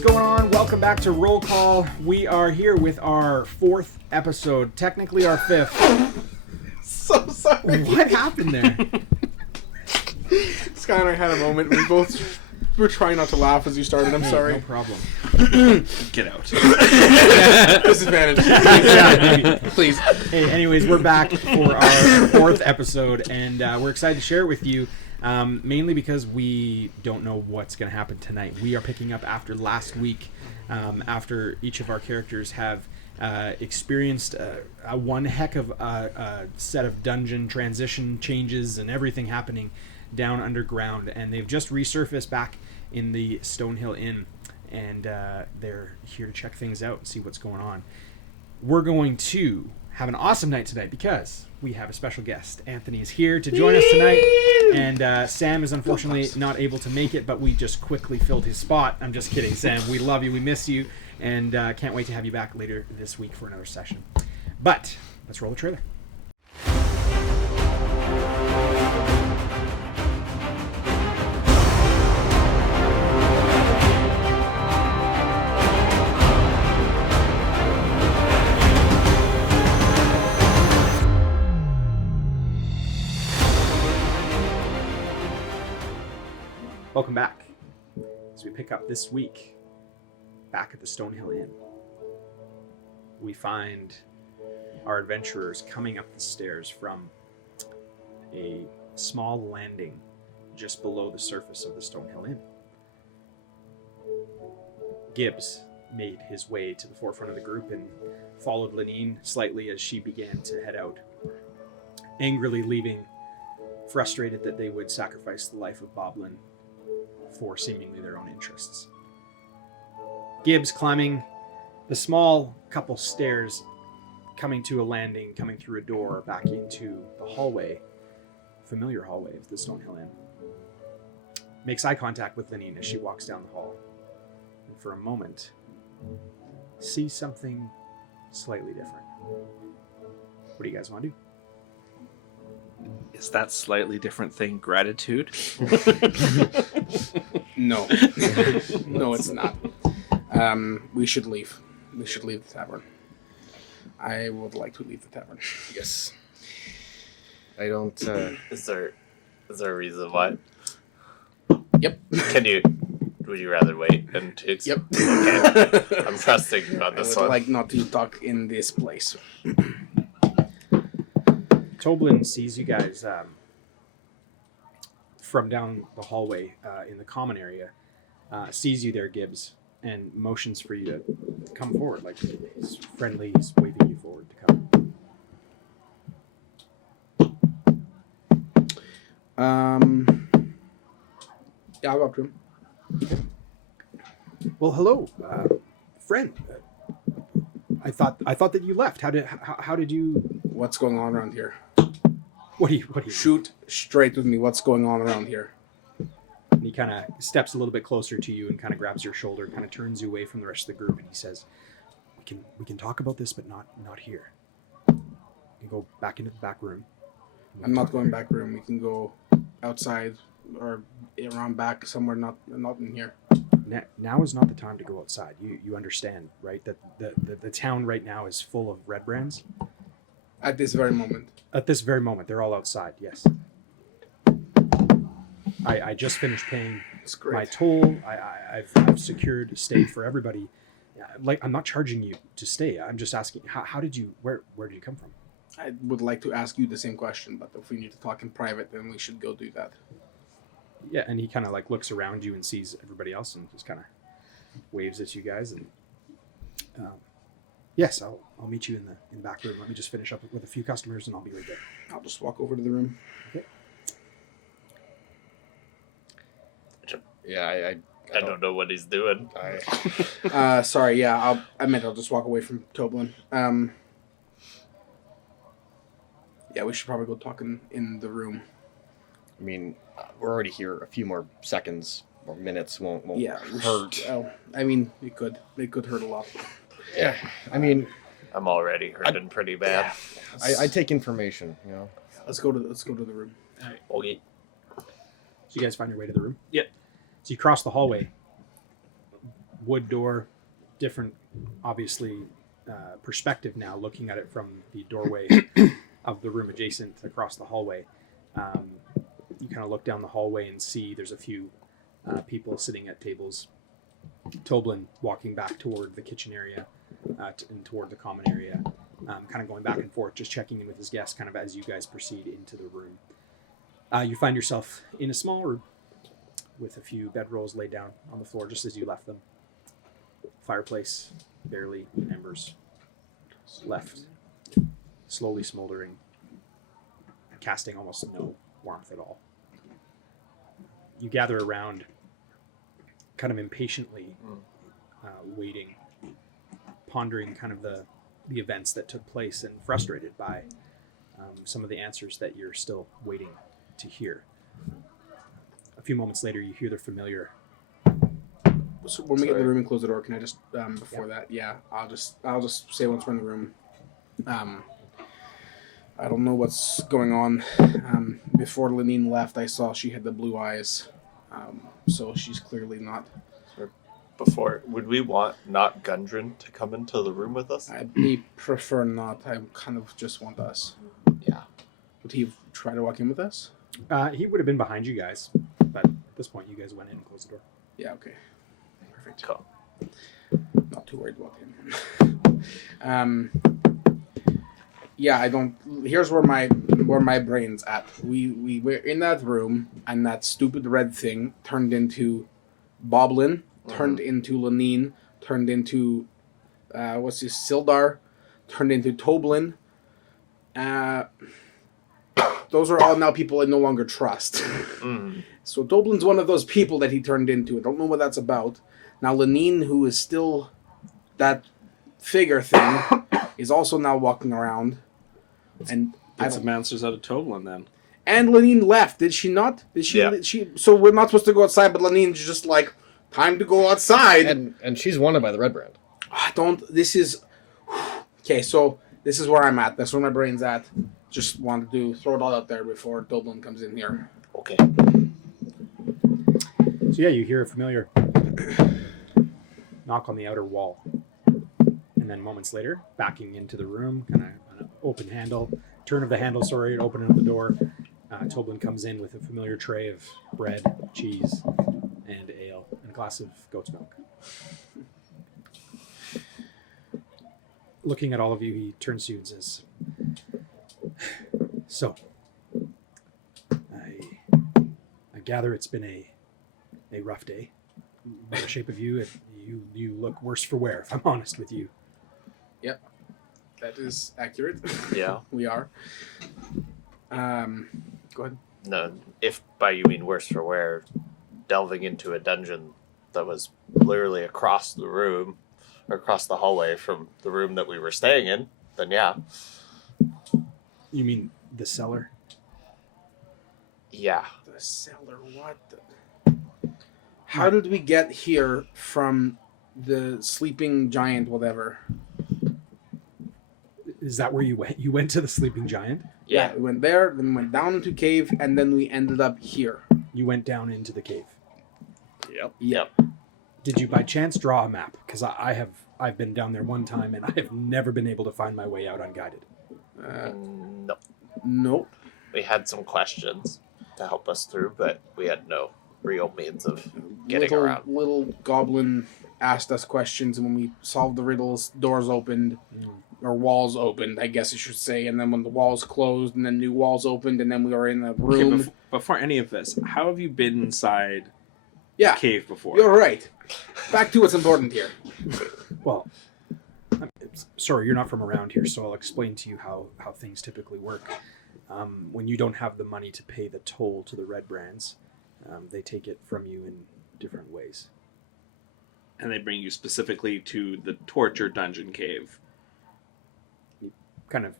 going on? Welcome back to Roll Call. We are here with our 4th episode, technically our 5th. So sorry. What happened there? Skylar had a moment. We both were trying not to laugh as you started. I'm sorry. No problem. Get out. Disadvantage. Please. Hey, anyways, we're back for our 4th episode, and we're excited to share it with you. Mainly because we don't know what's going to happen tonight. We are picking up after last week, after each of our characters have experienced one heck of a set of dungeon transition changes and everything happening down underground, and they've just resurfaced back in the Stonehill Inn, and they're here to check things out and see what's going on. We're going to have an awesome night tonight because we have a special guest. Anthony is here to join us tonight, and Sam is unfortunately not able to make it, but we just quickly filled his spot. I'm just kidding, Sam. We love you, we miss you, and can't wait to have you back later this week for another session. But let's roll the trailer. Welcome back. As we pick up this week, back at the Stonehill Inn, we find our adventurers coming up the stairs from a small landing just below the surface of the Stonehill Inn. Gibbs made his way to the forefront of the group and followed Lynn slightly as she began to head out, angrily leaving, frustrated that they would sacrifice the life of Boblin for seemingly their own interests. Gibbs climbing the small couple stairs, coming to a landing, coming through a door back into the hallway, familiar hallway of the Stonehill Inn. Makes eye contact with Lynn as she walks down the hall, and for a moment sees something slightly different. What do you guys want to do? Is that slightly different thing gratitude? No. No, it's not. We should leave. We should leave the tavern. I would like to leave the tavern. Yes. I don't... Is there a reason why? Yep. Would you rather wait and to... Yep. Okay. I'm trusting you on this I would one. like not to talk in this place. Toblin sees you guys from down the hallway in the common area, sees you there, Gibbs, and motions for you to come forward. Like, he's friendly, he's waving you forward to come. Yeah, I'll go up to him. Well, hello, friend. I thought that you left. How did you... What's going on around here? What do you... Shoot straight with me. What's going on around here? And he kind of steps a little bit closer to you and kind of grabs your shoulder, kind of turns you away from the rest of the group, and he says, "We can talk about this, but not here. You can go back into the back room." I'm not going back room. We can go outside or around back somewhere, not in here. Now is not the time to go outside. You understand, right? That the town right now is full of red brands. At this very moment. At this very moment, they're all outside. Yes. I just finished paying my toll. I've secured a stay for everybody. Like, I'm not charging you to stay. I'm just asking, how did you? Where did you come from? I would like to ask you the same question, but if we need to talk in private, then we should go do that. Yeah, and he kind of like looks around you and sees everybody else and just kind of waves at you guys. And yes, I'll meet you in the back room. Let me just finish up with a few customers and I'll be right there. I'll just walk over to the room. Okay. Yeah, I don't know what he's doing. Sorry, yeah, I'll just walk away from Toblin. Yeah, we should probably go talk in the room. I mean, we're already here. A few more seconds or minutes won't hurt. Well, I mean, it could hurt a lot. Yeah, I mean, I'm already hurting pretty bad. Yeah. I take information, you know. Let's go to the room. All right. Okay. So you guys find your way to the room? Yep. So you cross the hallway. wood door, different, obviously, perspective now, looking at it from the doorway of the room adjacent across the hallway. You kind of look down the hallway and see there's a few people sitting at tables. Toblin walking back toward the kitchen area and toward the common area, kind of going back and forth, just checking in with his guests kind of as you guys proceed into the room. You find yourself in a small room with a few bedrolls laid down on the floor just as you left them. Fireplace, barely embers left, slowly smoldering, casting almost no warmth at all. You gather around, kind of impatiently, waiting, pondering kind of the events that took place, and frustrated by some of the answers that you're still waiting to hear. A few moments later, you hear the familiar. So when we get in the room and close the door, can I just before that? Yeah, I'll just say once we're in the room. I don't know what's going on. Before Lynn left, I saw she had the blue eyes, so she's clearly not. Before, would we want not Gundren to come into the room with us? I prefer not. I kind of just want us. Yeah. Would he try to walk in with us? He would have been behind you guys, but at this point, you guys went in and closed the door. Yeah. Okay. Perfect. Cool. Not too worried about him. Yeah, I don't. Here's where my brain's at. We were in that room, and that stupid red thing turned into Boblin, turned into Lenine, turned into what's this, Sildar, turned into Toblin. Those are all now people I no longer trust. So Toblin's one of those people that he turned into. I don't know what that's about. Now Lenine, who is still that figure thing, is also now walking around. And Get some answers out of Toblin then. And Lenine left, did she not? Did she? Yeah. So we're not supposed to go outside, but Lenine's just like, time to go outside. And she's wanted by the Red Brand. This is... Okay, so this is where I'm at. That's where my brain's at. Just wanted to throw it all out there before Toblin comes in here. Okay. So yeah, you hear a familiar knock on the outer wall. And then moments later, backing into the room, kind of open handle, turn of the handle, opening of the door. Toblin comes in with a familiar tray of bread, cheese, and ale, and a glass of goat's milk. Looking at all of you, he turns to you and says, "So, I gather it's been a rough day. By the shape of you, you look worse for wear, if I'm honest with you." Yep. That is accurate. Yeah. We are. Go ahead. No, if by you mean worse for wear, delving into a dungeon that was literally across the room, or across the hallway from the room that we were staying in, then yeah. You mean the cellar? Yeah. The cellar, what the... How did we get here from the sleeping giant, whatever? Is that where you went? You went to the sleeping giant? Yeah. We went there, then we went down into cave, and then we ended up here. You went down into the cave. Yep. Did you by chance draw a map? Because I've been down there one time and I have never been able to find my way out unguided. No. Nope. We had some questions to help us through, but we had no real means of getting around. Little goblin asked us questions, and when we solved the riddles, doors opened, or walls opened, I guess I should say. And then when the walls closed, and then new walls opened, and then we were in a room. Okay, before any of this, how have you been inside Yeah, a cave before? you're right. Back to what's important here. Well, sorry, you're not from around here, so I'll explain to you how things typically work. When you don't have the money to pay the toll to the Red Brands, they take it from you in different ways. And they bring you specifically to the torture dungeon cave. He kind of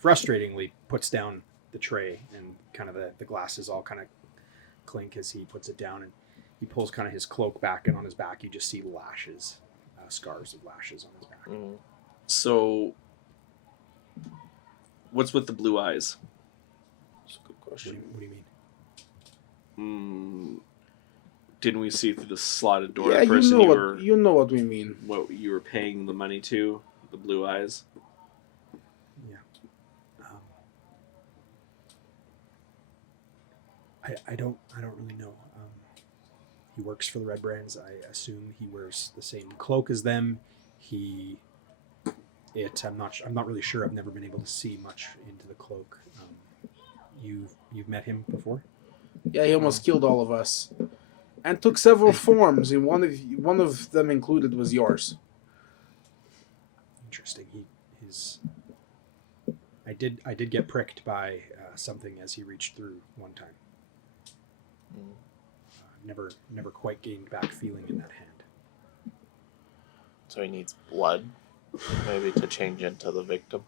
frustratingly puts down the tray, and kind of the glasses all kind of clink as he puts it down, and he pulls kind of his cloak back, and on his back you just see lashes, scars of lashes on his back. So, what's with the blue eyes? That's a good question. What do you mean? didn't we see through the slotted door Yeah, the person you know what we mean. what you were paying the money to? The blue eyes. Yeah. I don't really know. He works for the Red Brands. I assume he wears the same cloak as them. I'm not really sure. I've never been able to see much into the cloak. You've met him before? Yeah, he almost killed all of us, and took several forms. And one of them included was yours. Interesting. I did get pricked by something as he reached through one time. Never quite gained back feeling in that hand. So he needs blood, maybe to change into the victim.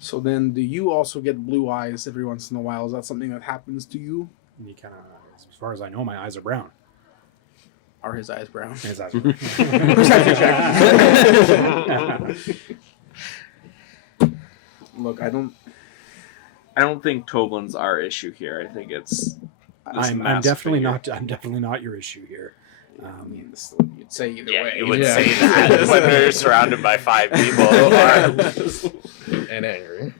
So then, do you also get blue eyes every once in a while? Is that something that happens to you? And he kind of, as far as I know, my eyes are brown. Are his eyes brown? His eyes are brown. Perception check. Look, I don't think Toblin's our issue here. I think it's. I'm definitely not your issue here. I mean, you'd say either way. You would say that when you're surrounded by 5 people. And angry.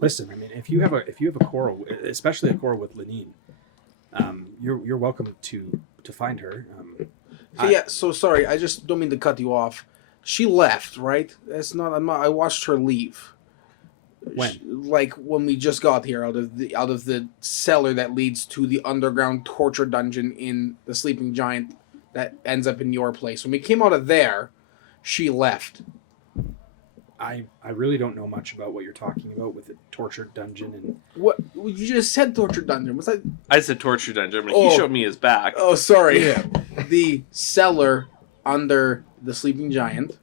Listen, I mean, if you have a quarrel, especially a quarrel with Lynn, you're welcome to find her. So sorry, I just don't mean to cut you off. She left, right? I watched her leave. When? Like when we just got here out of the cellar that leads to the underground torture dungeon in the Sleeping Giant that ends up in your place. When we came out of there, she left. I really don't know much about what you're talking about with the torture dungeon and What you just said? Torture dungeon, was that? I said torture dungeon, but Oh. he showed me his back. Oh, sorry. Yeah. The cellar under the Sleeping Giant.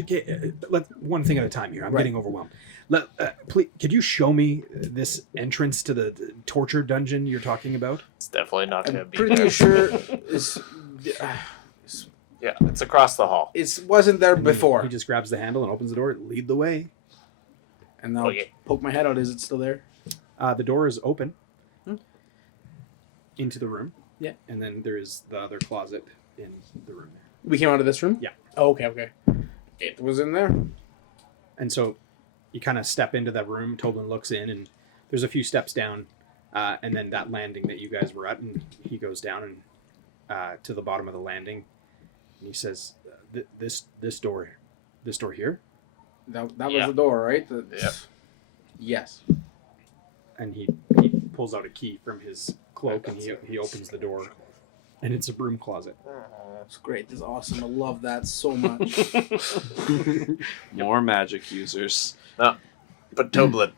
Okay, one thing at a time here. I'm Right. getting overwhelmed. Please, could you show me this entrance to the torture dungeon you're talking about? It's definitely not going to I'm be pretty there. sure it's Yeah, it's across the hall. it wasn't there And before. he just grabs the handle and opens the door. Lead the way. And I'll Okay. poke my head out. Is it still there? The door is open into the room. Yeah. And then there is the other closet in the room. We came out of this room? Yeah. Oh, okay. It was in there. And so you kind of step into that room. Toblin looks in, and there's a few steps down, and then that landing that you guys were at, and he goes down and to the bottom of the landing, and he says, "This door here." That was Yeah. the door, right? Yep. Yes. And he pulls out a key from his cloak, and he opens the door, and it's a broom closet. It's great. This is awesome. I love that so much. More magic users. But Toblin,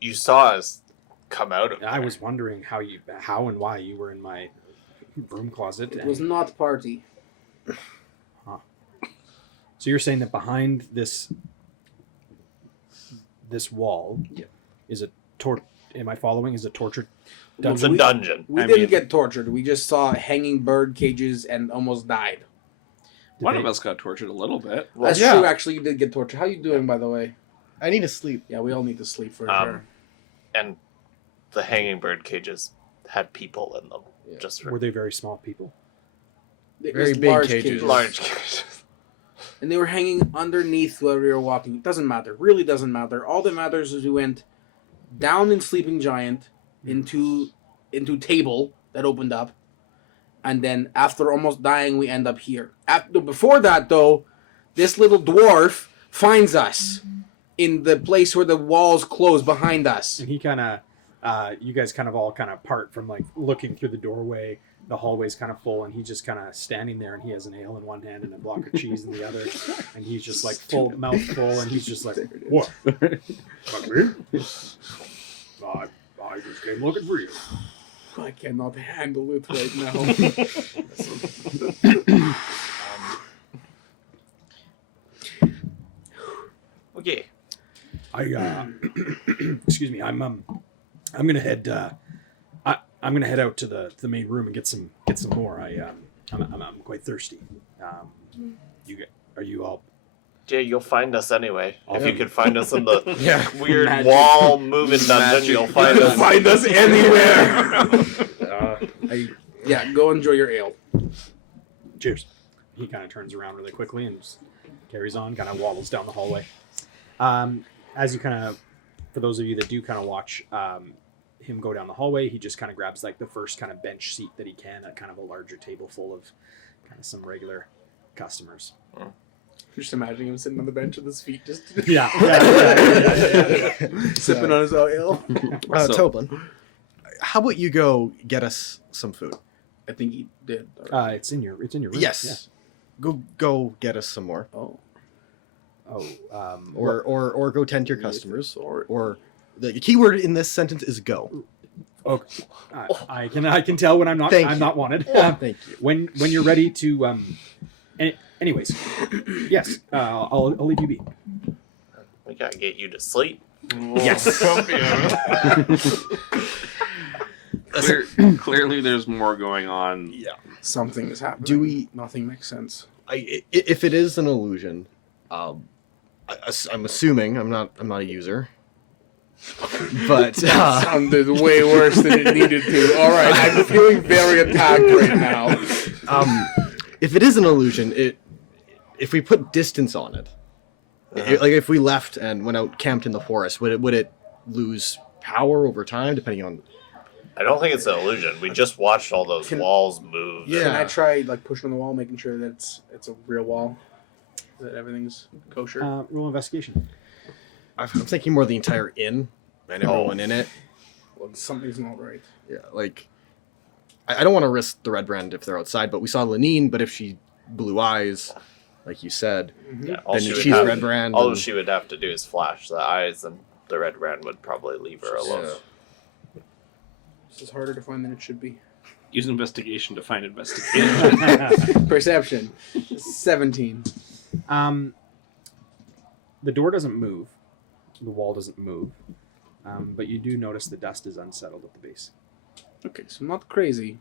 you saw us come out of I there. was wondering how and why you were in my broom closet. It and- was not party. So you're saying that behind this wall is a am I following? Is a torture It's a dungeon? dungeon. We I didn't mean- get tortured. We just saw hanging bird cages and almost died. One of us got tortured a little bit. That's yeah. true. Actually, you did get tortured. How you doing, by the way? I need to sleep. Yeah, we all need to sleep for Um, sure. And the hanging bird cages had people in them. Yeah. Just Were they very small people? It very was big large cages. large cages. And they were hanging underneath where we were walking. It doesn't matter. Really doesn't matter. All that matters is we went down in Sleeping Giant into table that opened up. And then after almost dying, we end up here. Before that, though, this little dwarf finds us in the place where the walls close behind us. And he kind of, you guys kind of all kind of part from like looking through the doorway. The hallway's kind of full, and he's just kind of standing there, and he has an ale in one hand and a block of cheese in the other, and he's just like mouth full, and he's just like, "What? Like me? I just came looking for you." I cannot handle it right now. Okay. Excuse me. I'm gonna head. I'm gonna head out to the main room and get some more. I'm quite thirsty. Are you all? Jay, you'll find us anyway. I'll If you come. could find us in the Yeah. weird Magic. wall moving dungeon, you'll find us. Find us anywhere. Yeah, go enjoy your ale. Cheers. He kind of turns around really quickly and just carries on, kind of waddles down the hallway. As you kind of, for those of you that do kind of watch him go down the hallway, he just kind of grabs like the first kind of bench seat that he can at kind of a larger table full of kind of some regular customers. Just imagining him sitting on the bench with his feet just Yeah. sipping on his ale. Toblin, how about you go get us some food? I think he did. It's in your room. Yes. Go get us some more. Oh. Oh. Or go tend to your customers. Or Or the key word in this sentence is go. Okay. I can tell when I'm not Thank you. not wanted. Thank you. When you're ready to anyways, yes, I'll leave you be. We gotta get you to sleep. Yes. Clearly, there's more going on. Yeah. something is happening. Do we? Nothing makes sense. If it is an illusion, I'm assuming I'm not a user. But That sounded way worse than it needed to. All right, I'm feeling very attacked right now. if it is an illusion, if we put distance on it, like if we left and went out camped in the forest, would it lose power over time depending on? I don't think it's an illusion. We just watched all those walls move. Yeah. Can I try like pushing on the wall, making sure that it's a real wall, that everything's kosher? Roll investigation. I'm thinking more the entire inn and everyone in it. Well, something's not right. Yeah, like I don't want to risk the red brand if they're outside, but we saw Lynn, but if she blue eyes, like you said, Yeah, then she's red brand. All and- she would have to do is flash the eyes, and the red brand would probably leave her alone. Yeah. This is harder to find than it should be. Use investigation to find investigation. Perception, 17. The door doesn't move. The wall doesn't move. But you do notice the dust is unsettled at the base. Okay, so not crazy.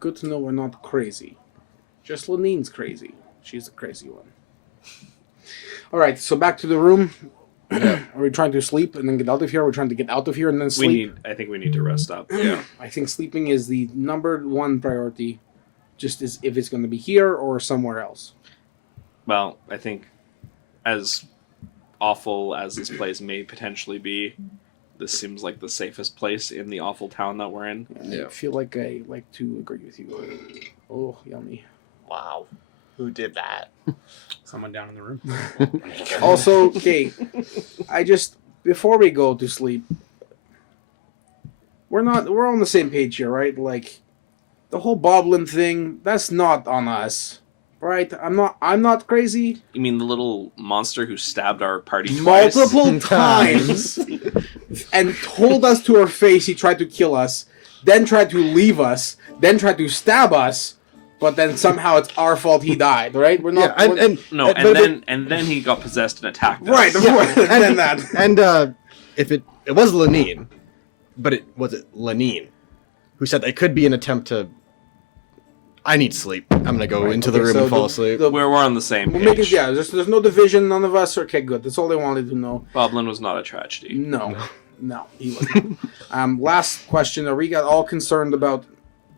Good to know we're not crazy. Just Lanine's crazy. She's the crazy one. All right, so back to the room. Are we trying to sleep and then get out of here? Or are we trying to get out of here and then sleep? I think we need to rest up. Yeah. I think sleeping is the number one priority. Just as if it's going to be here or somewhere else. Well, I think as awful as this place may potentially be, this seems like the safest place in the awful town that we're in. I feel like I like to agree with you. Oh, yummy. Wow. Who did that? Someone down in the room. Also, okay, before we go to sleep, we're on the same page here, right? Like, the whole Boblin thing, that's not on us, right? I'm not crazy. You mean the little monster who stabbed our party twice? Multiple times. And told us to our face he tried to kill us, then tried to leave us, then tried to stab us, but then somehow it's our fault he died, right? We're not. And then he got possessed and attacked us. Right, of course. And then that. And if it was Lynn, but was it Lynn who said it could be an attempt to? I need sleep. I'm gonna go into the room and fall asleep. We're on the same We'll page. make it, there's no division. None of us are okay. Good. That's all they wanted to know. Boblin was not a tragedy. No, he wasn't. Last question. Are we got all concerned about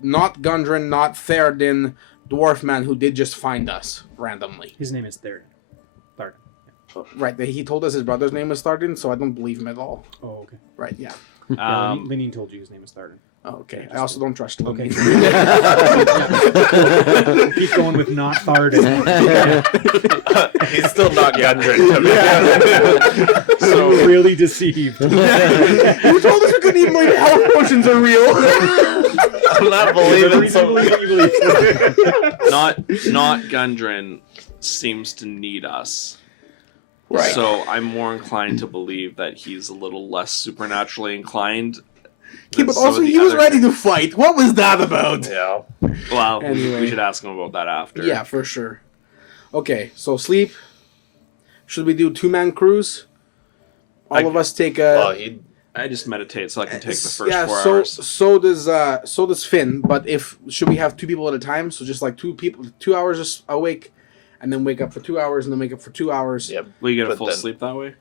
not Gundren, not Theoden, dwarf man who did just find us randomly? His name is Theoden. Right. He told us his brother's name was Theoden, so I don't believe him at all. Oh, okay. Right. Yeah. Lenine told you his name is Theoden. Oh, okay. I also don't trust him. Okay. Keep going with not Tharden. He's still not Gundren to me. So really deceived. Who told us we couldn't even believe health potions are real? I'm not believing so. Not Gundren seems to need us. Right. So I'm more inclined to believe that he's a little less supernaturally inclined. Okay, than but some also of the he was other- ready to fight. What was that about? Yeah. Well, Anyway. we should ask him about that after. Yeah, for sure. Okay, so sleep. Should we do 2-man cruise? All of us take a. Well, he. I just meditate so I can take the first 4 so hours. so does Finn. But should we have 2 people at a time? So just like 2 people, 2 hours just awake, and then wake up for 2 hours, and then wake up for 2 hours. Yep. Will you get a But full then- sleep that way?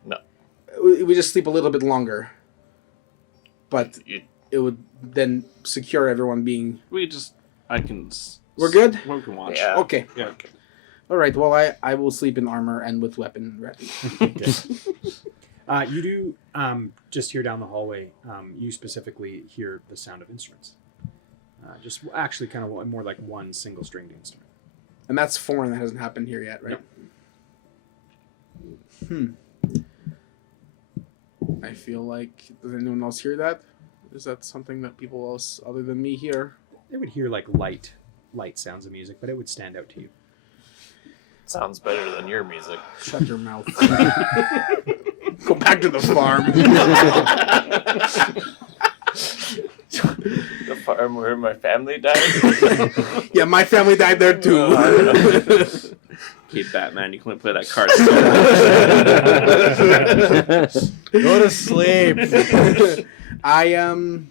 We just sleep a little bit longer. But You, it would then secure everyone being. I can We're good? We can watch. Yeah. Okay. Yeah. All right. Well, I will sleep in armor and with weapon ready. You do just hear down the hallway. You specifically hear the sound of instruments. Just actually kind of more like one single stringed instrument. And that's foreign. That hasn't happened here yet, right? I feel like, does anyone else hear that? Is that something that people else other than me hear? They would hear like light sounds of music, but it would stand out to you. Sounds better than your music. Shut your mouth. Go back to the farm. The farm where my family died. Yeah, my family died there too. Okay, Batman, you couldn't play that card. Go to sleep. I'm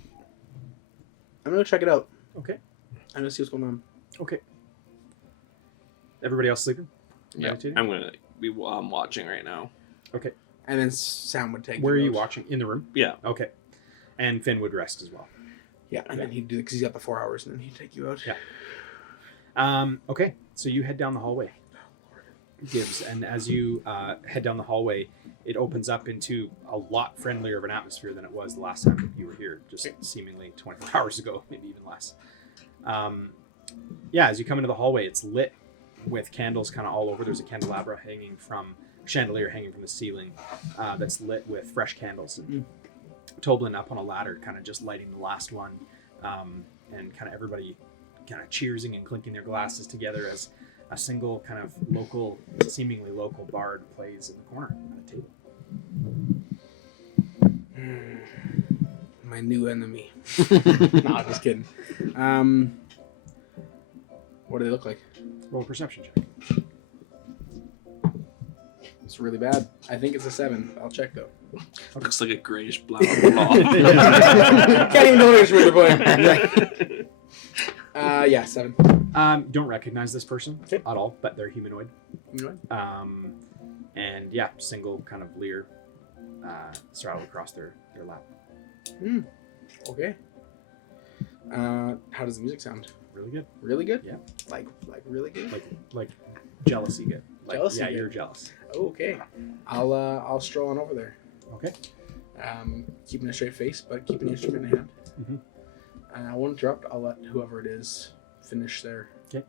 gonna check it out. Okay. I'm gonna see what's going on. Okay. Everybody else sleeping? Yeah, Meditating? I'm gonna be watching right now. Okay. And then Sam would take. Where are the you notes. watching? In the room? Yeah. Okay. And Finn would rest as well. Yeah, and then he'd do because he's got the 4 hours, and then he'd take you out. Yeah. Okay. So you head down the hallway, Gibbs, and as you head down the hallway, it opens up into a lot friendlier of an atmosphere than it was the last time that you were here, just seemingly 24 hours ago, maybe even less. Yeah, as you come into the hallway, it's lit with candles kind of all over. There's a chandelier hanging from the ceiling that's lit with fresh candles. And Toblin up on a ladder, kind of just lighting the last one, and kind of everybody kind of cheersing and clinking their glasses together as a single kind of seemingly local bard plays in the corner at a table. My new enemy. No, just kidding. What do they look like? Roll a perception check. It's really bad. I think it's a 7. I'll check though. Looks like a grayish blah. Can't even notice where they're going. Yeah, 7. Don't recognize this person at all, but they're humanoid. Anyway. And yeah, single kind of leer straddled across their lap. Okay. How does the music sound? Really good. Really good? Yeah. Like really good? Like jealousy good. Like, Jealousy yeah, good. you're jealous. Oh, okay. I'll stroll on over there. Okay. Keeping a straight face, but keeping the instrument in hand. Mm-hmm. I won't interrupt. I'll let whoever it is finish their. Okay.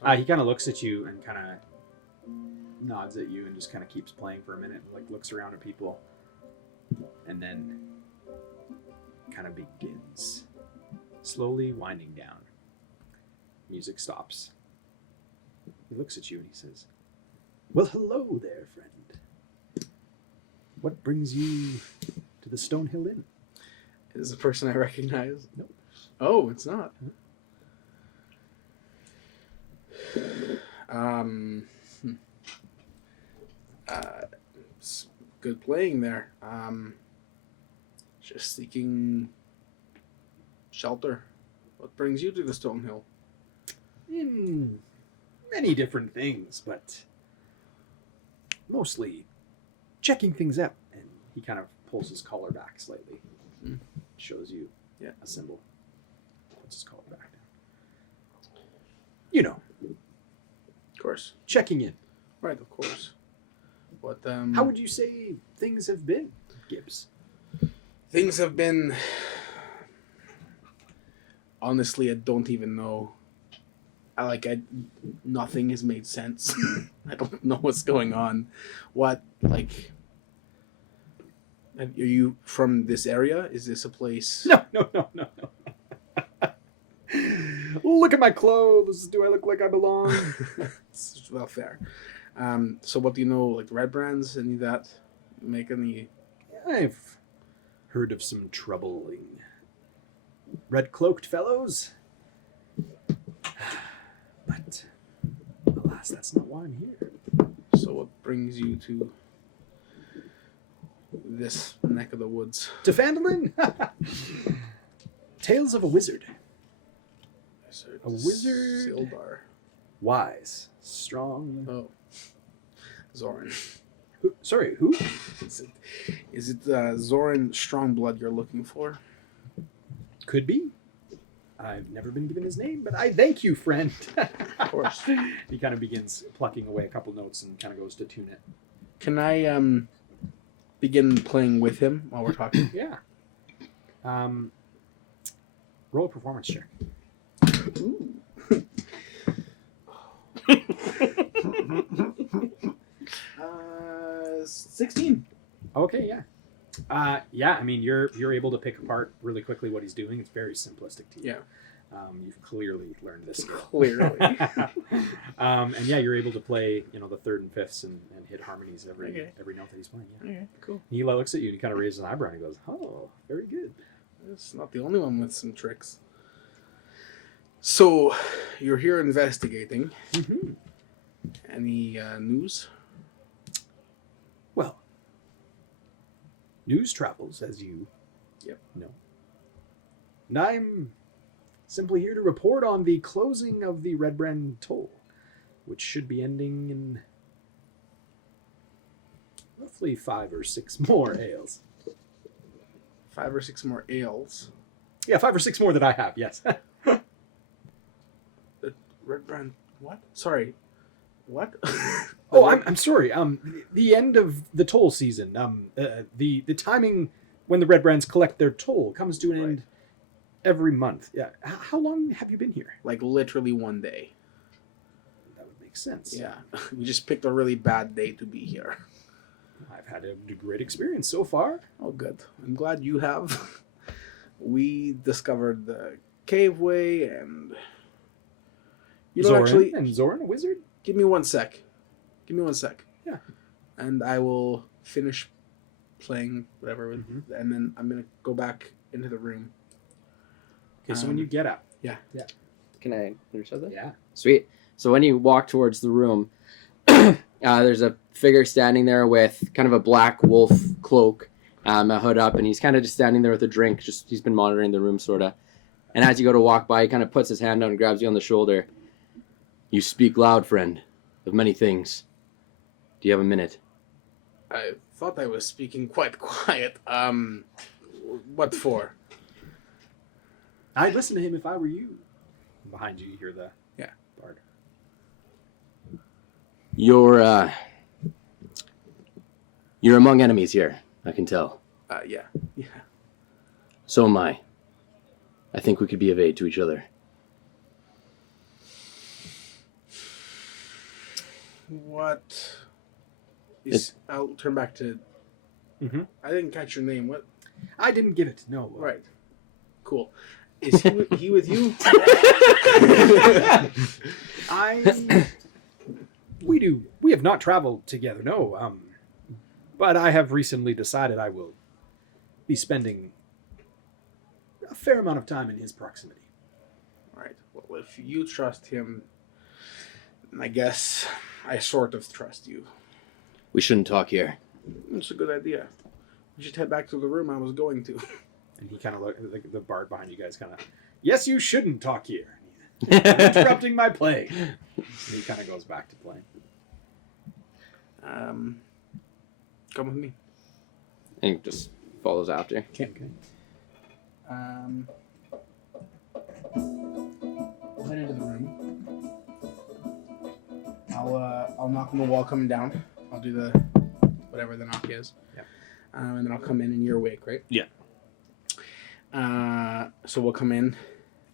So, He kind of looks at you and kind of nods at you and just kind of keeps playing for a minute and like looks around at people and then kind of begins slowly winding down. Music stops. He looks at you and he says, "Well, hello there, friend. What brings you to the Stonehill Inn?" is the person I recognize? No. Oh, it's not. It's good playing there. Just seeking shelter. What brings you to the Stonehill? Many different things, but mostly checking things out. And he kind of pulls his collar back slightly. Shows you a symbol. Puts his collar back down. You know, Of course. checking in. Right, of course. What How would you say things have been, Gibbs? things have been? Honestly, I don't even know. Nothing has made sense. I don't know what's going on. What, like, are you from this area? Is this a place? No. Look at my clothes. Do I look like I belong? It's well, fair. So what do you know, like red brands, any of that? Make any? I've heard of some troubling red-cloaked fellows. But alas, that's not why I'm here. So what brings you to this neck of the woods? To Phandalin? Tales of a wizard. A wizard. Sildar. Wise. Strong. Oh. Zoran. Sorry, who? Is it Zoran Strongblood you're looking for? Could be. I've never been given his name, but I thank you, friend. Of course. He kind of begins plucking away a couple notes and kind of goes to tune it. Can I begin playing with him while we're talking? Yeah. Roll a performance check. Ooh. 16. Okay, yeah. Yeah, I mean, you're able to pick apart really quickly what he's doing. It's very simplistic to you. Yeah. You've clearly learned this skill. Clearly. And yeah, you're able to play, the third and fifths and hit harmonies every note that he's playing. Yeah. Okay, cool. He looks at you and he kind of raises an eyebrow and he goes, "Oh, very good." It's not the only one with some tricks. So, you're here investigating. Mm-hmm. Any news? Well, news travels, as you know. And I'm simply here to report on the closing of the Red Brand Toll, which should be ending in roughly 5 or 6 more ales. 5 or 6 more ales. Yeah, 5 or 6 more that I have, yes. The Red Brand... What? Sorry. What? Oh, I'm sorry. The end of the toll season. The timing when the Red Brands collect their toll comes to an end every month. Yeah. How long have you been here? Like literally one day. That would make sense. Yeah. We just picked a really bad day to be here. I've had a great experience so far. Oh, good. I'm glad you have. We discovered the caveway and... Zoran, a wizard? Give me 1 sec. Yeah. And I will finish playing whatever, and then I'm going to go back into the room. Okay, so when you get up. Can I finish that? Yeah. Sweet. So when you walk towards the room, there's a figure standing there with kind of a black wolf cloak, a hood up, and he's kind of just standing there with a drink. He's been monitoring the room, sort of. And as you go to walk by, he kind of puts his hand out and grabs you on the shoulder. "You speak loud, friend, of many things. Do you have a minute?" I thought I was speaking quite quiet. What for? I'd listen to him if I were you. Behind you, you hear the bard. You're among enemies here, I can tell. Yeah. So am I. I think we could be of aid to each other. What is... I'll turn back to... I didn't catch your name. What? I didn't get it, no. Right. Cool. Is he with you? We have not traveled together, no. But I have recently decided I will be spending a fair amount of time in his proximity. Right. Well, if you trust him, I guess I sort of trust you. We shouldn't talk here. That's a good idea. We should head back to the room I was going to. And he kind of looked, the bard behind you guys kind of, "Yes, you shouldn't talk here. You're interrupting my play." And he kind of goes back to playing. Come with me. And he just follows after. Okay. We'll head into the room. I'll knock on the wall coming down. I'll do the whatever the knock is. Yeah. And then I'll come in and you're awake, right? Yeah. So we'll come in.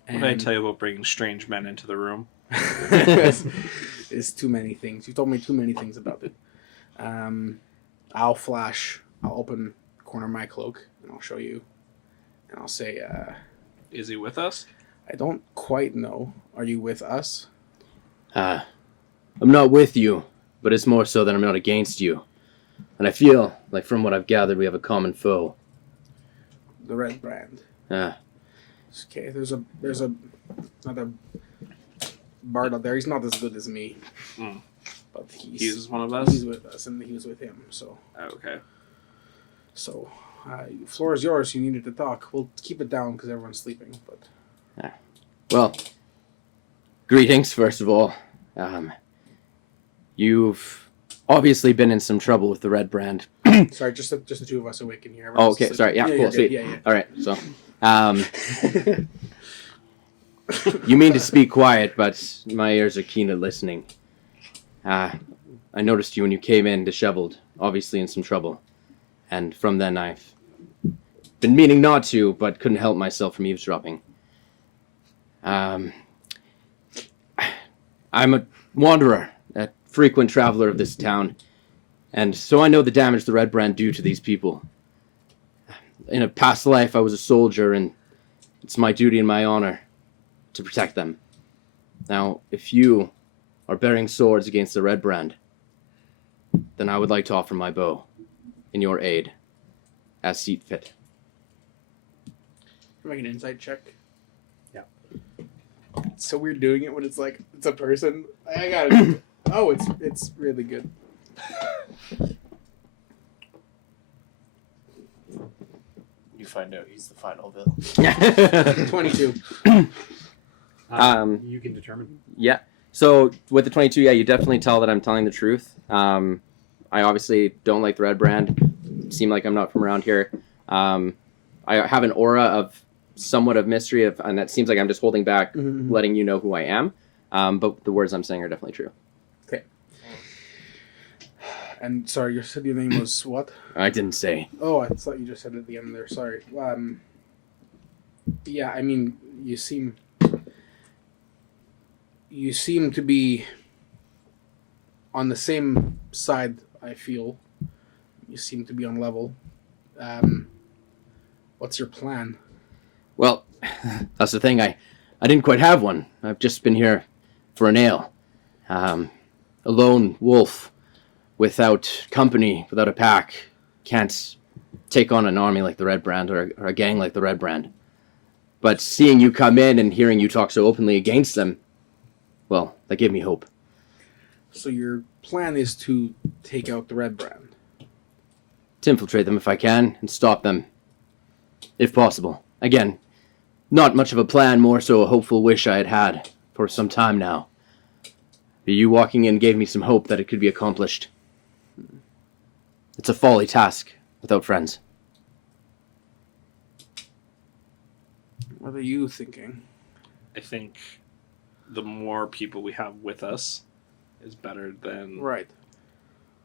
What did I tell you about bringing strange men into the room? It's too many things. You told me too many things about it. I'll open the corner of my cloak and I'll show you. And I'll say, Is he with us? I don't quite know. Are you with us? I'm not with you, but it's more so that I'm not against you. And I feel like from what I've gathered, we have a common foe. The Red Brand. Okay, there's another bard out there. He's not as good as me. But He's one of us? He's with us, and he was with him, so... Okay. So, the floor is yours. You needed to talk. We'll keep it down because everyone's sleeping, but... Well, greetings, first of all. You've obviously been in some trouble with the Red Brand. Sorry, just the two of us awake in here. Oh, Everyone's okay, sleeping. sorry. Yeah, cool, sweet. Yeah. All right, so... You mean to speak quiet, but my ears are keen to listening. I noticed you when you came in disheveled, obviously in some trouble. And from then I've been meaning not to, but couldn't help myself from eavesdropping. I'm a wanderer, a frequent traveler of this town, and so I know the damage the Red Brand do to these people. In a past life, I was a soldier, and it's my duty and my honor to protect them. Now, if you are bearing swords against the Red Brand, then I would like to offer my bow in your aid, as seat fit. Make an insight check. Yeah. It's so weird doing it when it's like it's a person. I got it. Oh, it's really good. You find out he's the final villain. 22. You can determine. Yeah. So with the 22, yeah, you definitely tell that I'm telling the truth. I obviously don't like the Red Brand. Seem like I'm not from around here. I have an aura of somewhat of mystery, and that seems like I'm just holding back, letting you know who I am. But the words I'm saying are definitely true. Okay. And sorry, you said your name was what? I didn't say. Oh, I thought you just said it at the end there. Sorry. Yeah, I mean, you seem to be on the same side, I feel. You seem to be on level. What's your plan? Well, that's the thing. I didn't quite have one. I've just been here for an ale. A lone wolf without company, without a pack, can't take on an army like the Red Brand or a gang like the Red Brand. But seeing you come in and hearing you talk so openly against them, well, that gave me hope. So your plan is to take out the Red Brand. To infiltrate them if I can and stop them, if possible. Again, not much of a plan, more so a hopeful wish I had had for some time now. But you walking in gave me some hope that it could be accomplished. It's a folly task without friends. What are you thinking? I think the more people we have with us is better than... Right.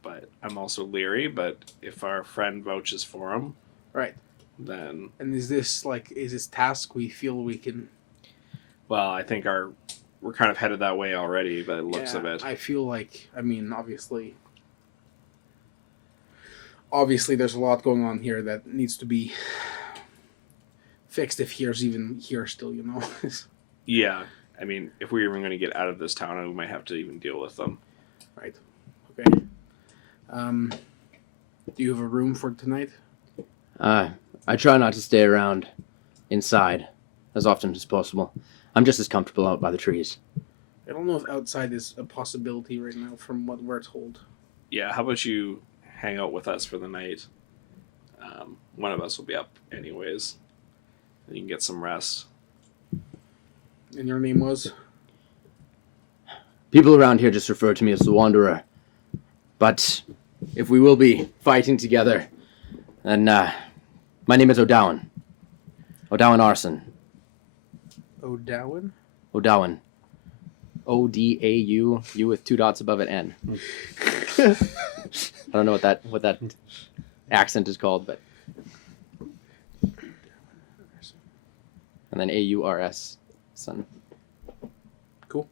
But I'm also leery, but if our friend vouches for him... Right. Then... And is this task we feel we can... Well, I think we're kind of headed that way already by the looks of it. I feel like, I mean, obviously there's a lot going on here that needs to be fixed if here's even here still, you know? Yeah. I mean, if we're even going to get out of this town, we might have to even deal with them. Right. Okay. Do you have a room for tonight? I try not to stay around inside as often as possible. I'm just as comfortable out by the trees. I don't know if outside is a possibility right now from what we're told. Yeah, how about you hang out with us for the night? One of us will be up anyways. And you can get some rest. And your name was? People around here just refer to me as the Wanderer. But if we will be fighting together, then my name is O'Dowan. O'Dowan Arson. O'Dowan? O'Dowan. O-D-A-U, U with 2 dots above it, N. I don't know what that accent is called, but... And then A-U-R-S. Son. Cool.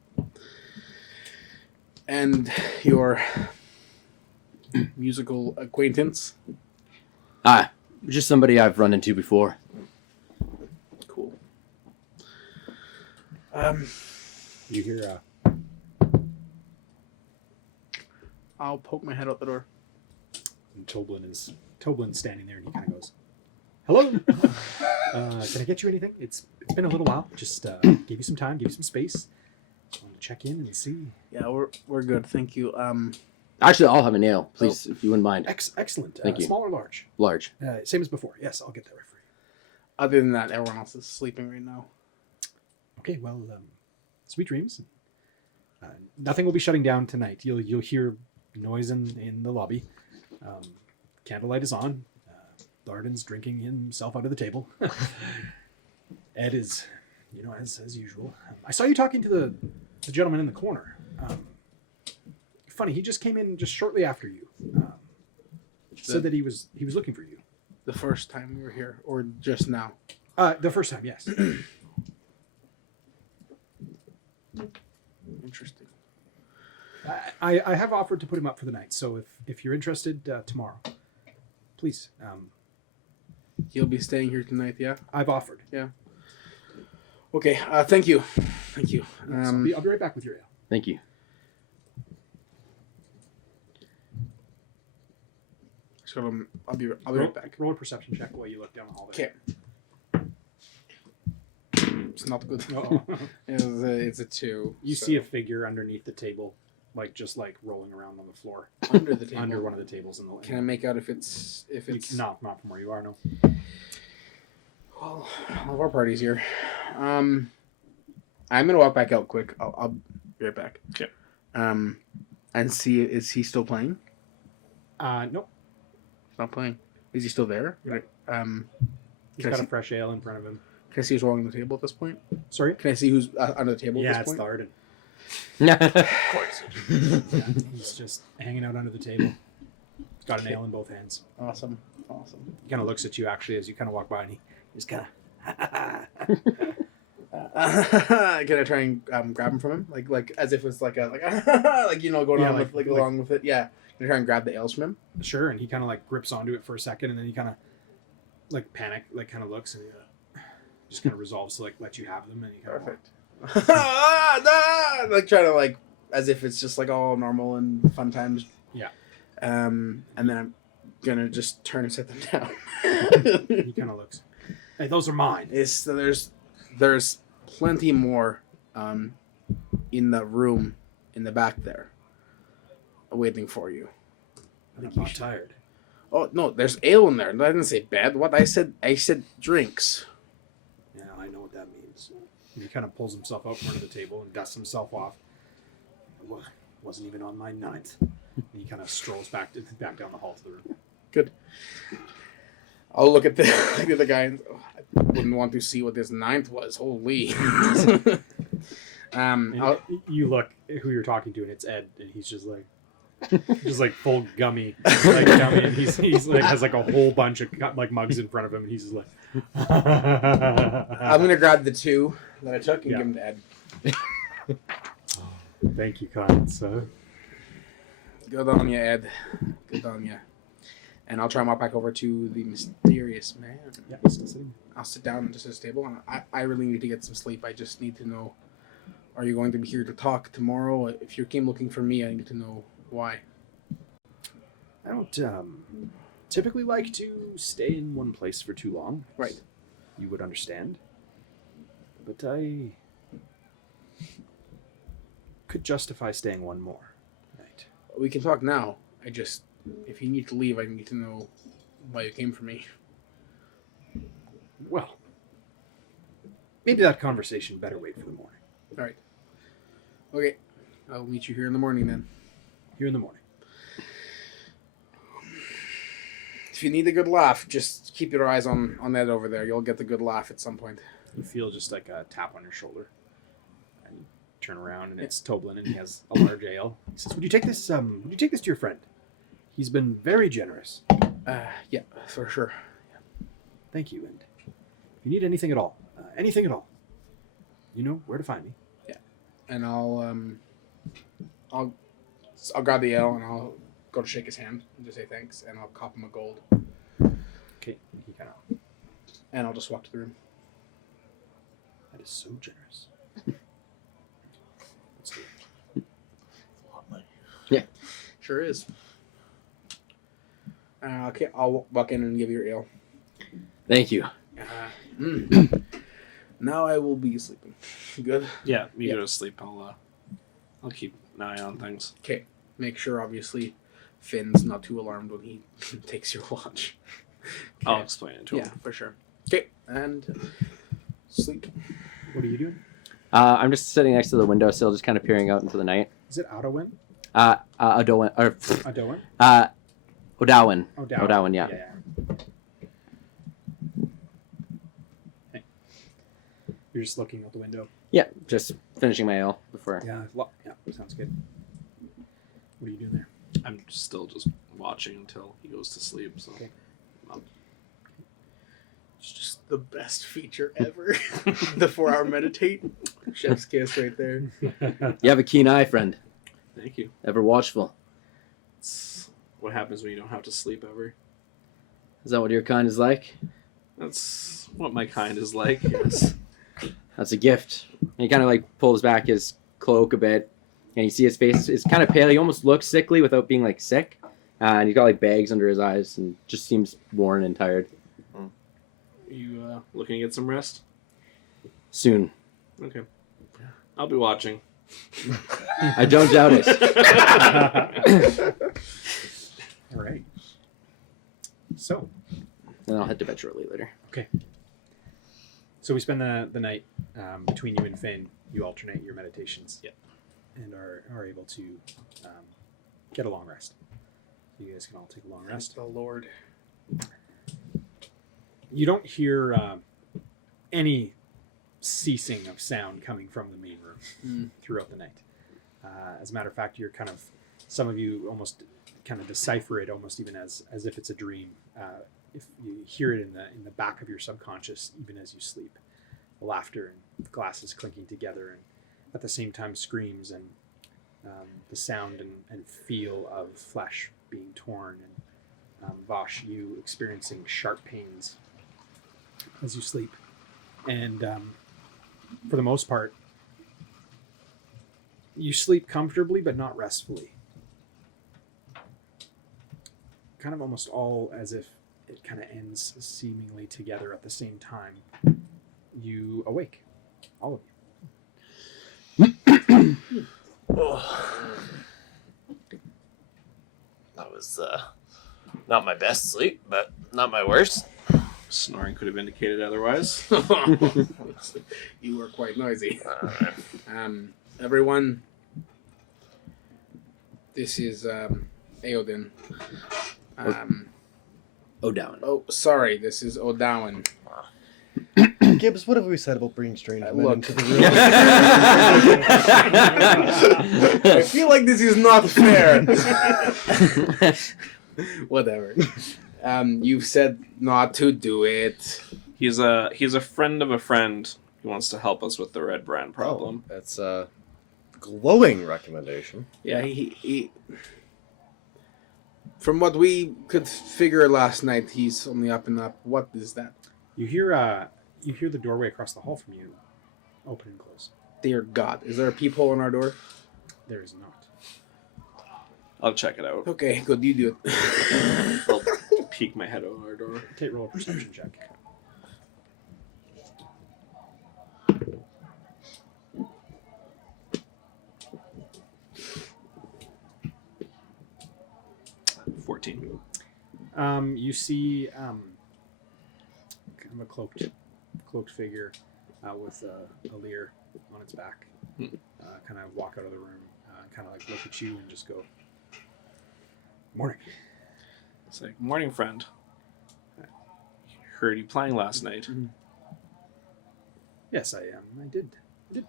And your musical acquaintance? Just somebody I've run into before. Cool. You hear I'll poke my head out the door. and Toblin's standing there and he kind of goes, "Hello. Can I get you anything? It's been a little while. Just gave you some time, gave you some space. Just wanted to check in and see." Yeah, we're good. Thank you. Actually, I'll have a nail, please, if you wouldn't mind. Excellent. Thank you. Small or large? Large. Same as before. Yes, I'll get that right for you. Other than that, everyone else is sleeping right now. Okay. Well, sweet dreams. Nothing will be shutting down tonight. You'll hear noise in the lobby. Candlelight is on. Larden's drinking himself out of the table. Ed is you know, as usual. I saw you talking to the gentleman in the corner. Funny, he just came in just shortly after you. Said that he was looking for you. The first time we were here, or just now? The first time, yes. Interesting. I have offered to put him up for the night, so if you're interested, tomorrow, please. He'll be staying here tonight, yeah? I've offered. Yeah. Okay, thank you. Thank you. I'll be right back with your ale. Thank you. So I'll be right back. Roll a perception check while you look down the hall there. Okay. It's not good. Uh-oh. It's a 2. You see a figure underneath the table, just rolling around on the floor. under the table. Under one of the tables in the. Can I make out if it's not from where you are, no. Well, all of our parties here. I'm gonna walk back out quick. I'll be right back. Okay. And see, is he still playing? Nope. He's not playing. Is he still there? He's Can I got see- a fresh ale in front of him. Can I see who's rolling the table at this point? Sorry? Can I see who's under the table Yeah, at it's this the point? Arden. Of course. Yeah, he's just hanging out under the table. He's got an ale in both hands. Awesome. He kind of looks at you actually as you kind of walk by, and he's kind of. Can I try and grab him from him, like as if it's like going Yeah, on with along with it? Yeah. Can I try and grab the ales from him? Sure, and he kind of grips onto it for a second, and then he kind of panic, kind of looks, and he just kind of resolves to let you have them, and he kind Perfect. Trying to as if it's just all normal and fun times. Yeah. And then I'm gonna just turn and set them down. he kind of looks. Hey, those are mine. There's plenty more in the room in the back there waiting for you. I'm not tired. Oh no, there's ale in there. I didn't say bed. What I said drinks. Yeah, I know what that means. And he kind of pulls himself up in front of the table and dusts himself off. Wasn't even on my ninth. And he kind of strolls back down the hall to the room. Good. I'll look at the guy and I wouldn't want to see what this ninth was. Holy. And you look who you're talking to, and it's Ed, and he's just full gummy, and he's has a whole bunch of mugs in front of him, and he's just like. I'm gonna grab the 2 that I took and give them to Ed. Thank you, kind sir. Good on you, Ed. Good on you. And I'll try and walk back over to the mysterious man. Yeah, he's still sitting. I'll sit down just at his table, and I really need to get some sleep. I just need to know, are you going to be here to talk tomorrow? If you came looking for me, I need to know why. I don't typically like to stay in one place for too long. Right. You would understand. But I could justify staying one more night. We can talk now. If you need to leave, I need to know why you came for me. Well, maybe that conversation better wait for the morning. All right. Okay. I'll meet you here in the morning then. Here in the morning. If you need a good laugh, just keep your eyes on Ed over there. You'll get the good laugh at some point. You feel just like a tap on your shoulder. And you turn around, and it's Toblin, and he has a large ale. He says, Would you take this to your friend? He's been very generous. Yeah, for sure. Thank you, and if you need anything at all, you know where to find me. Yeah. And I'll grab the ale and I'll go to shake his hand and just say thanks, and I'll cop him a gold. Okay, he kind of. And I'll just walk to the room. That is so generous. Let's do it. Yeah. Sure is. Okay, I'll walk in and give you your ale. Thank you. Now I will be sleeping. Good. Yeah, you Yeah. go to sleep. I'll keep an eye on things. Okay. Make sure, obviously, Finn's not too alarmed when he takes your watch. I'll Okay. explain it to him. Yeah, for sure. Okay, and sleep. What are you doing? I'm just sitting next to the windowsill, just kind of peering out into the night. Is it Adowin? Odowin, or Adowin? Odowin. Odowin. Odowin, yeah. Hey. You're just looking out the window. Yeah, just finishing my ale before. Yeah, sounds good. What are you doing there? I'm still just watching until he goes to sleep. So Okay. It's just the best feature ever. The 4-hour meditate. Chef's kiss right there. You have a keen eye, friend. thank you. Ever watchful. It's what happens when you don't have to sleep ever. Is that what your kind is like? That's what my kind is like. Yes. That's a gift. And he kind of like pulls back his cloak a bit, and you see his face is kind of pale. He almost looks sickly without being like sick, and he's got like bags under his eyes, and just seems worn and tired. Are you looking to get some rest? Soon, Okay. I'll be watching. I don't doubt it. All right. So, Then I'll head to bed shortly later. so we spend the night between you and Finn. You alternate your meditations. Yep. And are able to get a long rest. So you guys can all take a long rest. The Lord. You don't hear any ceasing of sound coming from the main room throughout the night. As a matter of fact, you're kind of, some of you almost kind of decipher it almost even as if it's a dream. If you hear it in the back of your subconscious, even as you sleep, laughter and glasses clinking together, and at the same time screams and the sound and feel of flesh being torn, and Vosh, you experiencing sharp pains as you sleep. And for the most part, you sleep comfortably but not restfully. Kind of almost all as if it kind of ends seemingly together at the same time. You awake, all of you. That was not my best sleep, but not my worst. Snoring could have indicated otherwise. You were quite noisy. Everyone, this is Eodin. O'Dowan. Oh, sorry, this is O'Dowan. Gibbs, what have we said about bringing strange men Look. into the room? I feel like this is not fair. Whatever. You've said not to do it. He's a friend of a friend who wants to help us with the red brand problem. That's a glowing recommendation. Yeah, he from what we could figure last night, he's on the up and up. What is that? You hear the doorway across the hall from you open and close. Dear God, is there a peephole on our door? There is not. I'll check it out. Okay, good, you do it. I'll peek my head over our door. Roll a perception check. $14. You see kind of a cloaked figure with a leer on its back. Kind of walk out of the room, kind of like look at you and just go, "Morning." It's like, morning, friend. Heard you playing last night. Yes, I am. I did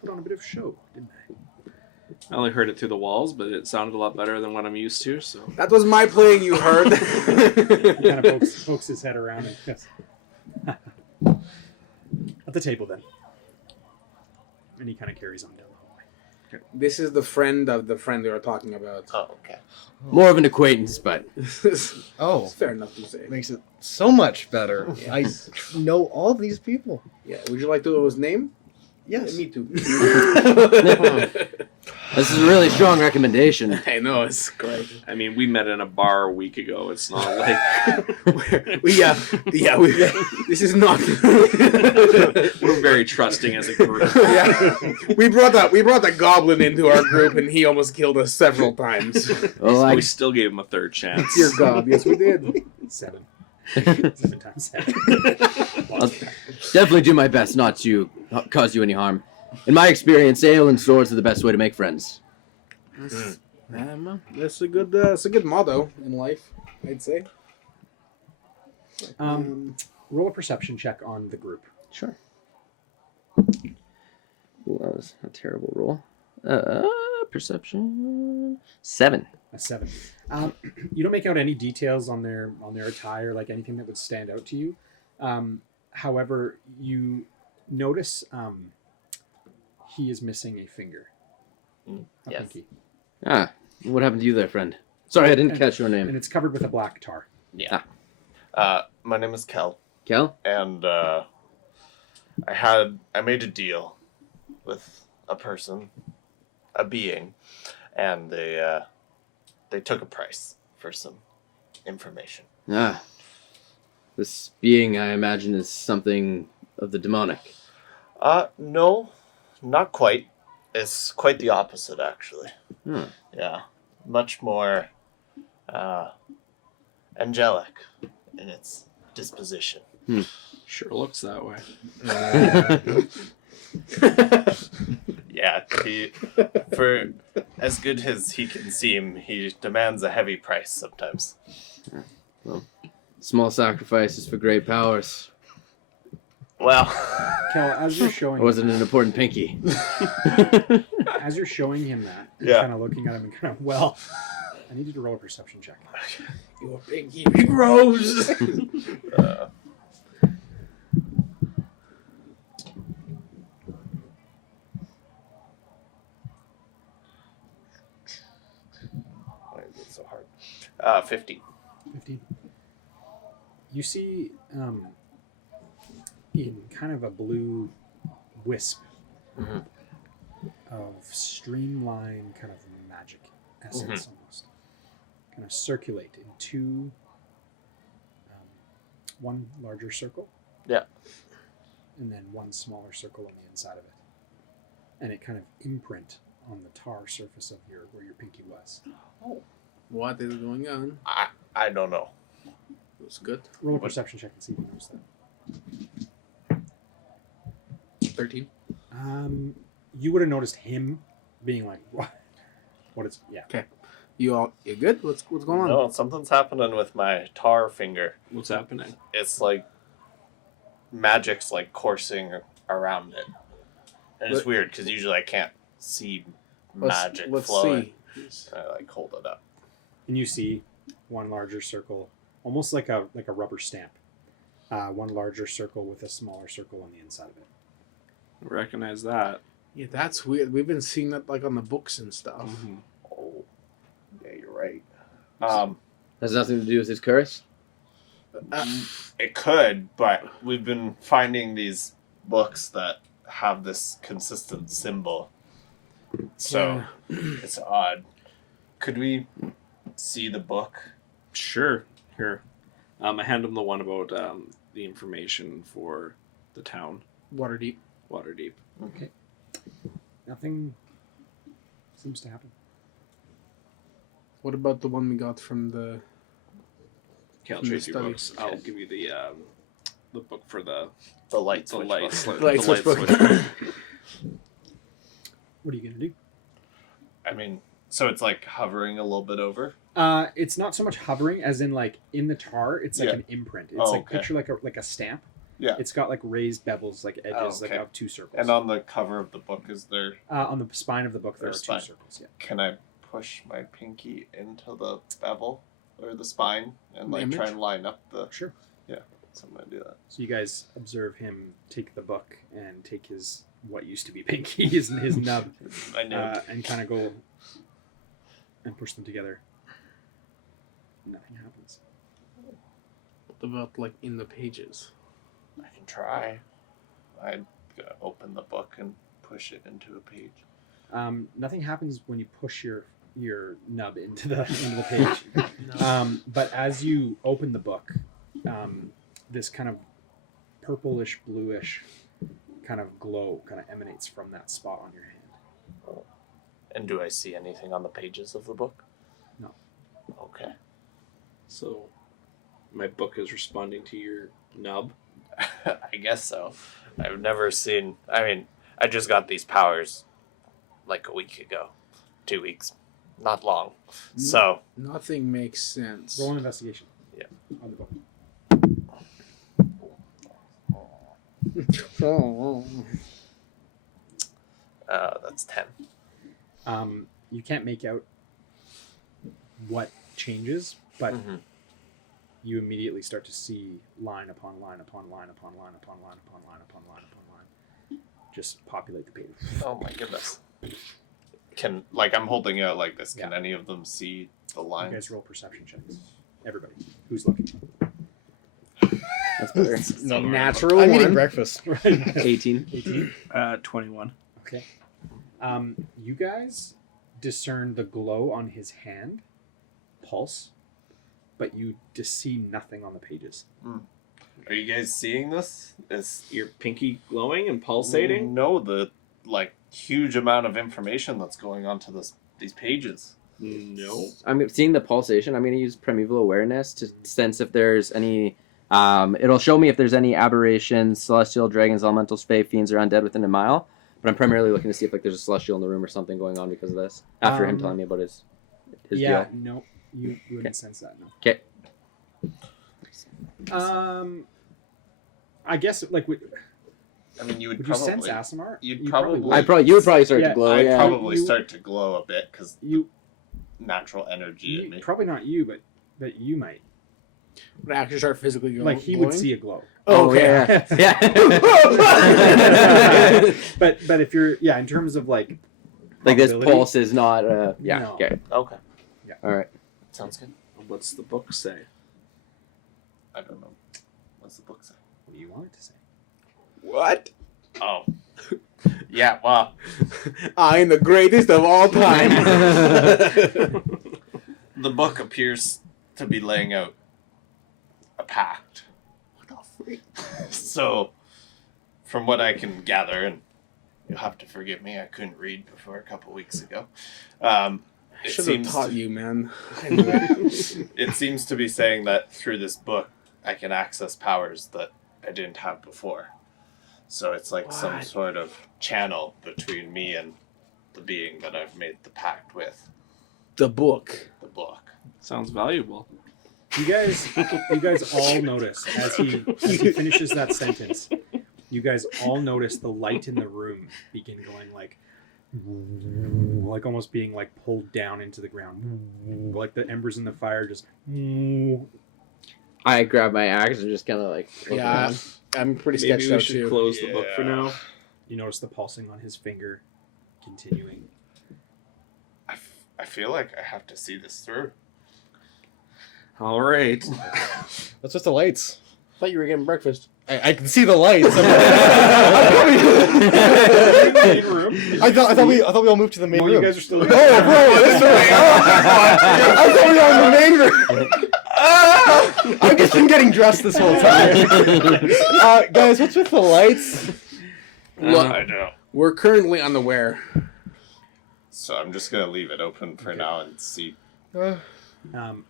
put on a bit of a show, didn't I? I only heard it through the walls, but it sounded a lot better than what I'm used to, so... That was my playing you heard. He kind of pokes his head around and yes. At the table then. And he kind of carries on down the hallway. This is the friend of the friend we were talking about. Oh, okay. More of an acquaintance, but Oh, It's fair enough to say. makes it so much better. Yes. I know all these people. Yeah, would you like to know his name? Yes. Me too. this is a really strong recommendation. I know, it's great. I mean, we met in a bar a week ago. It's not like... This is not... We're very trusting as a group. Yeah. We brought the goblin into our group and he almost killed us several times. Well, We still gave him a third chance. Dear God, yes we did. 7. 7 times 7. I'll definitely do my best not to cause you any harm. In my experience, ale and swords are the best way to make friends. That's a good motto in life, I'd say. Roll a perception check on the group. Sure. Ooh, that was a terrible roll. Perception 7. A 7. You don't make out any details on their attire, like anything that would stand out to you. However, you notice he is missing a finger. A Yes. pinky. Ah, what happened to you there, friend? Sorry, I didn't catch your name. And it's covered with a black tar. Yeah. My name is Kel, Kel? and I made a deal with a person, a being, and they took a price for some information. Ah. This being, I imagine, is something of the demonic. No, not quite. It's quite the opposite, actually. Hmm. Yeah, much more angelic in its disposition. Sure looks that way. Yeah, for as good as he can seem, he demands a heavy price sometimes. Small sacrifices for great powers. Well, Kel, as you're I showing wasn't an important pinky. as you're showing him that, you're Yeah. kind of looking at him and kind of, well, I need you to roll a perception check. Your pinky grows. why is it so hard? 50. 15. You see in kind of a blue wisp Mhm. of streamlined kind of magic essence almost kind of circulate in two one larger circle, Yeah. and then one smaller circle on the inside of it, and it kind of imprint on the tar surface of where your pinky was. What is going on? I don't know. Looks good. Roll a perception check and see if you notice that. 13. You would have noticed him being like, what is, yeah. You good? What's going on? No, something's happening with my tar finger. What's happening? It's like magic's like coursing around it, and it's Let- weird because usually I can't see magic Let's flowing. see. I like hold it up. And you see one larger circle, almost like a rubber stamp. One larger circle with a smaller circle on the inside of it. Recognize that. Yeah, that's weird. We've been seeing that like on the books and stuff. Oh, yeah, you're right. Has nothing to do with his curse? It could, but we've been finding these books that have this consistent symbol, so it's odd. Could we see the book? Sure. Here. I hand him the one about the information for the town, Waterdeep. Waterdeep. Okay. Nothing seems to happen. What about the one we got from the? Okay, I'll From the trade you study. books. I'll give you the book for the The light book. switch. Light the switch book. What are you gonna do? I mean, so it's like hovering a little bit over. It's not so much hovering as in like in the tar. It's like Yeah. an imprint. It's Oh, like okay. picture like a stamp. Yeah. It's got like raised bevels, like edges, okay. like of two circles. And on the cover of the book, is there? On the spine of the book, there Or are spine. two circles. Yeah. Can I push my pinky into the bevel or the spine and The like try image? and line up the? Sure. So I'm gonna do that. So you guys observe him take the book and take his what used to be pinky, his nub, I know. and kind of go and push them together. Nothing happens. What about like in the pages? I can try. I'm gonna open the book and push it into a page. Nothing happens when you push your nub into the page. But as you open the book, this kind of purplish bluish kind of glow kind of emanates from that spot on your hand. And do I see anything on the pages of the book? No. Okay. So, my book is responding to your nub. I guess so. I've never seen. I mean, I just got these powers like a week ago, 2 weeks, not long. So Nothing makes sense. Roll an investigation. Yeah. On the book. That's 10. You can't make out what changes, but you immediately start to see line upon line upon line upon line upon line upon line upon line upon line just populate the page. Oh my goodness. I'm holding it out like this. Can any of them see the You lines? guys roll perception checks. Everybody who's looking. That's better. No, natural I'm one. eating breakfast. 18. 18. 21. Okay. You guys discern the glow on his hand, pulse, but you just see nothing on the pages. Are you guys seeing this? Is Your pinky glowing and pulsating? No, the huge amount of information that's going onto these pages. No. I'm seeing the pulsation. I'm going to use primeval awareness to sense if there's any. It'll show me if there's any aberrations, celestial, dragons, elemental, fae, fiends, or undead within a mile. But I'm primarily looking to see if there's a celestial in the room or something going on because of this. After him telling me about his Yeah, deal. no, you wouldn't sense that. No. Okay. I guess would I mean, you would you probably sense Asimar? you'd You probably- You would probably start Yeah, to glow. I'd Yeah. probably You- start to glow a bit because You, natural energy in me. probably not you, but you might. Would I actually start physically glowing? Like he would see a glow. Oh, okay. yeah. But if you're in terms of like This probability, pulse is not. Yeah. No. Okay. Okay. All right. Sounds good. What's the book say? I don't know. What's the book say? What do you want it to say? What? Oh. Yeah, well, I'm the greatest of all time. the book appears to be laying out a pact. What the freak? So, from what I can gather, and you'll have to forgive me, I couldn't read before a couple weeks ago. I It should have seems taught you, man. Anyway. it seems to be saying that through this book, I can access powers that I didn't have before. So it's like some What? sort of channel between me and the being that I've made the pact with, The book. the book. Sounds valuable. You guys all notice as he finishes that sentence. You guys all notice the light in the room begin going like almost being like pulled down into the ground, like the embers in the fire just. I grab my axe and just kind of like. poke Yeah, around. I'm pretty Maybe sketched we out should too. close the book for Yeah. now. You notice the pulsing on his finger continuing. I feel like I have to see this through. All right. That's just the lights. I thought you were getting breakfast. I can see the lights. I thought we all moved to the main No, room. you guys are still. Oh, bro, that's right. I thought we were on the main room. I've just been getting dressed this whole time. Guys, what's with the lights? Look, I know. we're currently unaware. So I'm just going to leave it open for now and see.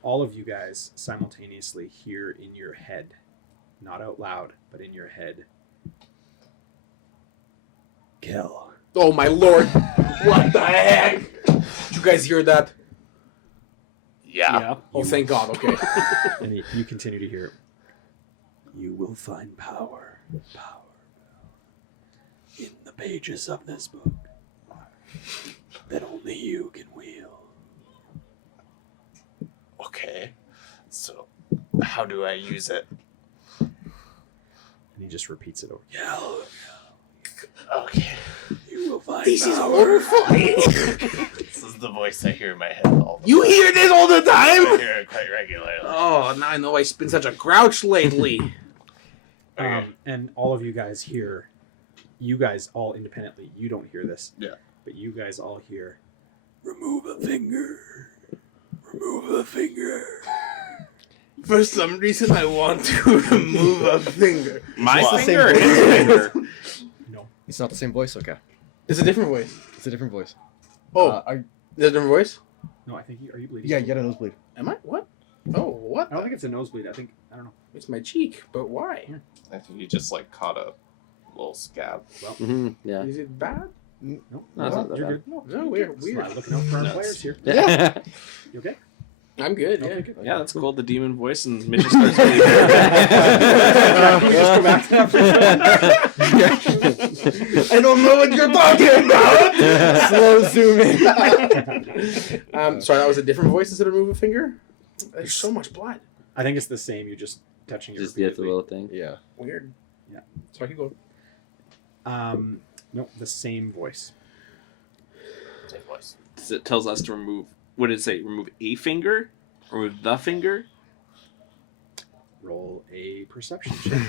All of you guys simultaneously hear in your head, not out loud, but in your head. Kill. Oh my lord! What the heck? Did you guys hear that? Yeah. Oh, thank God. Okay. And you continue to hear it. You will find power in the pages of this book that only you can wield. Okay. So, how do I use it? And he just repeats it over. Okay. You will find This is power. horrifying. This is the voice I hear in my head all the You hear this all the I time? hear it quite regularly. Oh, now I know I've been such a grouch lately. And all of you guys hear, you guys all independently, you don't hear this. Yeah. But you guys all hear, remove a finger. Remove a finger. For some reason, I want to remove a finger. My Well, finger, same his finger. No. It's not the same voice, okay. It's a different voice. It's a different voice. Oh, Are, is it a different voice? No, I think are you bleeding? yeah, you got a nosebleed. Am I? What? Oh, what? I don't think it's a nosebleed. I don't know. It's my cheek, but why? I think you just caught a little scab. Mhm, yeah. Is it bad? No, No, it's not that you're bad. good. No, weird. Just looking out for our Nuts. players here. Yeah. You okay? I'm good. Okay, Yeah. good. Yeah, that's cool. The demon voice and Mitchell starts getting Can we just go back to that? I don't know what you're talking about. Slow zooming. Sorry, that was a different voice instead of move a finger. There's so much blood. I think it's the same. You're just touching it Just the repeatedly. little thing. Yeah. Weird. Yeah. Sorry, keep going. No, the same voice. Same voice. It tells us to remove. What did it say? Remove a finger? Remove the finger? Roll a perception check.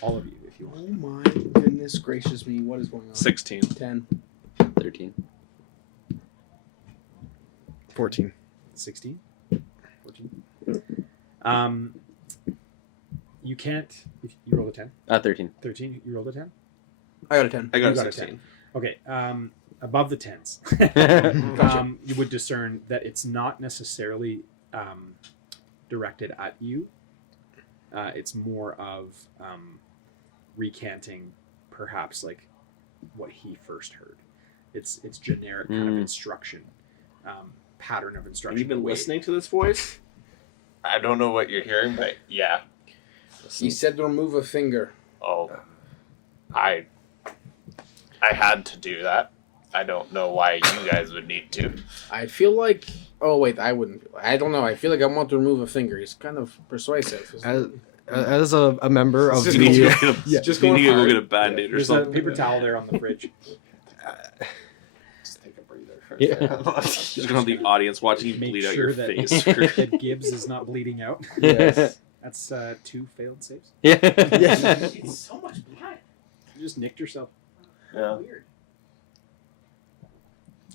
All of you, if you Oh want. my goodness gracious me! What is going on? 16. 10. 13. 14. 16? 14? You can't. If you rolled a 10. 13. 13. You rolled a 10. I got a 10. I got You a got a 16. Okay. Above the 10s, you would discern that it's not necessarily directed at you. It's more of recanting, perhaps like what he first heard. It's generic kind of instruction, pattern of instruction. Have you been way- listening to this voice? I don't know what you're hearing, but yeah. He said to remove a finger. Oh, I had to do that. I don't know why you guys would need to. I feel like. Oh wait, I wouldn't. I don't know. I feel like I want to remove a finger. He's kind of persuasive. As a member of Just You need to the... go get a, Yeah, just you need going to go hard. get a band-aid or There's a something. paper towel there on the fridge. Just take a breather for a Yeah. second. Just gonna have the audience watching you Make bleed out sure your that, face. that Gibbs is not bleeding out. Yes. That's 2 failed saves. Yeah. It's so much blood. You just nicked yourself. Yeah. Weird.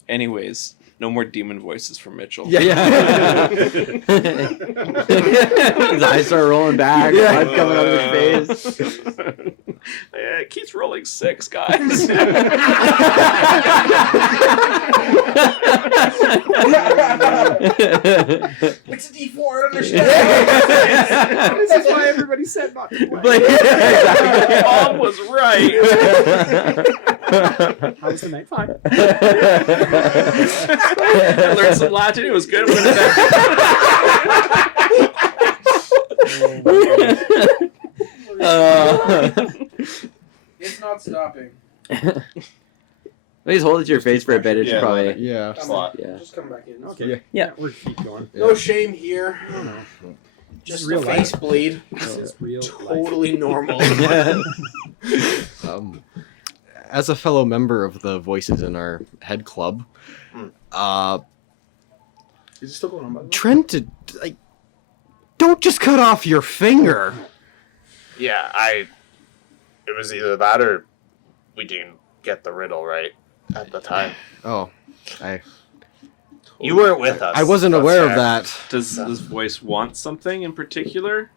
Anyways, no more demon voices from Mitchell. Yeah. His eyes start rolling back. Blood coming out of his face. Yeah, it keeps rolling 6, guys. It's a D4. Understand? This is why everybody said not to play. Mom was right. How was the night? Fine. I learned some Latin. It was good. It's not stopping. Please hold it to your face for a bit. It should Yeah, probably. Yeah. Just a lot. Yeah. Just come back in. Okay. Yeah. We're keep going. No shame here. No, no. Just real a face life. bleed. This is real life. Totally normal. As a fellow member of the voices in our head club, Is it still going on? By the way? Trent, like, don't just cut off your finger. Yeah, it was either that or we didn't get the riddle right at the time. Oh, You weren't with us. I wasn't That's aware of fair. that. Does this voice want something in particular?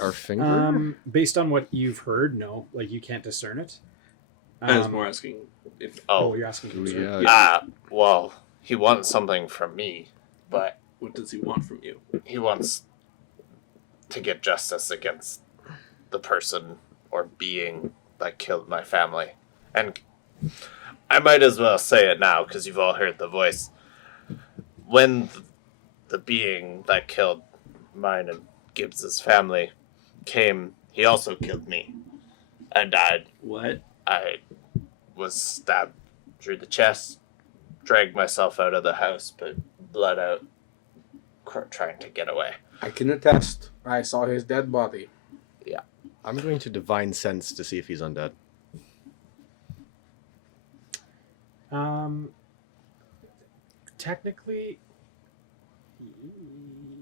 Our finger? Based on what you've heard, no. Like, you can't discern it. I was more asking if. Oh, Oh, you're asking. Do we, discern. well, he wants something from me, but What does he want from you? he wants to get justice against the person or being that killed my family. And I might as well say it now because you've all heard the voice. When the being that killed mine and Gibbs's family came, he also killed me. I died. What? I was stabbed through the chest, dragged myself out of the house, but blood out, trying to get away. I can attest. I saw his dead body. I'm going to divine sense to see if he's undead. Technically,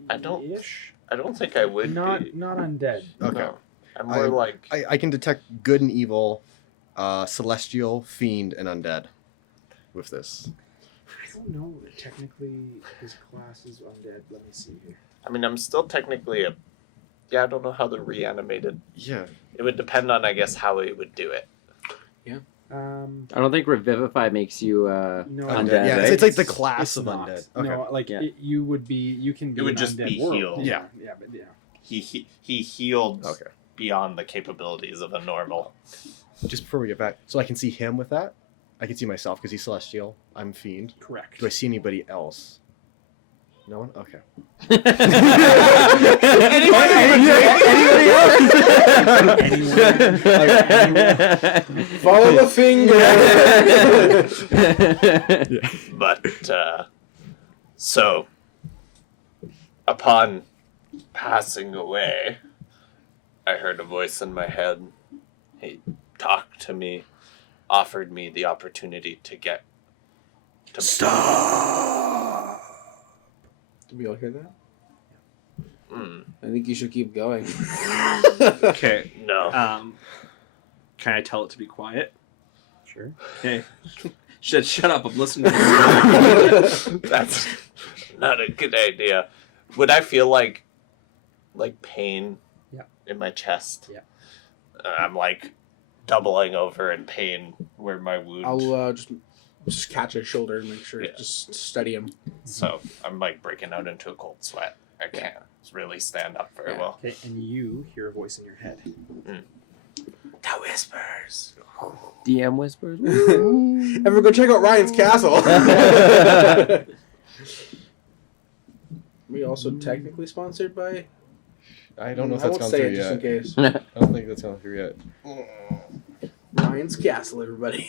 I don't ish. I don't think I would Not be. undead. Okay. No. I'm more like I can detect good and evil, celestial, fiend, and undead with this. I don't know. Technically, his class is undead. Let me see here. I mean, I'm still technically a. Yeah, I don't know how they're reanimated. Yeah. It would depend on, I guess, how he would do it. I don't think Revivify makes you No, undead. Yeah, right? it's like the class It's of not. undead. Okay. No, like Yeah. you would be. You can be. It would an just undead be world. healed. Yeah, yeah, but yeah. He healed Okay. beyond the capabilities of a normal. Just before we get back, so I can see him with that. I can see myself because he's celestial. I'm fiend. Correct. Do I see anybody else No one? Okay. Follow the finger. But, so, upon passing away, I heard a voice in my head. He talked to me, offered me the opportunity to get to Stop. Did we all hear that? Mm, I think you should keep going. Okay. no. Can I tell it to be quiet? Sure. Okay. Shut up. I'm listening to this. That's not a good idea. Would I feel like pain Yeah. in my chest? Yeah. I'm like doubling over in pain where my wound. I'll just catch his shoulder and make sure, Yeah. just study him. So I'm like breaking out into a cold sweat. I can't really stand up very well. Okay, and you hear a voice in your head. The whispers. DM whispers. Ever go check out Ryan's castle? We also technically sponsored by. I don't know if I that's won't gone say through it just in yet. case. I don't think that's gone through yet. Ryan's castle, everybody.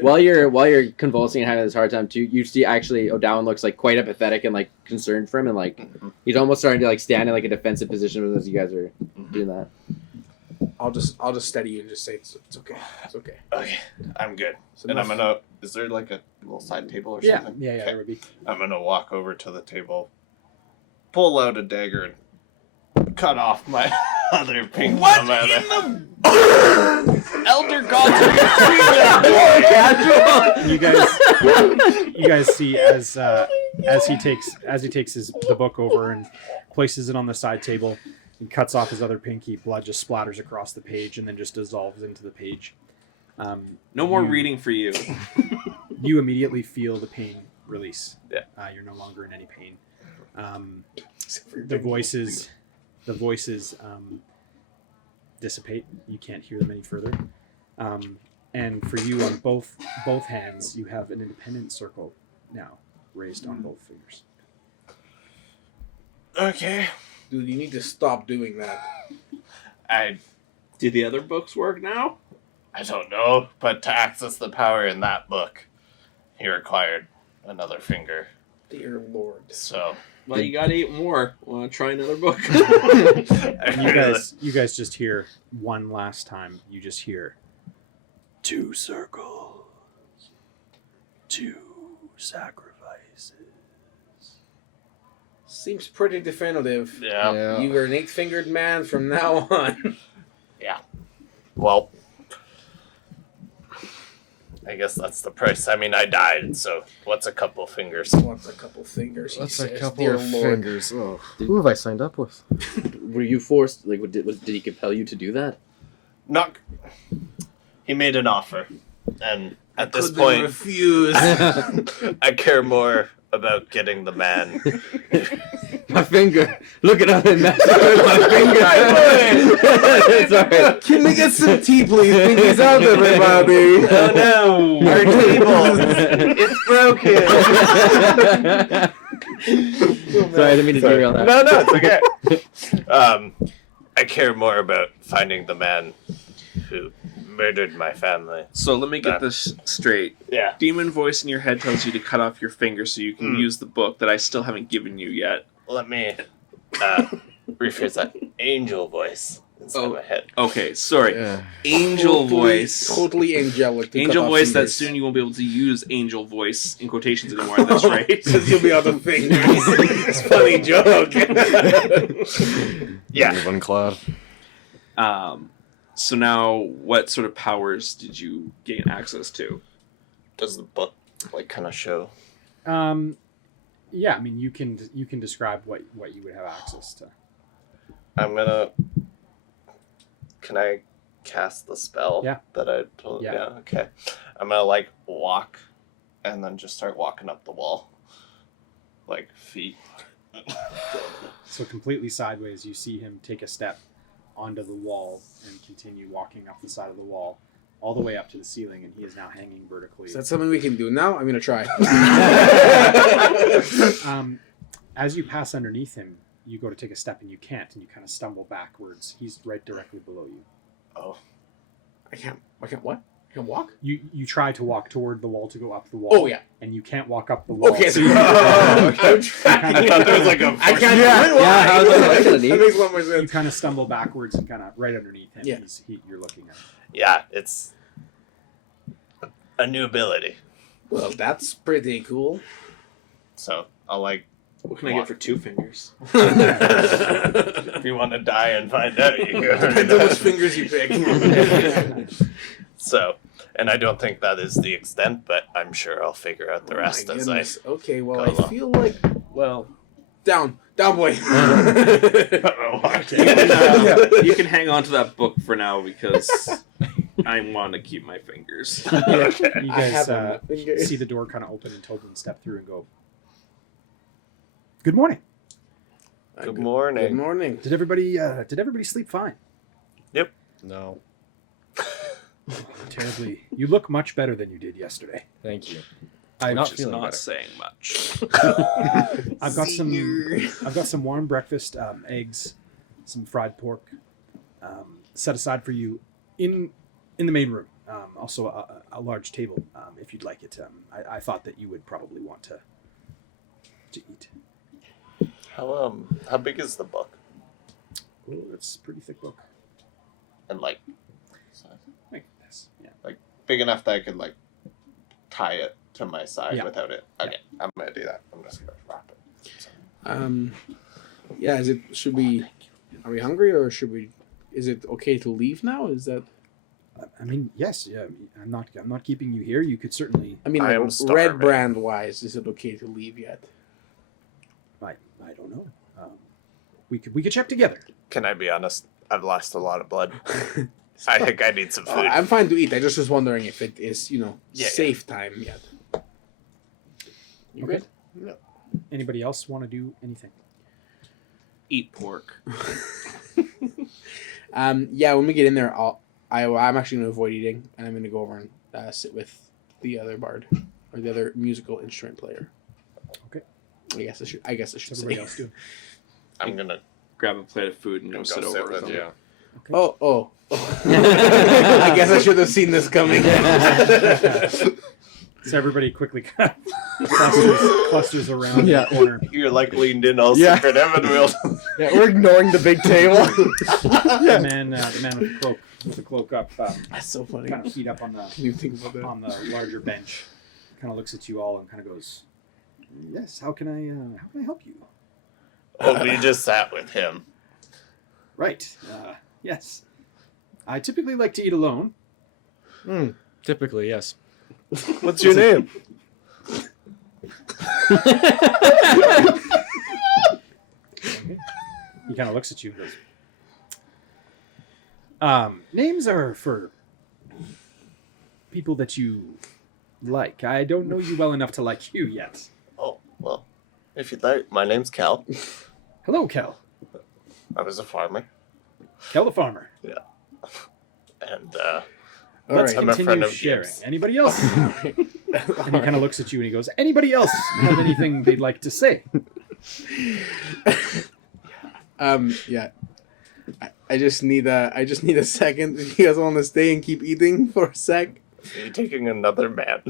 While you're convulsing and having this hard time too, you see actually O'Dowan looks like quite apathetic and like concerned for him, and like he's almost starting to like stand in like a defensive position as you guys are doing that. I'll just steady you and just say it's okay. It's okay. Okay, I'm good. So And I'm enough- gonna. Is there like a little side table or Yeah, something? yeah, Okay. there would be. I'm gonna walk over to the table, pull out a dagger, and cut off my other pink thumb out of Elder gods You guys see as he takes the book over and places it on the side table and cuts off his other pinky, blood just splatters across the page and then just dissolves into the page. No more you- reading for you. You immediately feel the pain release. Yeah. You're no longer in any pain. The voices dissipate. You can't hear them any further. And for you, on both hands, you have an independent circle now raised on both fingers. Okay. Dude, you need to stop doing that. Do the other books work now? I don't know, but to access the power in that book, he required another finger. Dear Lord. So Well, you got 8 more. Want to try another book? You guys just hear one last time. You just hear 2 circles, 2 sacrifices. Seems pretty definitive. yeah. You are an 8-fingered man from now on. Well, I guess that's the price. I mean, I died, so what's a couple fingers? What's a couple fingers? That's he a says, couple dear of Lord. fingers. Oh. Who have I signed up with? Were you forced? Like, did he compel you to do that? Not. He made an offer, and at this Couldn't point, refuse. I care more about getting the man. My finger. Look at how they messed up with my finger. Sorry. Can we get some tea, please? Fingers out, everybody. Oh no, our table, it's broken. Sorry, I didn't mean to derail that. No, it's okay. I care more about finding the man who murdered my family. So let me get this straight. Yeah. Demon voice in your head tells you to cut off your finger so you can use the book that I still haven't given you yet. Let me rephrase that. Angel voice inside my head. Okay, sorry. Yeah. Angel voice. Totally angelic. to Angel cut off voice that fingers. soon you won't be able to use angel voice in quotations anymore at this rate. Because you'll be out of fingers. It's a funny joke. Yeah. One cloud. So now, what sort of powers did you gain access to? Does the book like kind of show? Yeah, I mean, you can describe what you would have access to. I'm gonna. Can I cast the spell? Yeah. That I told. Yeah. Yeah. Okay. I'm gonna like walk, and then just start walking up the wall, like feet. So completely sideways, you see him take a step onto the wall and continue walking up the side of the wall all the way up to the ceiling, and he is now hanging vertically. Is that something we can do now? I'm going to try. as you pass underneath him, you go to take a step and you can't, and you kind of stumble backwards. He's right directly below you. Oh. I can't what? I can walk? You try to walk toward the wall to go up the wall. Oh, yeah. And you can't walk up the wall. Okay. So So you- I'm trying. I thought there was like a. I can't Yeah, do it. yeah, I was like, that's kinda neat. That makes one more you sense. kind of stumble backwards and kind of right underneath him. Yeah. You're looking at him. Yeah, it's a new ability. Well, that's pretty cool. So I'll like. What can I get for 2 fingers? If you want to die and find out, you Depends on which fingers you pick. So, and I don't think that is the extent, but I'm sure I'll figure out the rest Oh my as goodness. Okay, well, go I along. feel like Well, down, boy. you can hang on to that book for now because I want to keep my fingers. You I guys have a finger. see the door kind of open and Tobin step through and go, "Good morning. Good morning. Good morning. Did everybody sleep fine? No. Terribly. You look much better than you did yesterday. Thank you. I'm not Which is feeling not better. saying much. I've got some warm breakfast, eggs, some fried pork, set aside for you in the main room. Also a large table, if you'd like it. I thought that you would probably want to eat. How big is the book? Oh, it's a pretty thick book. And like Like this. Yeah. big enough that I could like tie it to my side Yeah. without it. Okay, I'm gonna do that. I'm just gonna wrap it. So, Yeah. Are we hungry or is it okay to leave now? Is that? I mean, yes. Yeah. I'm not keeping you here. You could certainly. I mean, I am red starving. brand wise, is it okay to leave yet? I don't know. We could check together. Can I be honest? I've lost a lot of blood. I think I need some food. I'm fine to eat. I just was wondering if it is, Yeah. safe time yet. You Okay. good? Anybody else want to do anything? Eat pork. Yeah. When we get in there, I'm actually gonna avoid eating, and I'm gonna go over and sit with the other bard or the other musical instrument player. Okay. I guess I should What's everybody say. else do? I'm gonna Grab a plate of food and go sit over with them. Oh. I guess I should have seen this coming. So everybody quickly kind of clusters around Yeah. the corner. You're like leaned in all Yeah. secretive and we'll. Yeah, we're ignoring the big table. The man with the cloak up, That's so funny. kind of feet up on Can you think about that? the larger bench, kind of looks at you all and kind of goes, "Yes, how can I help you?" Oh, we just sat with him. Right. Yes. I typically like to eat alone. Typically, yes. What's your name? He kind of looks at you and goes, names are for people that you like. I don't know you well enough to like you yet. Oh, well, if you'd like, my name's Cal. Hello, Kel. I was a farmer. Kel the farmer. And, All Let's right. I'm a friend continue of sharing. Gibbs. Anybody else? And he kind of looks at you and he goes, anybody else have anything they'd like to say? Yeah. I just need a second. You guys want to stay and keep eating for a sec? Are you taking another man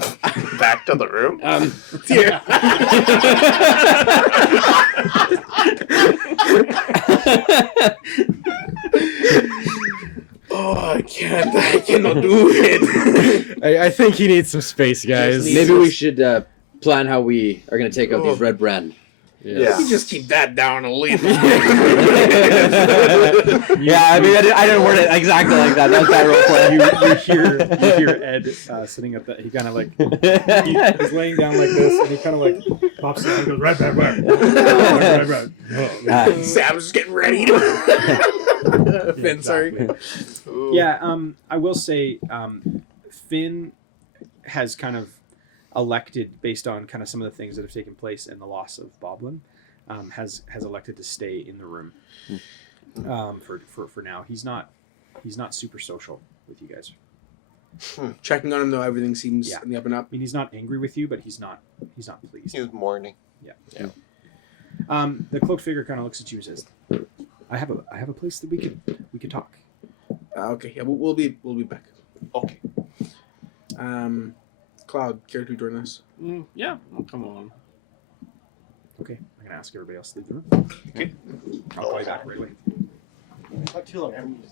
back to the room? Here. Oh, I cannot do it. I think he needs some space, guys. Maybe we should plan how we are going to take out these red brand. Yeah. Let me just keep that down a little. Yeah, I mean, I didn't word it exactly like that. That's my role play. You hear Ed sitting at the. He kind of like he's laying down like this, and he kind of like pops up and goes right. Sam's just getting ready. Finn, sorry. Yeah, I will say, Finn has kind of elected, based on kind of some of the things that have taken place in the loss of Boblin, has elected to stay in the room for now. He's not super social with you guys. Checking on him though, everything seems Yeah. in the up and up. I mean, he's not angry with you, but he's not pleased. He was mourning. Yeah. The cloaked figure kind of looks at you and says, I have a place that we could talk. Okay, yeah, we'll be back. Okay. Cloud, care to join us? Yeah, I'll come on. Okay, I'm gonna ask everybody else to leave the room. Okay. I'll call you back right away. Not too long.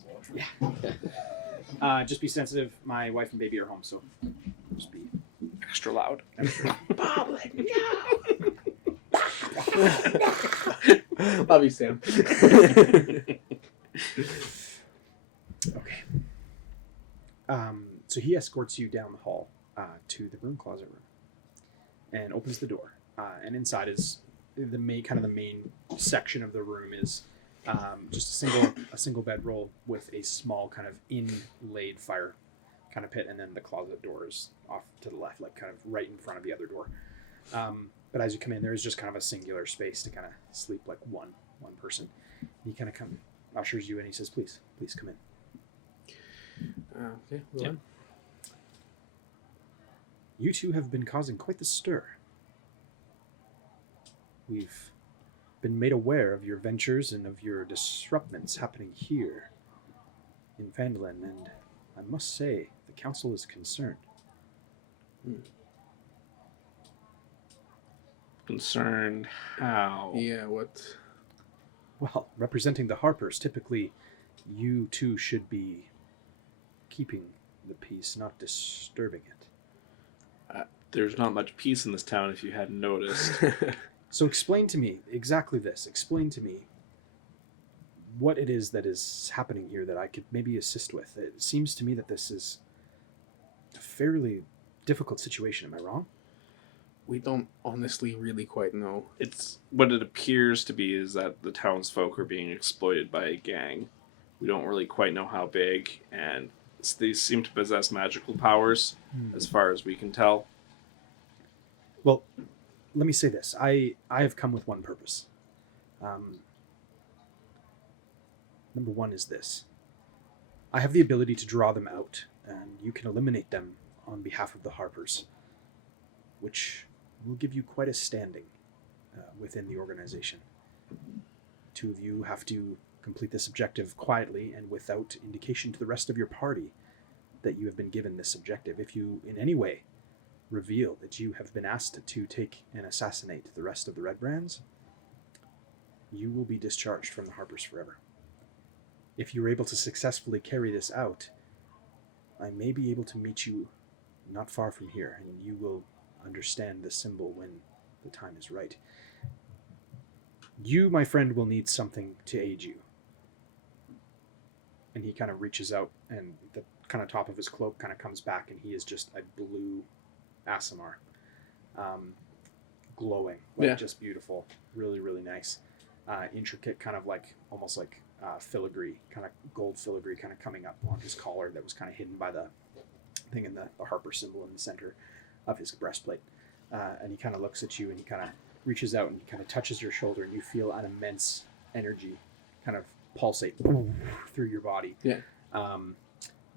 Just be sensitive. My wife and baby are home, so just be Extra loud. Love you, Sam. okay. So he escorts you down the hall to the broom closet room, and opens the door. And inside is the main section of the room is just a single bedroll with a small kind of inlaid fire kind of pit, and then the closet door is off to the left, like kind of right in front of the other door. But as you come in, there is just kind of a singular space to kind of sleep like one person. He kind of ushers you in. He says, "Please come in." Okay, go on. You two have been causing quite the stir. We've been made aware of your ventures and of your disruptions happening here in Phandalin, and I must say, the council is concerned. Concerned how? Yeah, what? Well, representing the Harpers, typically you two should be keeping the peace, not disturbing it. There's not much peace in this town if you hadn't noticed. So explain to me exactly this. Explain to me what it is that is happening here that I could maybe assist with. It seems to me that this is a fairly difficult situation. Am I wrong? We don't honestly really quite know. It's what it appears to be is that the townsfolk are being exploited by a gang. We don't really quite know how big, and they seem to possess magical powers, as far as we can tell. Well, let me say this. I have come with one purpose. Number one is this. I have the ability to draw them out, and you can eliminate them on behalf of the Harpers, which will give you quite a standing within the organization. Two of you have to complete this objective quietly and without indication to the rest of your party that you have been given this objective. If you in any way reveal that you have been asked to take and assassinate the rest of the Red Brands, you will be discharged from the Harpers forever. If you are able to successfully carry this out, I may be able to meet you not far from here, and you will understand the symbol when the time is right. You, my friend, will need something to aid you. And he kind of reaches out, and the kind of top of his cloak kind of comes back, and he is just a blue Aasimar, glowing, like just beautiful, really, really nice, intricate, kind of like almost like filigree, kind of gold filigree, kind of coming up on his collar that was kind of hidden by the thing in the Harper symbol in the center of his breastplate. And he kind of looks at you, and he kind of reaches out and he kind of touches your shoulder, and you feel an immense energy kind of pulsate through your body. Yeah.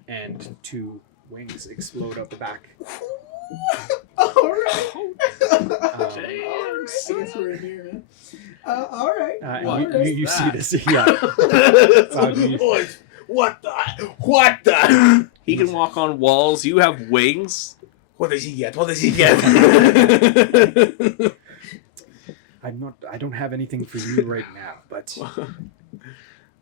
And two wings explode out the back. All right. Damn, I guess we're in here, man. All right. And you see this, yeah. What the? He can walk on walls. You have wings. What does he get? What does he get? I don't have anything for you right now, but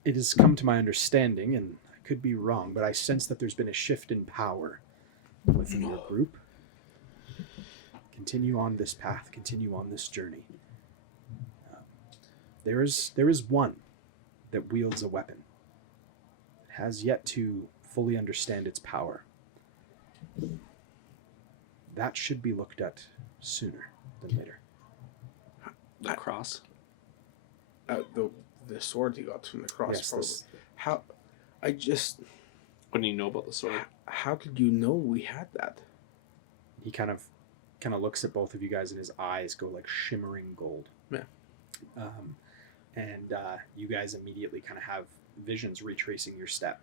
it has come to my understanding, and I could be wrong, but I sense that there's been a shift in power within your group. Continue on this path. Continue on this journey. There is one that wields a weapon. It has yet to fully understand its power. That should be looked at sooner than later. The cross. The sword he got from the cross. Yes, probably. this- How? What do you know about the sword? How did you know we had that? He kind of looks at both of you guys, and his eyes go like shimmering gold. Yeah. And you guys immediately kind of have visions retracing your step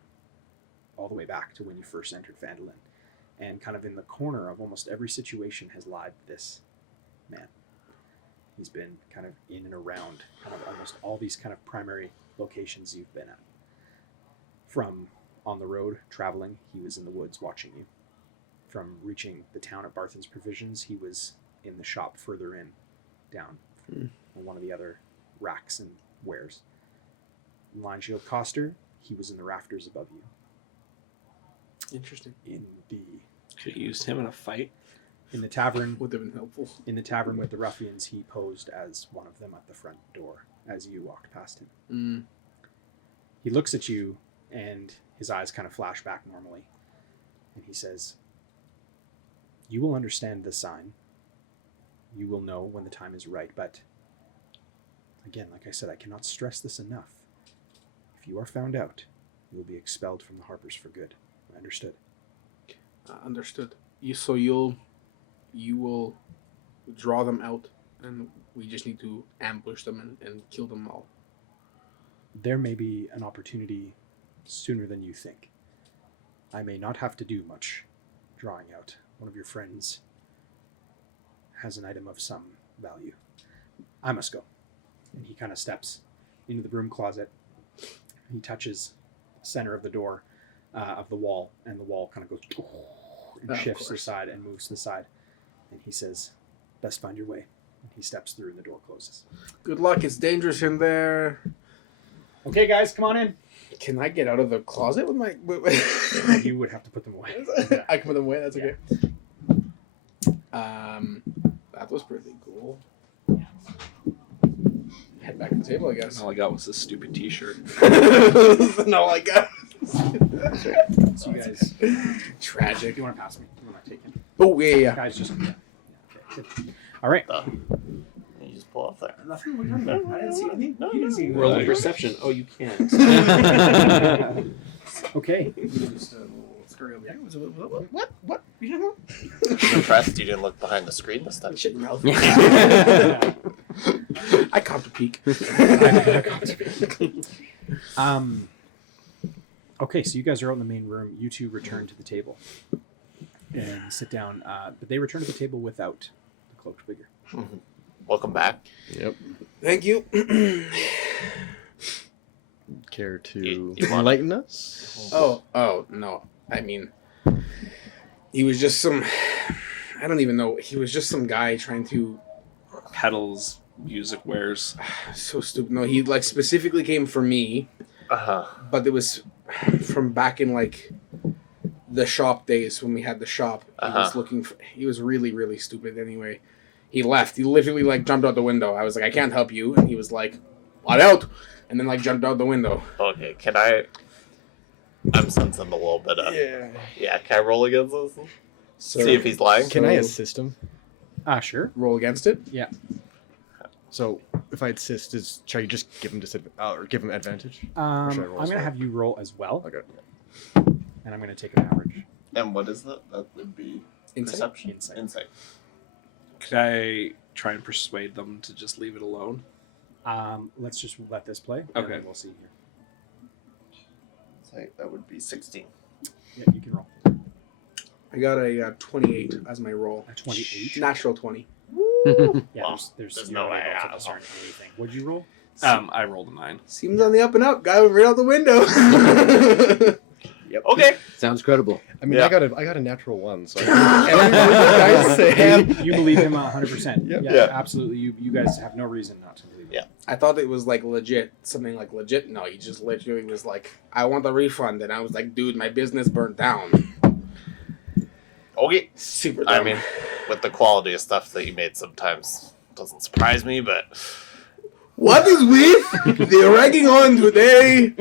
all the way back to when you first entered Phandalin. And kind of in the corner of almost every situation has lied this man. He's been kind of in and around kind of almost all these kind of primary locations you've been at. From on the road, traveling, he was in the woods watching you. From reaching the town at Barthen's Provisions, he was in the shop further in, down on one of the other racks and wares. In Line Shield Coster, he was in the rafters above you. Interesting. In the Could have used him in a fight. in the tavern Would have been helpful. in the tavern with the ruffians, he posed as one of them at the front door as you walked past him. Mm. He looks at you, and his eyes kind of flash back normally, and he says, "You will understand the sign. You will know when the time is right, but again, like I said, I cannot stress this enough. If you are found out, you will be expelled from the Harpers for good. Understood?" Understood. You will draw them out, and we just need to ambush them and kill them all. There may be an opportunity sooner than you think. I may not have to do much drawing out. One of your friends has an item of some value. I must go. And he kind of steps into the broom closet. He touches the center of the door of the wall, and the wall kind of goes and shifts to the side and moves to the side. And he says, "Best find your way." And he steps through and the door closes. Good luck. It's dangerous in there. Okay, guys, come on in. Can I get out of the closet with my... You would have to put them away. I can put them away. That's okay. That was pretty cool. Head back to the table, I guess. All I got was this stupid T-shirt. No, I got. So you guys, Tragic. you want to pass me? You want to take it? Oh yeah. Guys, just okay. Good. All right. You just pull off there. Nothing. What are you talking about? I didn't see anything. No, You didn't see Roll anything. perception. Oh, you can't. Okay. Just a little scurry over here. What? I'm impressed you didn't look behind the screen this time. Shit in your mouth. I caught the peek. Okay, so you guys are out in the main room. You two return to the table and sit down. But they return to the table without the cloaked figure. Welcome back. Yep. Thank you. Care to You want- enlighten us? Oh no. I mean, he was just some. I don't even know. He was just some guy trying to. Pedals, music wares. So stupid. No, he like specifically came for me, but it was from back in like the shop days when we had the shop. He was looking for. He was really, really stupid. Anyway, he left. He literally like jumped out the window. I was like, I can't help you, and he was like, "What out?" And then like jumped out the window. Okay, can I'm sensing a little bit of... Yeah, can I roll against this? So See if he's lying? Can I assist him? Sure. roll against it? Yeah. So if I assist, shall you just give him or give him advantage? I'm should I roll going to as have you roll as well, Okay. and I'm going to take an average. And what is that? That would be Insight? perception? Insight. Insight. Could I try and persuade them to just leave it alone? Let's just let this play. And Okay. then we'll see here. Insight, that would be 16. Yeah, you can roll. I got a 28 as my roll. A 28. Natural 20. Yeah, Well, there's there's you're no not way able to out. discern anything. What'd you roll? I rolled a 9. Seems on the up and up. Guy went right out the window. Yep. Okay. Sounds credible. I mean, Yeah. I got a natural 1, so everything you guys say. You believe him 100%. Yep. Yeah, Yeah. absolutely. You guys have no reason not to believe him. Yeah. I thought it was like legit, something like legit. No, he just literally was like, I want the refund. And I was like, dude, my business burnt down. Okay. Super I dumb. mean, with the quality of stuff that you made sometimes doesn't surprise me, but What is with the ragging on today?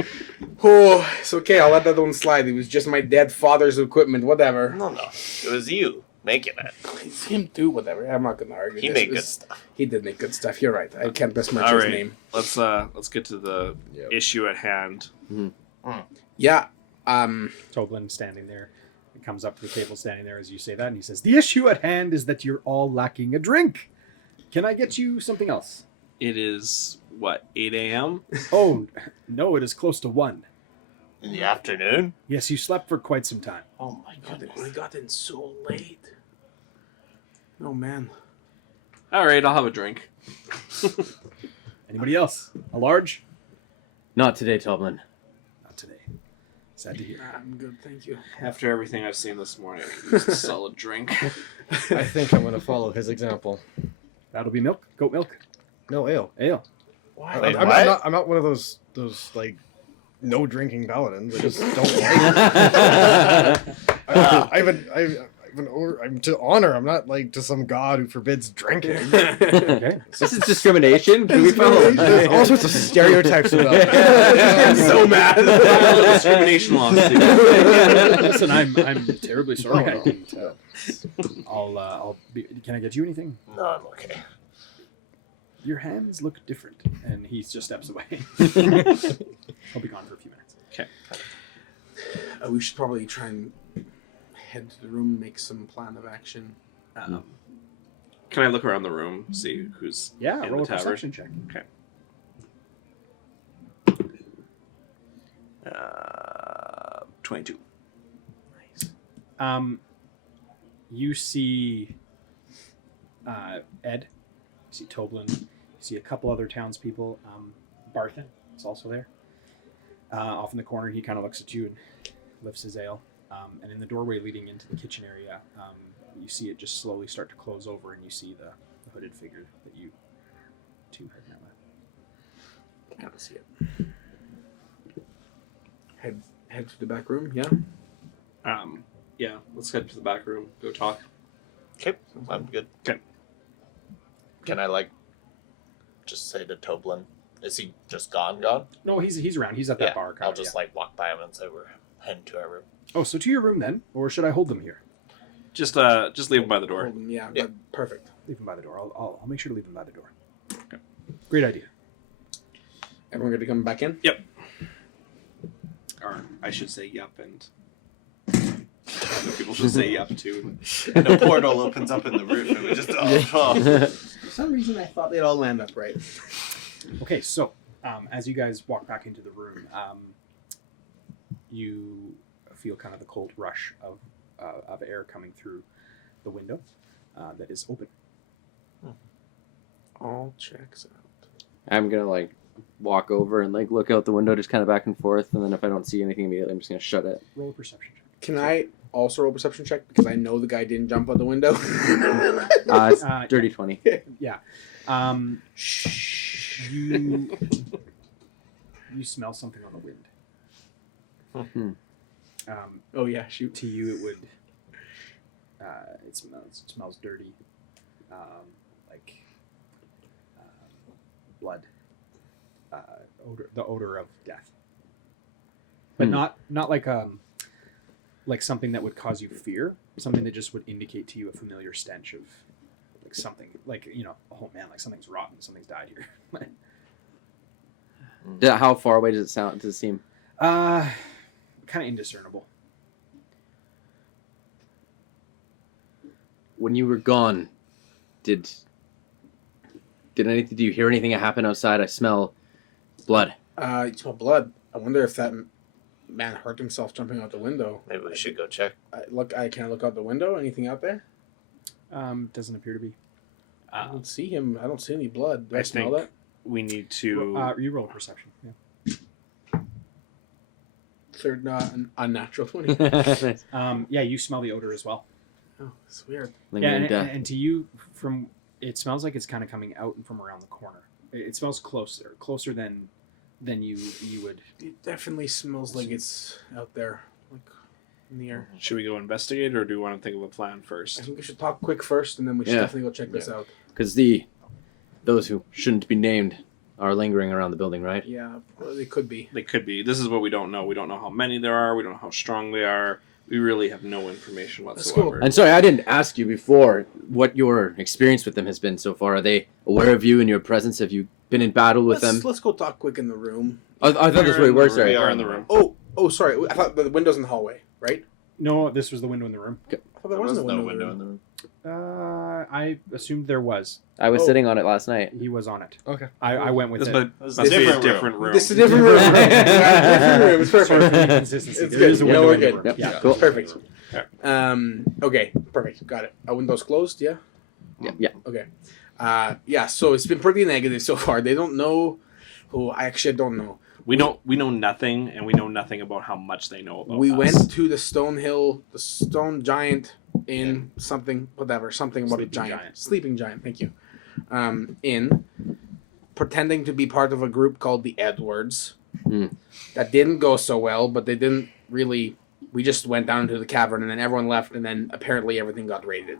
Oh, it's okay. I'll let that one slide. It was just my dead father's equipment. Whatever. no. It was you making it. It's him too. Whatever. I'm not gonna argue. He this. made good It's- stuff. He did make good stuff. You're right. I can't besmirch All his right. name. Let's get to the Yep. issue at hand. Yeah. Toblin standing there. He comes up to the table standing there as you say that, and he says, "The issue at hand is that you're all lacking a drink. Can I get you something else?" It is, 8 a.m.? Oh, no, it is close to 1. In the afternoon? Yes, you slept for quite some time. Oh my God, goodness. we got in so late. Oh man. All right, I'll have a drink. Anybody else? A large? Not today, Toblin. Not today. Sad to hear. I'm good, thank you. After everything I've seen this morning, I could use a solid drink. I think I'm gonna follow his example. That'll be milk. Goat milk. No ale. Ale. Why? Wait, I'm what? not one of those like no drinking paladins. I just don't like it. I'm to honor. I'm not like to some god who forbids drinking. Okay. This is discrimination. Can we follow? There's all sorts of stereotypes about it. I'm so mad. Discrimination lawsuit. Listen, I'm terribly sorry. I didn't. I'll be. Can I get you anything? No, I'm okay. Your hands look different, and he just steps away. I'll be gone for a few minutes. Okay. We should probably try and head to the room, make some plan of action. Can I look around the room, see who's Yeah, in roll the a tavern? perception check. Okay. 22. You see Ed. You see Toblin. You see a couple other townspeople. Barthen is also there. Off in the corner, he kind of looks at you and lifts his ale. And in the doorway leading into the kitchen area, you see it just slowly start to close over, and you see the hooded figure that you two had met with. Can't see it. Head to the back room, yeah? Yeah, let's head to the back room. Go talk. Okay, I'm good. Okay. Can I just say to Toblin, is he just gone? No, he's around. He's at that bar. I'll just walk by him and say we're heading to our room. Oh, so to your room then, or should I hold them here? Just leave him by the door. Hold them, yeah. Yeah. Perfect. Leave them by the door. I'll make sure to leave them by the door. Okay. Great idea. Everyone going to come back in? Yep. Or I should say yep, and other people should say yep too. And a portal opens up in the roof, and we just For some reason, I thought they'd all land upright. Okay, so as you guys walk back into the room, you feel kind of the cold rush of air coming through the window that is open. All checks out. I'm gonna walk over and look out the window, just kind of back and forth, and then if I don't see anything immediately, I'm just gonna shut it. Roll a perception check. Can I also roll a perception check? Because I know the guy didn't jump out the window. It's dirty 20. Yeah. You smell something on the wind. Oh, yeah, shoot. To you, it would. It smells dirty, blood. The odor of death, but not like something that would cause you fear. Something that just would indicate to you a familiar stench of something, oh man, something's rotten, something's died here. How far away does it seem? Kind of indiscernible. When you were gone, did anything? Do you hear anything happen outside? I smell blood. You smell blood. I wonder if that man hurt himself jumping out the window. Maybe we should go check. I can't look out the window. Anything out there? Doesn't appear to be. I don't see him. I don't see any blood. Do I, I smell think- that? We need to. You roll a perception. Yeah. Third, unnatural 20. Yeah, you smell the odor as well. Oh, it's weird. And to you, it smells like it's kind of coming out and from around the corner. It smells closer than you would. It definitely smells like it's out there, in the air. Should we go investigate, or do we want to think of a plan I first? think we should talk quick first, and then we should Yeah. definitely go check this out. Because those who shouldn't be named are lingering around the building, right? Yeah, well, they could be. They could be. This is what we don't know. We don't know how many there are. We don't know how strong they are. We really have no information Let's go. whatsoever. And sorry, I didn't ask you before what your experience with them has been so far. Are they aware of you and your presence? Have you been in battle with them? Let's go talk quick in the room. I thought that's where we were, sorry. We are in the room. Oh, sorry. I thought the window's in the hallway, right? No, this was the window in the room. I thought there There wasn't was a no window, window in in the the room. I assumed there was. I was Oh. sitting on it last night. He was on it. Okay. I went with This it. must This be a different different room. This is a different room. different room. It's perfect. Consistency. It's There good. is a Yeah, window we're in the good. room. Yep. Yeah, Cool. Perfect. Okay, perfect. Got it. Window's closed, yeah? Yeah. Okay. Yeah, so it's been pretty negative so far. They don't know who. I actually don't know. We know nothing, and we know nothing about how much they know about We us. went to the stone hill, the stone giant in something, whatever, something about Sleeping a giant. giant. Sleeping giant, thank you. In pretending to be part of a group called the Edwards. That didn't go so well, but they didn't really. We just went down into the cavern, and then everyone left, and then apparently everything got raided.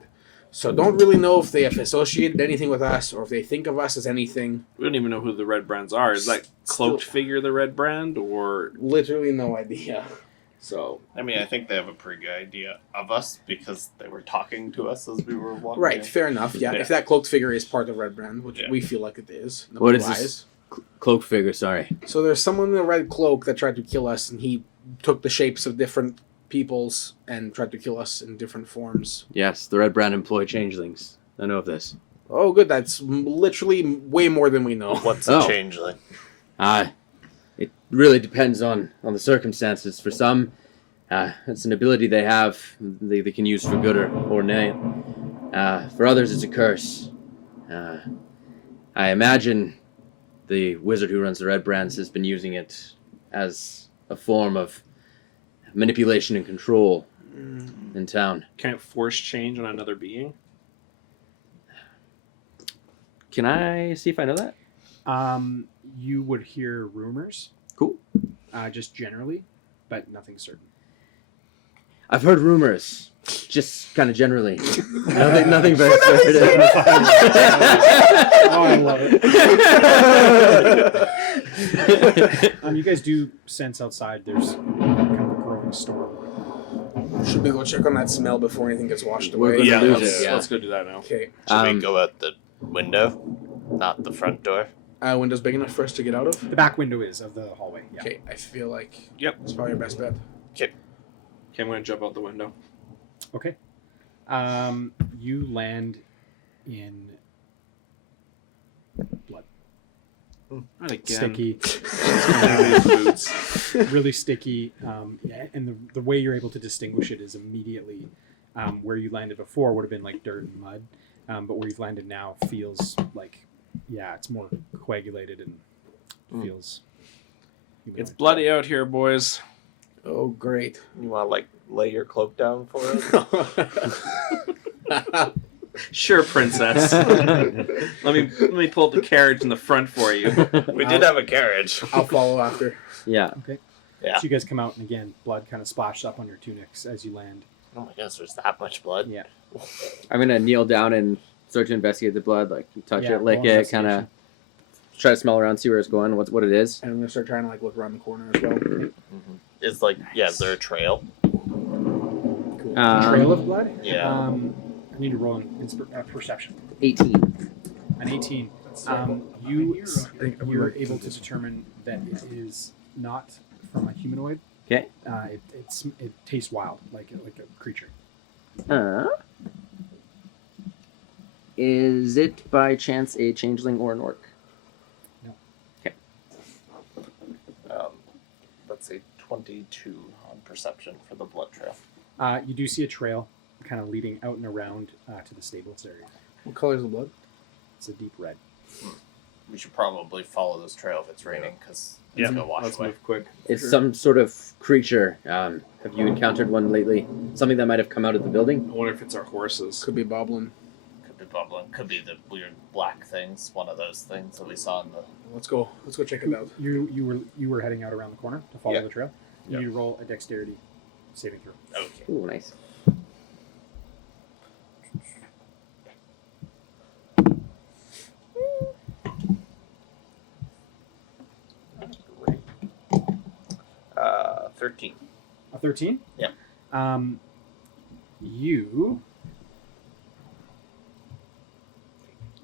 So don't really know if they have associated anything with us, or if they think of us as anything. We don't even know who the Red Brands are. Is that cloaked figure the Red Brand, or Literally no idea. so? I mean, I think they have a pretty good idea of us because they were talking to us as we were walking. Right, fair enough. Yeah, Yeah. if that cloaked figure is part of Red Brand, which Yeah. we feel like it is. No What is lies. this? Cloak figure, sorry. So there's someone in a red cloak that tried to kill us, and he took the shapes of different peoples and tried to kill us in different forms. Yes, the Red Brand employ changelings. I know of this. Oh, good. That's literally way more than we know. What's Oh. a changeling? It really depends on the circumstances. For some, it's an ability they have they can use for good or nay. For others, it's a curse. I imagine the wizard who runs the Red Brands has been using it as a form of manipulation and control in town. Can it force change on another being? Can I see if I know that? You would hear rumors, Cool. just generally, but nothing certain. I've heard rumors, just kind of generally. nothing very certain. Oh, I love it. You guys do sense outside there's kind of a growing storm. Should we go check on that smell before anything gets washed We're away? gonna Yeah, lose let's- it. Yeah. Let's go do that now. Okay. Should we go out the window, not the front door? Window's big enough for us to get out of? The back window is of the hallway. Yeah. Okay, I feel like Yep. it's probably your best bet. Okay, I'm gonna jump out the window. Okay. You land in blood. Not again. Sticky. Boots. Really sticky. Yeah, and the way you're able to distinguish it is immediately where you landed before would have been like dirt and mud, but where you've landed now feels like, yeah, it's more coagulated and feels. It's bloody out here, boys. Oh, great. You want to like lay your cloak down for us? Sure, princess. let me pull up the carriage in the front for you. We did have a carriage. I'll follow after. Yeah. Yeah. So you guys come out, and again, blood kind of splashed up on your tunics as you land. Oh my gosh, there's that much blood. Yeah. I'm gonna kneel down and start to investigate the blood, like touch Yeah, it, lick roll it, kind of investigation. try to smell around, see where it's going, what it is. And I'm gonna start trying to like look around the corner as well. Is like, yeah, is there a trail? Cool. Trail of blood? Yeah. I need to roll an perception. 18. An 18. You're able to determine that it is not from a humanoid. Okay. It tastes wild, like a creature. Is it by chance a changeling or an orc? Let's say 22 on perception for the blood trail. You do see a trail kind of leading out and around to the stables area. What color is the blood? It's a deep red. We should probably follow this trail if it's raining because it's gonna wash Let's away. move quick. It's some sort of creature. Have you encountered one lately? Something that might have come out of the building? I wonder if it's our horses. Could be Boblin. Could be bubbling. Could be the weird black things. One of those things that we saw in the. Let's go check it out. You were heading out around the corner to follow Yeah. the trail. You Yeah. need to roll a dexterity saving throw. Okay. Ooh, nice. Great. 13. A 13? Yep. You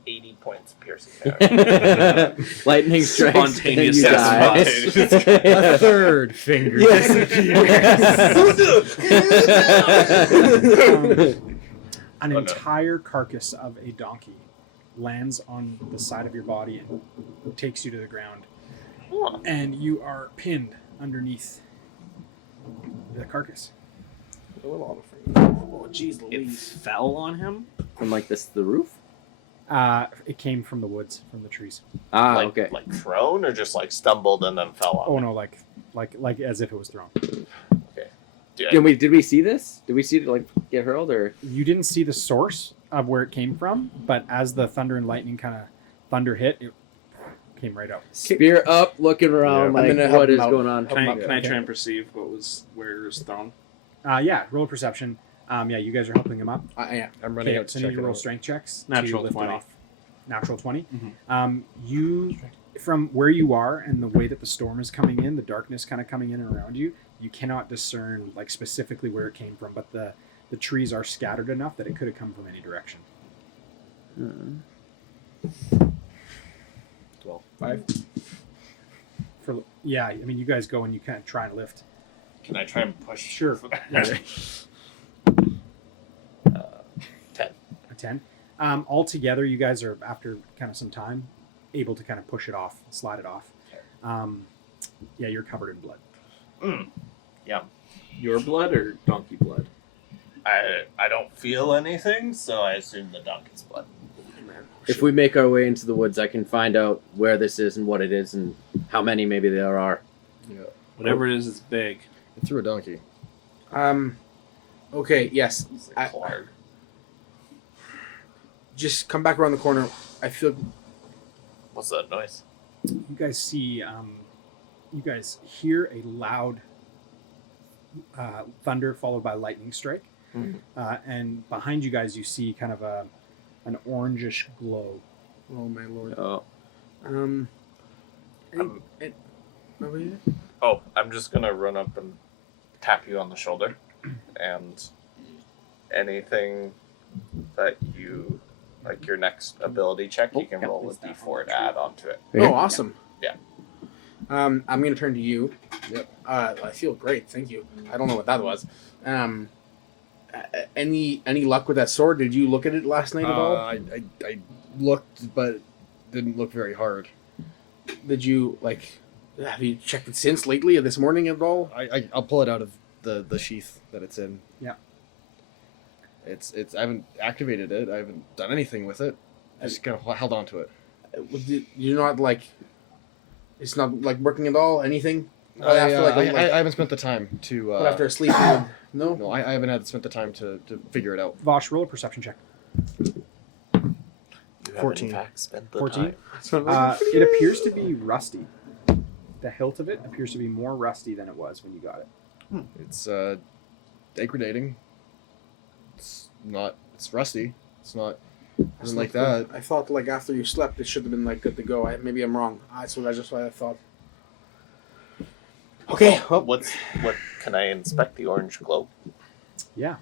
80 points piercing damage. Lightning strikes Spontaneous and you die. A third finger. an no. entire carcass of a donkey lands on the side of your body and takes you to the ground, Oh, and you are pinned underneath the carcass. Oh, jeez It Louise. fell on him. From like this, the roof? It came from the woods, from the trees. Ah, like, okay. like thrown or just like stumbled and then fell off? Oh no, like as if it was thrown. Did we see this? Did we see it like get hurled or? You didn't see the source of where it came from, but as the thunder and lightning kind of thunder hit, it came right out. Spear up, looking around, Yeah. I'm like gonna help what him is out. going on? Can I Okay. try and perceive where it was thrown? Yeah, roll perception. Yeah, you guys are helping him up. Yeah. I'm running Okay, out to so check you need it to roll out. strength checks. Natural to lift 20. It off. Natural 20. Mhm. You, from where you are and the way that the storm is coming in, the darkness kind of coming in around you, you cannot discern like specifically where it came from, but the trees are scattered enough that it could have come from any direction. 5. Yeah, I mean, you guys go and you kind of try and lift. Can I try and push? Sure. Yeah. 10. A 10. Altogether, you guys are, after kind of some time, able to kind of push it off, slide it off. Yeah, you're covered in blood. Yeah. Your blood or donkey blood? I don't feel anything, so I assume the donkey's blood. If we make our way into the woods, I can find out where this is and what it is and how many maybe there are. Whatever it is, it's big. It threw a donkey. Okay. Yes. It's like Clark. Just come back around the corner. I feel. What's that noise? You guys see, you guys hear a loud thunder followed by lightning strike. Mhm. And behind you guys, you see kind of an orangish glow. Oh my lord. Oh, Nobody? Oh, I'm just gonna run up and tap you on the shoulder, and anything that you like your next ability check, you can yeah. roll a d4 to add on to it. Oh, awesome. Yeah. I'm gonna turn to you. Yep. I feel great. Thank you. I don't know what that was. Any luck with that sword? Did you look at it last night at all? I looked, but didn't look very hard. Did you like? Have you checked it since lately or this morning at all? I'll pull it out of the sheath that it's in. Yeah. It's I haven't activated it. I haven't done anything with it. I just kind of held on to it. Did you not like? It's not like working at all. Anything? I After haven't spent the time to. after a sleep? No. No, I haven't had spent the time to figure it out. Vosh, roll a perception check. You have 14. in fact spent the 14? time. It appears to be rusty. The hilt of it appears to be more rusty than it was when you got it. It's degrading. It's not. It's rusty. It's not. Isn't like that. I thought like after you slept, it should have been like good to go. Maybe I'm wrong. That's just what I thought. Okay. Well, What can I inspect the orange globe? Yeah.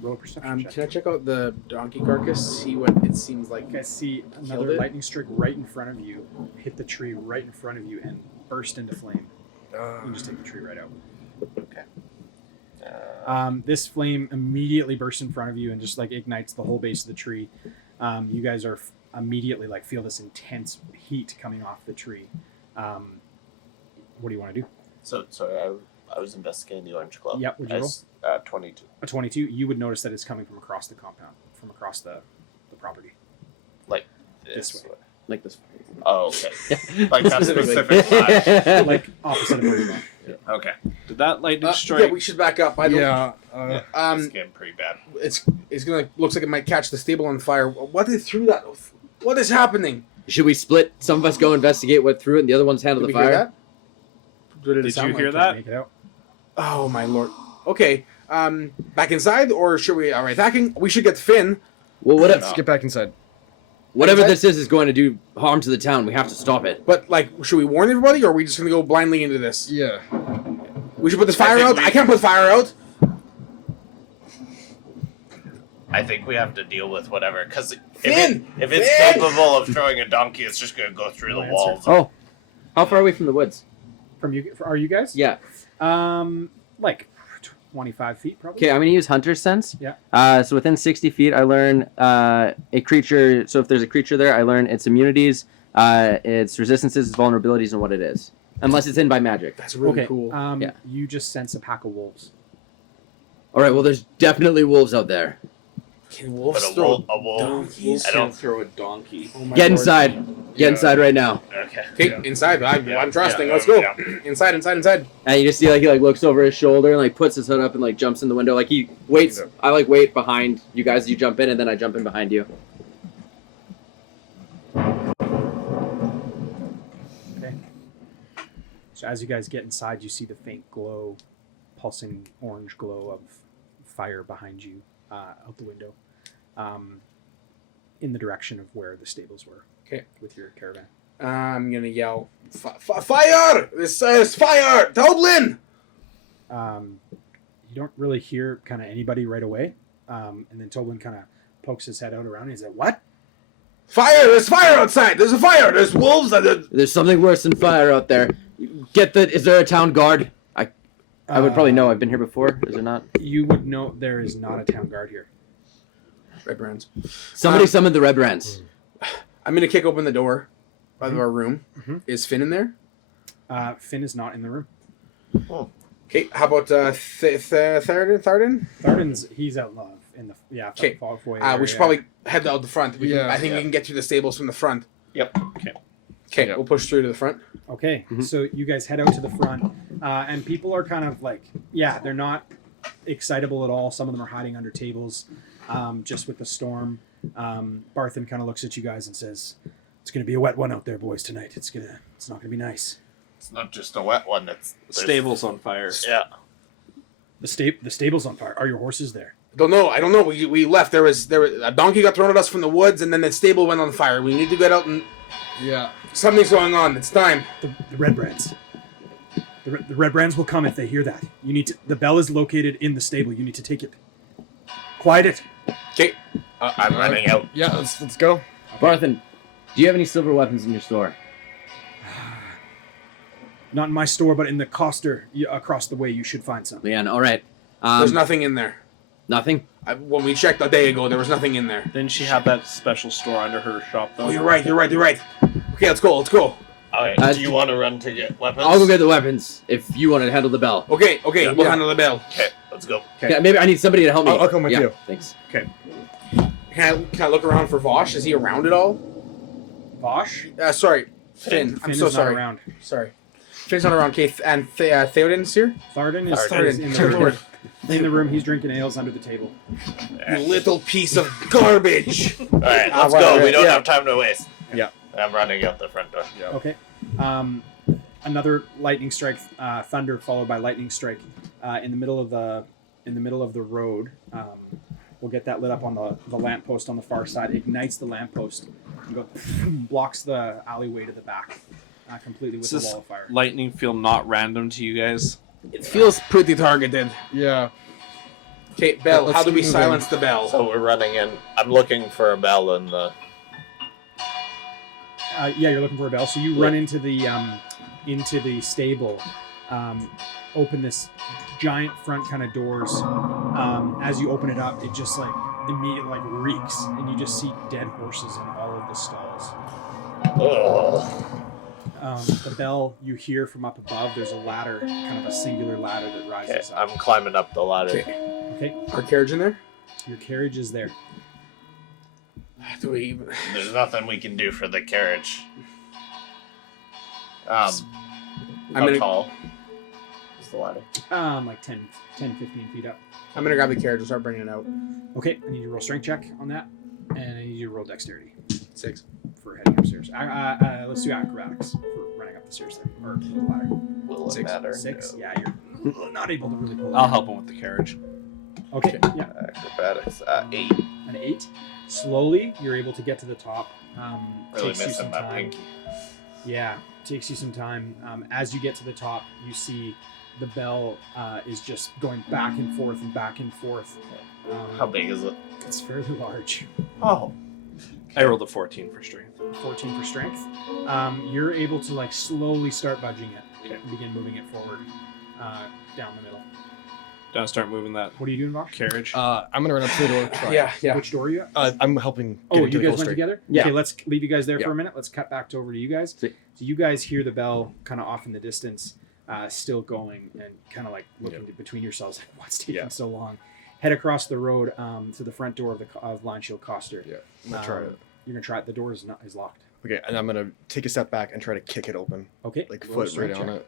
Roll a perception check. can I check out the donkey carcass? See what it seems like. You guys see Killed another it? lightning strike right in front of you, hit the tree right in front of you, and burst into flame. You can just take the tree right out. Okay. This flame immediately bursts in front of you and just like ignites the whole base of the tree. You guys are immediately like feel this intense heat coming off the tree. What do you want to do? So I was investigating the orange globe. Yep, what'd you roll? 22. A 22. You would notice that it's coming from across the compound, from across the property. Like This this way. way. like this. Oh, okay. Like that specific flash. Like opposite of where you're going. Okay. Did that lightning Yeah, strike? we should back up. I don't. Yeah. It's getting pretty bad. It's gonna looks like it might catch the stable on fire. What did threw that? What is happening? Should we split? Some of us go investigate what threw it, and the other ones handle Did the we hear fire. that? What did it Did sound you hear like? that? Make it out. Oh my lord. Okay. Back inside, or should we? All right, backing. We should get Finn. Well, Let's get back inside. whatever this is going to do harm to the town. We have to stop it. But like, should we warn everybody, or are we just gonna go blindly into this? Yeah. We should put this fire think out. we- I can't put fire out. I think we have to deal with whatever, because Finn! if it's Finn! capable of throwing a donkey, it's just going to go through the No answer. walls. Oh, how far away from the woods? From you, are you guys? Yeah. Like 25 feet probably. Okay, I'm going to use Hunter's Sense. Yeah. So within 60 feet, I learn a creature. So if there's a creature there, I learn its immunities, its resistances, its vulnerabilities, and what it is. Unless it's in by magic. That's really Okay. cool. Yeah. You just sense a pack of wolves. All right, well, there's definitely wolves out there. Can wolves But a throw wolf, donkeys? I don't- Can't throw a donkey. Oh my Get lord. inside. Get inside right now. Okay. Okay, inside. I'm trusting. Yeah, Let's go. yeah. Inside. And you just see he looks over his shoulder and puts his hood up and jumps in the window. He waits. I wait behind you guys as you jump in, and then I jump in behind you. Okay. So as you guys get inside, you see the faint glow, pulsing orange glow of fire behind you out the window, in the direction of where the stables were. Okay. With your caravan. I'm gonna yell, fire! This says fire! Tell Lynn! You don't really hear kind of anybody right away, and then Toblin kind of pokes his head out around and he's like, "What?" Fire! There's fire outside! There's a fire! There's wolves! There's something worse than fire out there. Is there a town guard? I would probably know. I've been here before. Is there not? You would know there is not a town guard here. Red brands. Somebody summon the Red Brands. I'm gonna kick open the door of our room. Mhm. Is Finn in there? Finn is not in the room. Okay, how about Tharden? Tharden's he's out in the Okay. foyer We area. should probably head out the front. I think Yeah. we can get through the stables from the front. Yep. Okay, Yep. we'll push through to the front. Okay, Mhm. so you guys head out to the front, and people are kind of they're not excitable at all. Some of them are hiding under tables, just with the storm. Barthen kind of looks at you guys and says, "It's going to be a wet one out there, boys, tonight. It's not going to be nice." It's not just a wet one. The stable's on fire. Yeah. The stable's on fire. Are your horses there? I don't know. We left. There was a donkey got thrown at us from the woods, and then the stable went on fire. We need to get out and something's going on. It's time. The Red Brands. The Red Brands will come if they hear that. You need to. The bell is located in the stable. You need to take it. Quiet it. Okay. I'm running out. Yeah, let's go. Barthen, do you have any silver weapons in your store? Not in my store, but in the Coster across the way. You should find some. Leanne, all right. There's nothing in there. Nothing? When we checked a day ago, there was nothing in there. Didn't she have that special store under her shop, though? Oh, you're right. Okay, let's go. Okay. Do you want to run to get weapons? I'll go get the weapons if you want to handle the bell. Okay, we'll handle the bell. Okay, let's go. Okay, maybe I need somebody to help me. I'll come with you. Thanks. Can I look around for Vosh? Is he around at all? Bosch. Sorry, Finn. I'm Finn so is not sorry. around. Sorry. Finn's not around. Okay, and Theoden's here? Tharden is Tharden. in Dear the Lord. in the room. He's drinking ales under the table. You little piece of garbage. All right, let's right, go. right, We don't yeah. have time to waste. Yeah. I'm running out the front door. Okay. Another lightning strike, thunder followed by lightning strike, in the middle of the road. We'll get that lit up on the lamppost on the far side. Ignites the lamppost and blocks the alleyway to the back completely with Does the wall of fire. lightning feel not random to you guys? It feels pretty targeted. Yeah. Okay, bell. Let's How do we keep moving. silence the bell? So we're running in. I'm looking for a bell in the. Yeah, you're looking for a bell. So you run into the stable, open this giant front kind of doors. As you open it up, it just immediately reeks, and you just see dead horses in all of the stalls. Oh. The bell you hear from up above. There's a ladder, kind of a singular ladder that Okay, rises I'm up. climbing up the ladder. Okay, Our carriage in there? your carriage is there. Do we even... There's nothing we can do for the carriage. How gonna- tall is the ladder? Like 10, 15 feet up. I'm gonna grab the carriage and start bringing it out. Okay, I need you to roll strength check on that, and I need you to roll dexterity 6. for heading upstairs. Let's do acrobatics for running up the stairs there, or the ladder. Will it 6. matter? 6. No. Yeah, you're not able to really pull it. I'll help him with the carriage. Okay, yeah, Acrobatics. 8. an 8. Slowly, you're able to get to the top. Really Takes you missing some my time. pinky. Yeah, takes you some time. As you get to the top, you see the bell is just going back and forth and back and forth. How big is it? It's fairly large. Oh. I rolled a 14 for strength. 14 for strength. You're able to slowly start budging it. Okay. Begin moving it forward down the middle. Don't start moving that What are you doing, Vosh? carriage. I'm gonna run up to the door. Try. Yeah. Which door are you at? I'm helping. Oh, get you it to guys go went straight. together? Yeah. Okay, let's leave you guys there Yeah. for a minute. Let's cut back over to you guys. See. So you guys hear the bell kind of off in the distance, still going, and kind of looking between yourselves, what's taking Yeah. so long? head across the road to the front door of Line Shield Coster. Yeah, I'm gonna try it. You're gonna try it. The door is locked. Okay, and I'm gonna take a step back and try to kick it open. Okay. Like roll a foot right strength on check.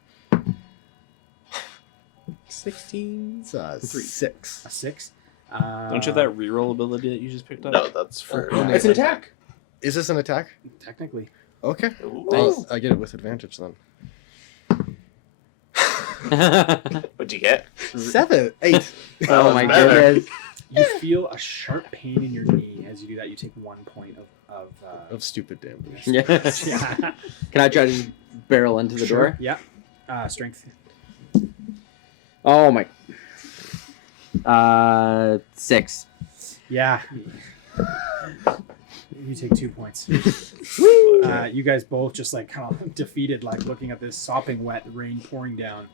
it. 16. It's a 6. A 6. Don't you have that reroll ability that you just picked up? No, that's for. It's an attack. Is this an attack? Technically. Okay. Ooh. I get it with advantage then. What'd you get? 7, 8. Oh my better. goodness. You feel a sharp pain in your knee as you do that. You take 1 point Of stupid damage. Yes. yeah. Can I try to just barrel into the door? Yeah. Strength. Oh my. 6. Yeah. You take 2 points. You guys both just like kind of defeated, like looking at this sopping wet rain pouring down.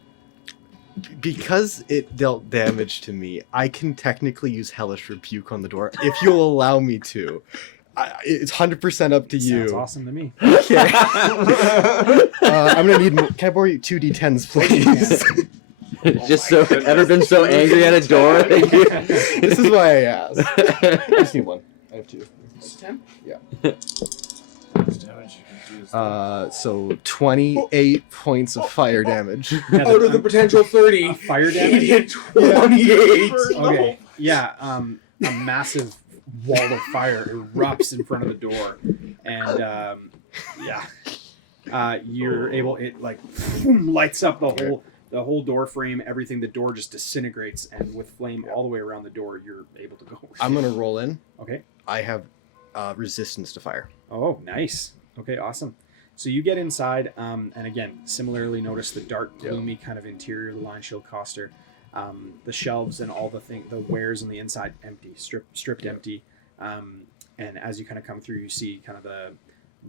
Because it dealt damage to me, I can technically use Hellish Rebuke on the door if you'll allow me to. It's 100% up to you. Sounds awesome to me. Okay. I'm gonna need. Can I borrow you 2d10s, please? Just so ever been so angry at a door? This is why I asked. I just need 1. I have 2. It's 10. So 28 points of fire damage. Yeah, Out of the potential 30, fire he damage. did 28. Okay. Yeah. A massive wall of fire erupts in front of the door, and you're able. It like lights up the whole door frame. Everything. The door just disintegrates, and with flame all the way around the door, you're able to go. I'm gonna roll in. Okay. I have resistance to fire. Oh, nice. Okay, awesome. So you get inside, and again, similarly notice the dark, gloomy kind of interior of the Line Shield Coster. The shelves and all the wares on the inside empty, stripped empty. And as you kind of come through, you see kind of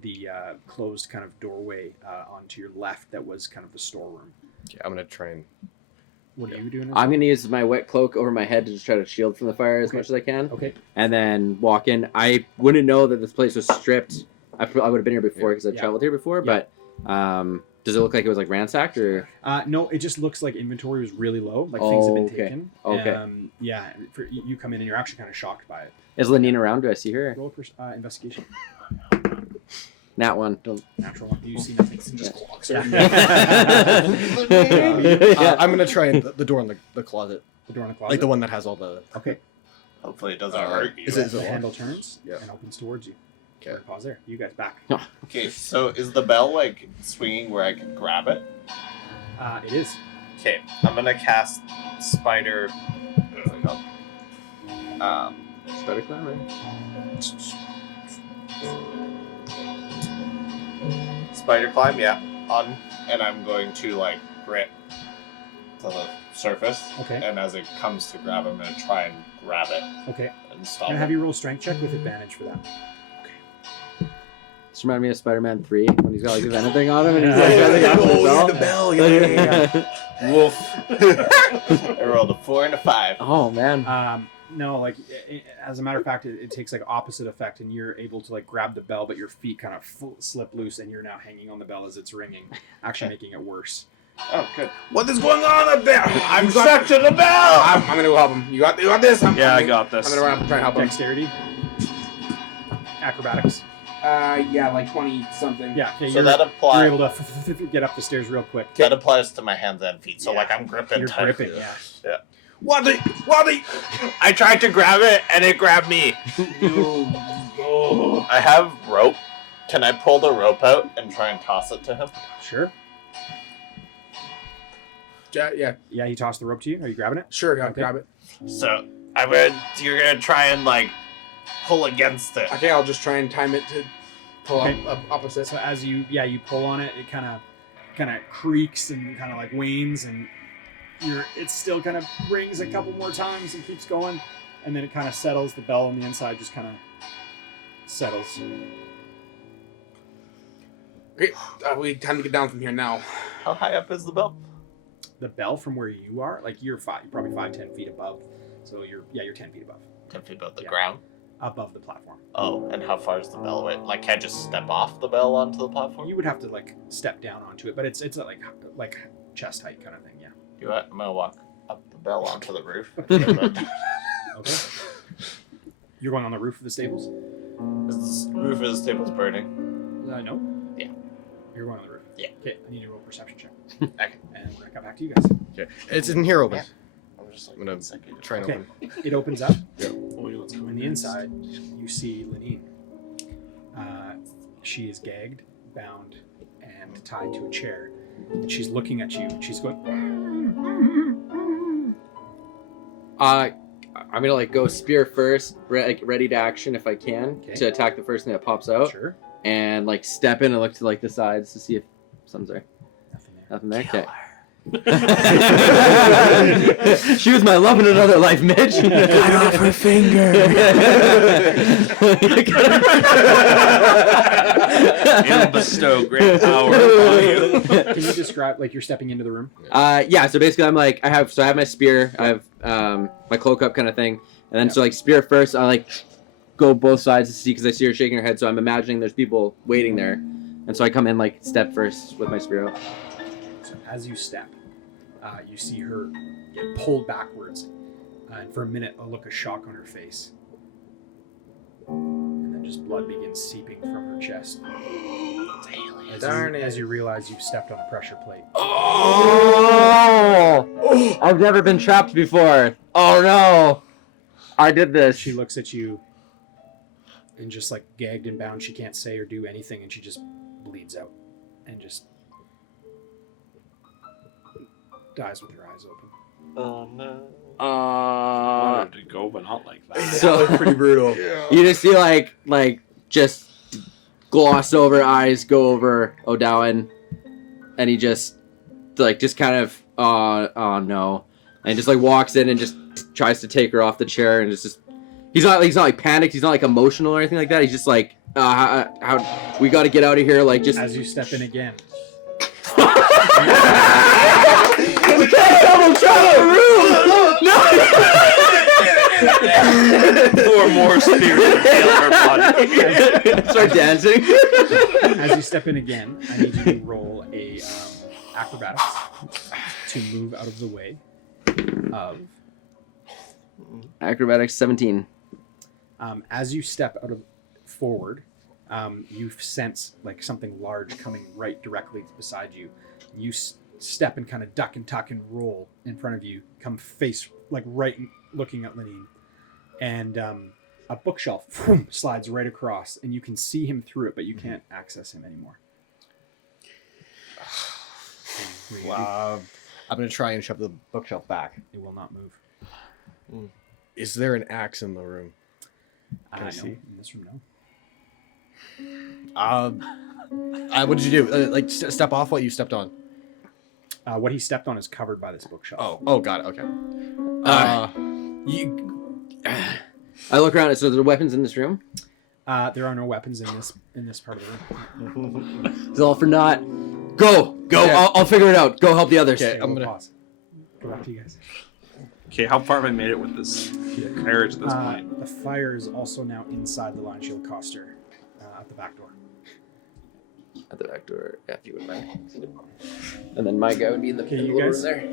the closed kind of doorway onto your left that was kind of the storeroom. Yeah, I'm gonna try and. What are you doing? I'm gonna use my wet cloak over my head to just try to shield from the fire as much as I can. Okay. And then walk in. I wouldn't know that this place was stripped. I would have been here before because I traveled here before. Yeah. But does it look like it was like ransacked or? No, it just looks like inventory was really low. Like things have been Okay. taken. Okay. Yeah. You come in and you're actually kind of shocked by it. Is Lynn around? Do I see her? Roll a investigation. Nat 1. Don't. Natural one. You see nothing. Just clocks Yeah. Yeah. I'm gonna try and the door in the closet, The door in the closet. like the one that has all the. Okay. Hopefully it doesn't hurt you. Is it The locked? handle turns Yeah. and opens towards you. Okay. Pause there. You guys back. Okay, so is the bell like swinging where I can grab it? It is. Okay, I'm gonna cast Spider. What's it called? Spider climb, right? Spider climb, yeah. On, and I'm going to like grip to the surface. Okay. And as it comes to grab, I'm gonna try and grab it Okay. and stop Can I it. have you roll strength check with advantage for that? This reminded me of Spider-Man 3 when he's got like his venom thing on him and he's like jumping out with the bell. Wolf. I rolled a 4 and a 5. Oh man. No, like as a matter of fact, it takes like opposite effect, and you're able to like grab the bell, but your feet kind of slip loose, and you're now hanging on the bell as it's ringing, actually making it worse. Oh, good. What is going on up there? I'm stuck to the bell! I'm gonna go help him. You got this? I got this. I'm gonna run up and try and help him. Dexterity, acrobatics. Yeah, like 20 something. Yeah. Okay, So you're, that you're applies. able to get up the stairs real quick. That applies to my hands and feet. So Yeah. like I'm gripping You're tight. gripping. Yeah. Waddy! I tried to grab it and it grabbed me. I have rope. Can I pull the rope out and try and toss it to him? Sure. Yeah, Yeah. He tossed the rope to you. Are you grabbing it? sure, I'll Okay. grab it. So you're gonna try and like pull against it. Okay, I'll just try and time it to pull Okay. up opposite. So as you pull on it, it kind of creaks and kind of like wanes, and it still kind of rings a couple more times and keeps going, and then it kind of settles. The bell on the inside just kind of settles. Okay, we time to get down from here now. How high up is the bell? The bell from where you are, like you're probably 5-10 feet above, so you're 10 feet above 10 feet above the Yeah. ground. above the platform. Oh, and how far is the bell away? Like, can I just step off the bell onto the platform? You would have to like step down onto it, but it's like chest height kind of thing. Yeah. You know what? I'm gonna walk up the bell onto the roof. Okay. You're going on the roof of the stables? Is the roof of the stable's burning? No. Yeah. You're going on the roof? Yeah. Okay, I need to roll a perception check. Okay. And we're going to come back to you guys. Okay. It's in here open. Yeah. I'm just like, I'm gonna one second. try and Okay. open. It opens up. Oh, let's go On the inside, you see Lynn. She is gagged, bound, and tied to a chair. And she's looking at you. She's going. I'm gonna like go spear first, ready to action if I can Okay. to attack the first thing that pops out, Sure. and like step in and look to like the sides to see if something's there. Nothing there. Nothing there. Okay. She was my love in another life, Mitch. Cut off her finger. It'll bestow great power upon you. Can you describe, like, you're stepping into the room? Yeah. So basically, I'm like, I have my spear, I have my cloak up kind of thing, and then so like spear first, I like go both sides to see because I see her shaking her head. So I'm imagining there's people waiting there, and so I come in like step first with my spear out. So as you step, you see her get pulled backwards, and for a minute, a look of shock on her face, and then just blood begins seeping from her chest. As you realize you've stepped on a pressure plate. Oh! I've never been trapped before. Oh no! I did this. She looks at you, and just like gagged and bound, she can't say or do anything, and she just bleeds out, and just dies with her eyes open. Oh no. Wanted to go, but not like that. So Pretty brutal. you just see like just gloss over eyes go over O'Dowan, and he just kind of oh no, and just like walks in and just tries to take her off the chair, and it's just he's not like panicked, he's not like emotional or anything like that. He's just like how we got to get out of here, like just As you step in again, we can't double travel the room. No. 4 more spears impale her body. Start dancing. as you step in again, I need you to roll a acrobatics to move out of the way of. Acrobatics 17. As you step forward, you sense like something large coming right directly beside you. You step and kind of duck and tuck and roll in front of you, come face like right looking at Lynn, and a bookshelf slides right across, and you can see him through it, but you can't access him anymore. Wow. I'm gonna try and shove the bookshelf back. It will not move. Is there an axe in the room? Can I No, see? in this room, no. What did you do? Like step off what you stepped on? What he stepped on is covered by this bookshelf. Oh, got it. Okay. I look around. So there are weapons in this room. There are no weapons in this part of the room. It's all for naught. Go. Yeah. I'll figure it out. Go help the others. Okay. Okay, I'm we'll gonna- pause. Go back to you guys. Okay, how far have I made it with this carriage at this point? The fire is also now inside the Lion Shield Coster at the back door. At the back door, if you would mind. And then my guy would be in the Okay, middle you room guys? there.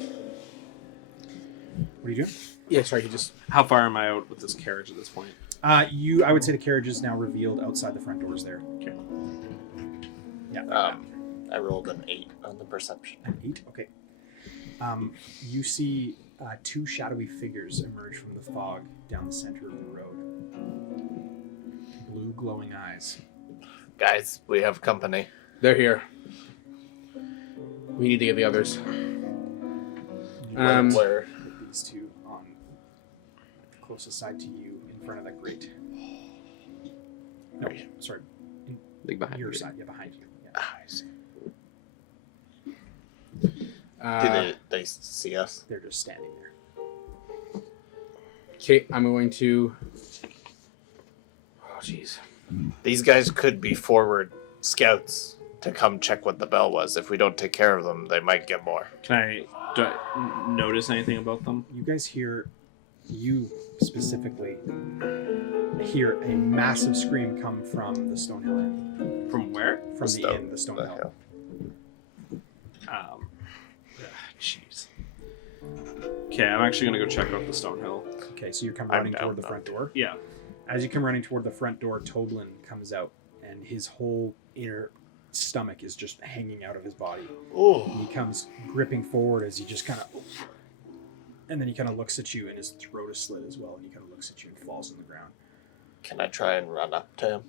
What are you doing? Yeah, sorry, he just. How far am I out with this carriage at this point? I would say the carriage is now revealed outside the front doors there. Okay. Yeah. I rolled an 8 on the perception. An 8? Okay. You see 2 shadowy figures emerge from the fog down the center of the road. Blue glowing eyes. Guys, we have company. They're here. We need to get the others. Where? Put these 2 on closest side to you in front of that grate. No, sorry. Like behind Your you. side, yeah, behind you. Yeah. I see. Uh, They see us? They're just standing there. Okay, I'm going to. Oh, jeez. These guys could be forward scouts to come check what the bell was. If we don't take care of them, they might get more. Do I notice anything about them? You guys you specifically hear a massive scream come from the Stonehill Inn. From where? From the inn, the Stonehill. Jeez. Okay, I'm actually gonna go check out the Stonehill. Okay, so you come I'm running toward the down, front down. door. Yeah. As you come running toward the front door, Toblin comes out, and his whole inner stomach is just hanging out of his body. Oh. He comes gripping forward as he just kind of, and then he kind of looks at you, and his throat is slit as well, and he kind of looks at you and falls on the ground. Can I try and run up to him?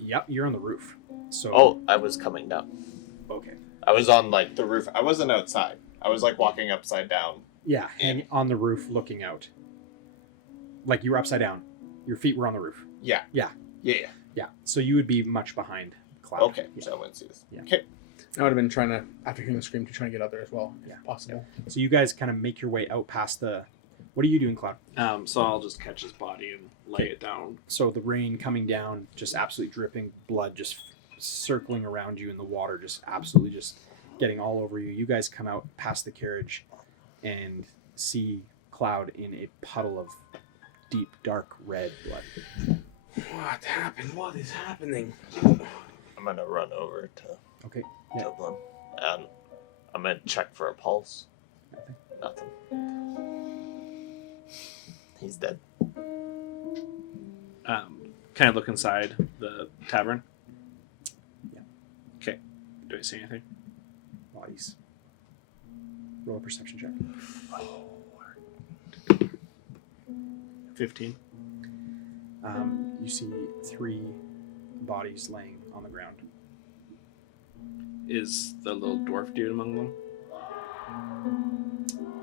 Yep, you're on the roof. So. Oh, I was coming down. Okay. I was on like the roof. I wasn't outside. I was like walking upside down. Yeah, hang on the roof, looking out. Like you were upside down. Your feet were on the roof. Yeah. Yeah. Yeah. Yeah. So you would be much behind Cloud. Okay. Yeah. So I went to see this. Yeah. Okay. I would have been trying to, after hearing the scream, to try and get out there as well, if Yeah. possible. So you guys kind of make your way out past the. What are you doing, Cloud? So I'll just catch his body and lay it down. So the rain coming down, just absolutely dripping, blood just circling around you, and the water just absolutely just getting all over you. You guys come out past the carriage and see Cloud in a puddle of deep, dark red blood. What happened? What is happening? I'm gonna run over to Okay. Yeah. Dublin and I'm gonna check for a pulse. Nothing. Nothing. He's dead. Kind of look inside the tavern. Yeah. Okay. Do I see anything? Bodies. Roll a perception check. 15. You see 3 bodies laying on the ground. Is the little dwarf dude among them?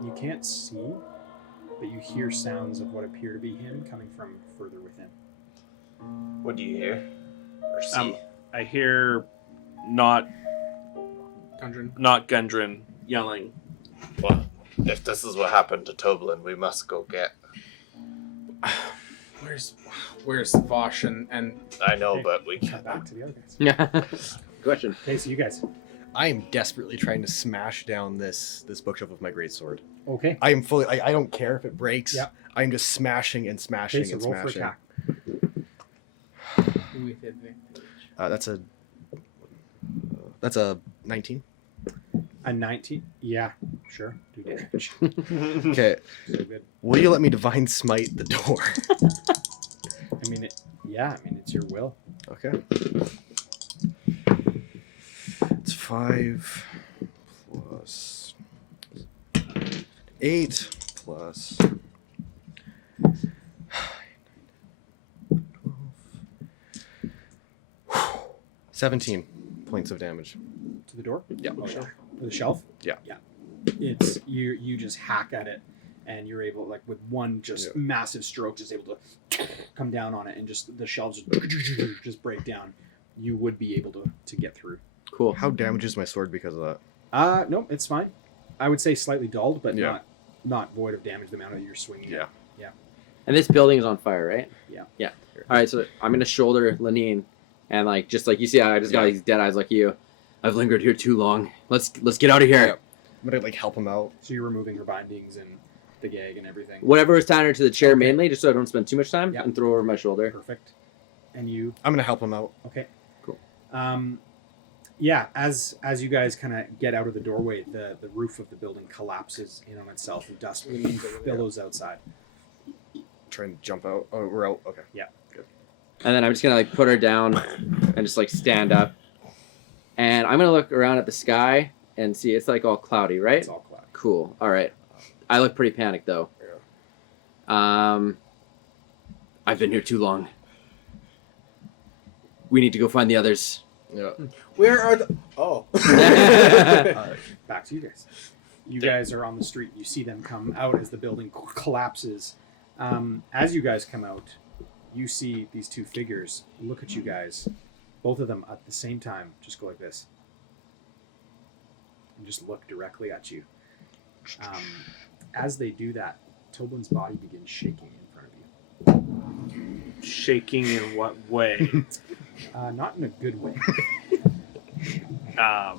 You can't see, but you hear sounds of what appear to be him coming from further within. What do you hear? Or see? I hear not Gundren yelling. Well, if this is what happened to Toblin, we must go get. Where's Vosh and I know, Okay. but we Cut can't. back to the other guys. Yeah. Question. Okay, so you guys. I am desperately trying to smash down this bookshelf with my greatsword. Okay. I am fully. I don't care if it breaks. Yep. I'm just smashing and smashing Okay, so and roll for smashing. attack. with advantage? That's a 19. A 19? Yeah, sure. Do damage. Okay. So good. Will you let me divine smite the door? I mean, it's your will. Okay. It's 5 plus 8 plus 17 points of damage. To the door? Yeah. Oh, yeah. To the shelf? Yeah. Yeah. It's you just hack at it, and you're able, like, with one just massive stroke, just able to come down on it, and just the shelves just break down. You would be able to get through. Cool. How damages my sword because of that? Nope, it's fine. I would say slightly dulled, but Yeah. not void of damage the amount that you're swinging. Yeah. And this building is on fire, right? Yeah. Yeah. All right, so I'm gonna shoulder Lynn, and like just like you see, I just got these dead eyes like you. I've lingered here too long. Let's get out of here. Yeah. I'm gonna like help him out. So you're removing her bindings and the gag and everything. Whatever is tying her to the chair Okay. mainly, just so I don't spend too much time, Yeah. and throw her over my shoulder. Perfect. And you I'm gonna help him out. okay? Cool. Yeah, as you guys kind of get out of the doorway, the roof of the building collapses in on itself, and dust billows outside. Trying to jump out. Oh, we're out. Okay. And then I'm just gonna like put her down and just like stand up. And I'm gonna look around at the sky and see it's like all cloudy, right? It's all cloud. Cool. All right. I look pretty panicked though. I've been here too long. We need to go find the others. Yeah. Where are the? Oh. Back to you guys. You guys are on the street. You see them come out as the building collapses. As you guys come out, you see these 2 figures look at you guys, both of them at the same time, just go like this. And just look directly at you. As they do that, Toblin's body begins shaking in front of you. Shaking in what way? Not in a good way. Oh,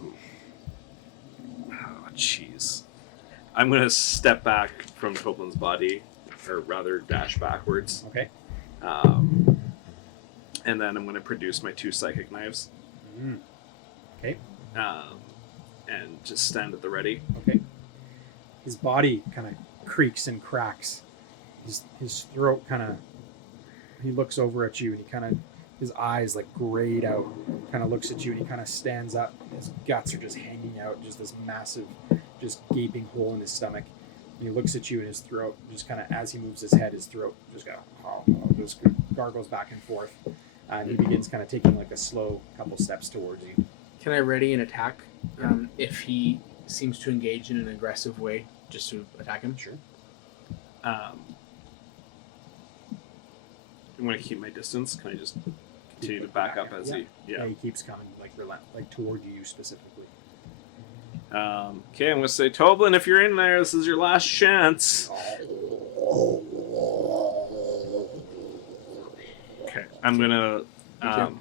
jeez. I'm going to step back from Toblin's body, or rather dash backwards. Okay. And then I'm going to produce my 2 psychic knives. Okay. And just stand at the ready. Okay. His body kind of creaks and cracks. His throat kind of, he looks over at you and he kind of, his eyes like grayed out, kind of looks at you and he kind of stands up. His guts are just hanging out, just this massive, just gaping hole in his stomach. And he looks at you and his throat, just kind of as he moves his head, his throat just just gargles back and forth. And he begins kind of taking like a slow couple steps towards you. Can I ready an attack if he seems to engage in an aggressive way, just to attack him? Sure. I'm going to keep my distance. Can I just continue to back up as he... Yeah, he keeps coming like toward you specifically. Okay, I'm going to say, Toblin, if you're in there, this is your last chance. Okay, I'm going to... I'm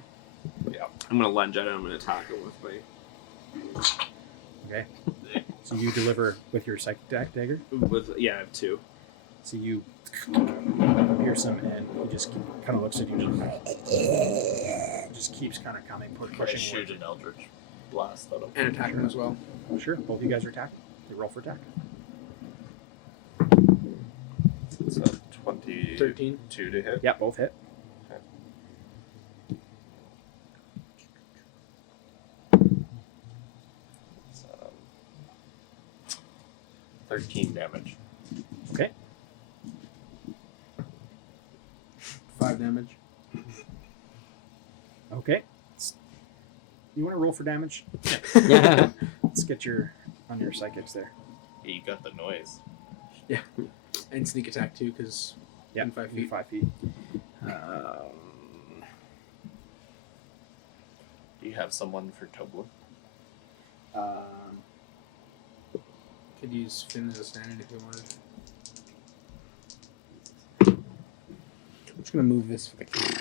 going to lunge at him and attack him with my... Okay. So you deliver with your psychic dagger? I have 2. So you pierce him, and he just kind of looks at you, just keeps kind of coming, I pushing. shoot an Eldritch Blast at him. And attack him as well. Sure, both of you guys are attacking. They roll for attack. It's a 22 13. to hit. Yeah, both hit. It's, 13 damage. Okay. 5 damage. Okay. You want to roll for damage? Yeah. Let's get your on your psychics there. Yeah, you got the noise. Yeah. And sneak attack too, because Yeah, 5 feet. 5 feet. Do you have someone for Toblin? Could use Finn as a stand if you wanted. I'm just gonna move this for the camera.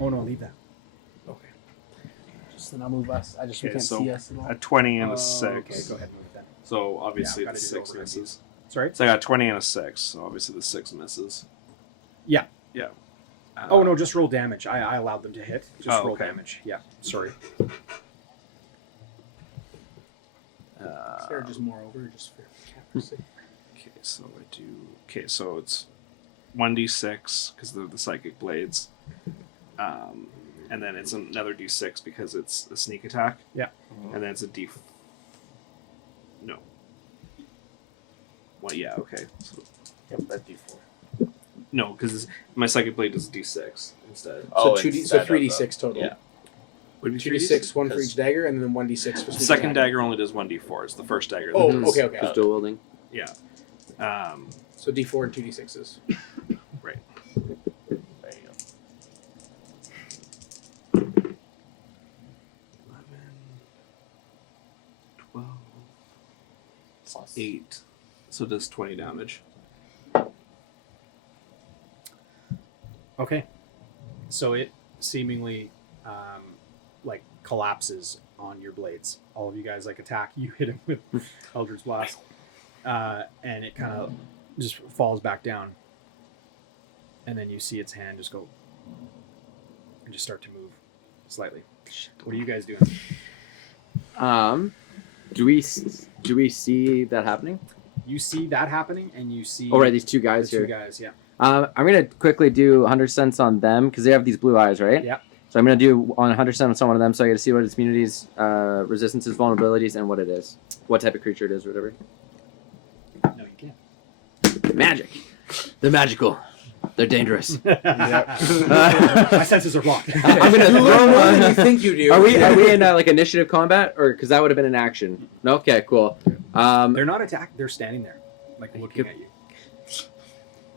Oh no, leave that. Okay. Just then I'll move us. We Okay, can't so see us at all. a 20 and Oh, a 6. Okay, go ahead and move that. So obviously Yeah, I've the gotta do it 6 over misses. Sorry? So I got 20 and a 6, so obviously the 6 misses. Yeah. Yeah. Oh no, just roll damage. I allowed them to hit. Just roll okay. damage. Yeah, sorry. Is there just more over, just for camera's sake? Okay, so I do... Okay, so it's 1d6, because they're the psychic blades. And then it's another d6, because it's a sneak attack. Yeah. And then it's a d... No. Well, yeah, okay. So, Yep, that D4. no, because my psychic blade is a d6 instead. So 2D, so instead of 3d6 total. Yeah. Would it be 2d6, 1 for Because- each dagger, and then 1d6 for The sneak second attack. dagger only does 1d4. It's the first dagger. that Oh, does- okay, okay. Just dual wielding. Yeah. So d4 and 2d6s. Right. There you go. 11, 12, Plus 8. So it does 20 damage. Okay. So it seemingly like collapses on your blades. All of you guys like attack. You hit him with Eldritch Blast. And it kind of just falls back down. And then you see its hand just go and just start to move slightly. What are you guys doing? Do we see that happening? You see that happening, and you see Oh, right, these two guys the two here. guys, yeah. I'm gonna quickly do 100 cents on them because they have these blue eyes, right? Yeah. So I'm gonna do 100 cents on one of them, so I get to see what its immunities, resistances, vulnerabilities, and what it is, what type of creature it is, or whatever. No, you can't. Magic. They're magical. They're dangerous. My senses are blocked. I'm gonna You learn throw more than you one. think you do. Are we in like initiative combat, or because that would have been an action? No? Okay, cool. They're not attacked. They're standing there, like looking at you.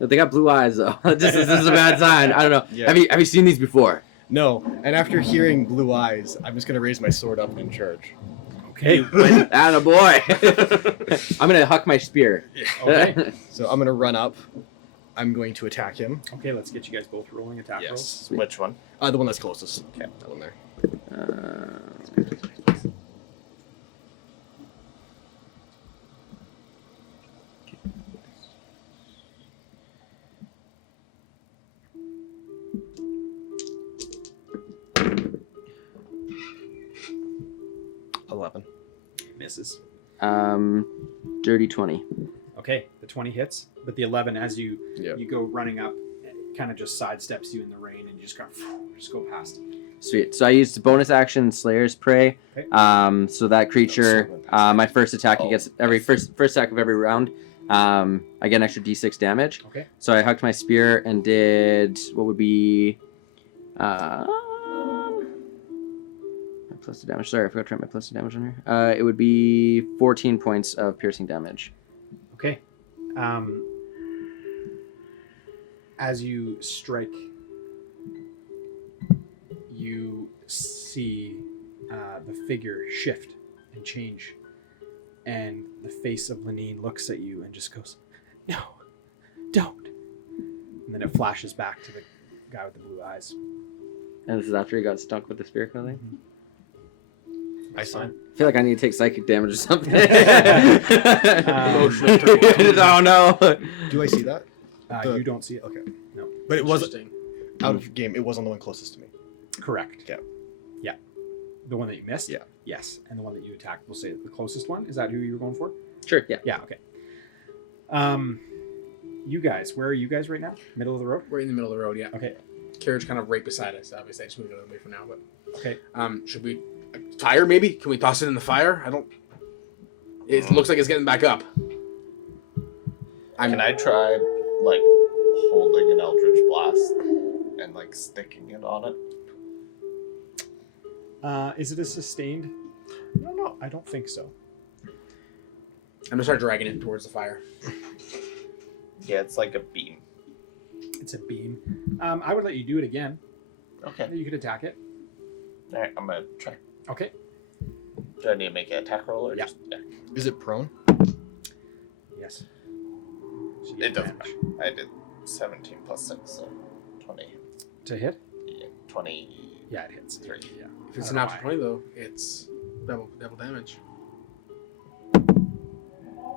They got blue eyes though. this is a bad sign. I don't know. Yeah. Have you seen these before? No, and after hearing blue eyes, I'm just gonna raise my sword up and charge. Okay. Attaboy. I'm gonna huck my spear. Okay. So I'm gonna run up. I'm going to attack him. Okay, let's get you guys both rolling attack rolls. Sweet. Which one? The one that's closest. Okay, that one there. Uh, 11. Misses. dirty 20. Okay, the 20 hits, but the 11, as you Yep. you go running up, kind of just sidesteps you in the rain, and you just go past. Sweet. So I used bonus action Slayer's Prey. Okay. So that creature, my first attack, he gets every first attack of every round. I get an extra d6 damage. Okay. So I hucked my spear and did what would be my plus 2 damage. Sorry, I forgot to write my plus 2 damage on here. It would be 14 points of piercing damage. Okay. As you strike, you see the figure shift and change, and the face of Lynn looks at you and just goes, "No, don't." And then it flashes back to the guy with the blue eyes. And this is after he got stuck with the spear kind of thing. I saw. I feel like I need to take psychic damage or something. Oh no. Do I see that? You don't see it. Okay. No. But it wasn't Interesting. out of game. It wasn't the one closest to me. Correct. Yeah. Yeah. The one that you missed? Yeah. Yes. And the one that you attacked, we'll say the closest one. Is that who you were going for? Sure, yeah. Yeah, okay. You guys, where are you guys right now? Middle of the road? We're in the middle of the road, yeah. Okay. Carriage kind of right beside us. Obviously, I just moved it away for now, but Okay. should we fire? Maybe can we toss it in the fire? I don't. It looks like it's getting back up. Can I try, like, holding an Eldritch Blast and, like, sticking it on it? Is it a sustained? No, I don't think so. I'm gonna start dragging it towards the fire. Yeah, it's like a beam. It's a beam. I would let you do it again. Okay. You could attack it. Alright, I'm gonna try. Okay. Do I need to make an attack roll or Yeah. just... Yeah. Is it prone? Yes. So you get It doesn't advantage. matter. I did 17 plus 6, so 20. To hit? Yeah, 20. Yeah, it hits. 3. Yeah. If it's I an don't know natural 20 though, it's double damage.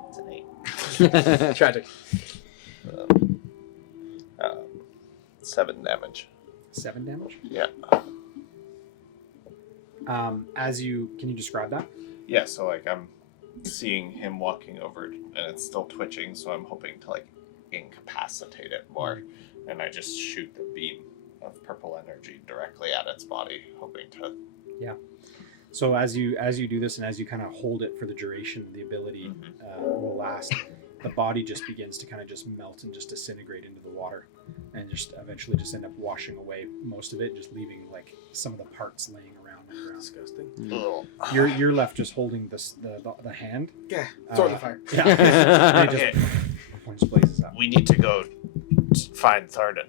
It's an 8. Tragic. 7 damage. 7 damage. Yeah. Can you describe that? Yeah, so like I'm seeing him walking over and it's still twitching, so I'm hoping to like incapacitate it more. And I just shoot the beam of purple energy directly at its body, hoping to... So as you do this, and as you kind of hold it for the duration, the ability will last. The body just begins to kind of just melt and just disintegrate into the water, and just eventually just end up washing away most of it, just leaving like some of the parts laying around on the ground. Disgusting. Ugh. You're left just holding the hand. Yeah. Throw it in the fire. Yeah. And it Okay, just points blazes up. we need to go find Tharden.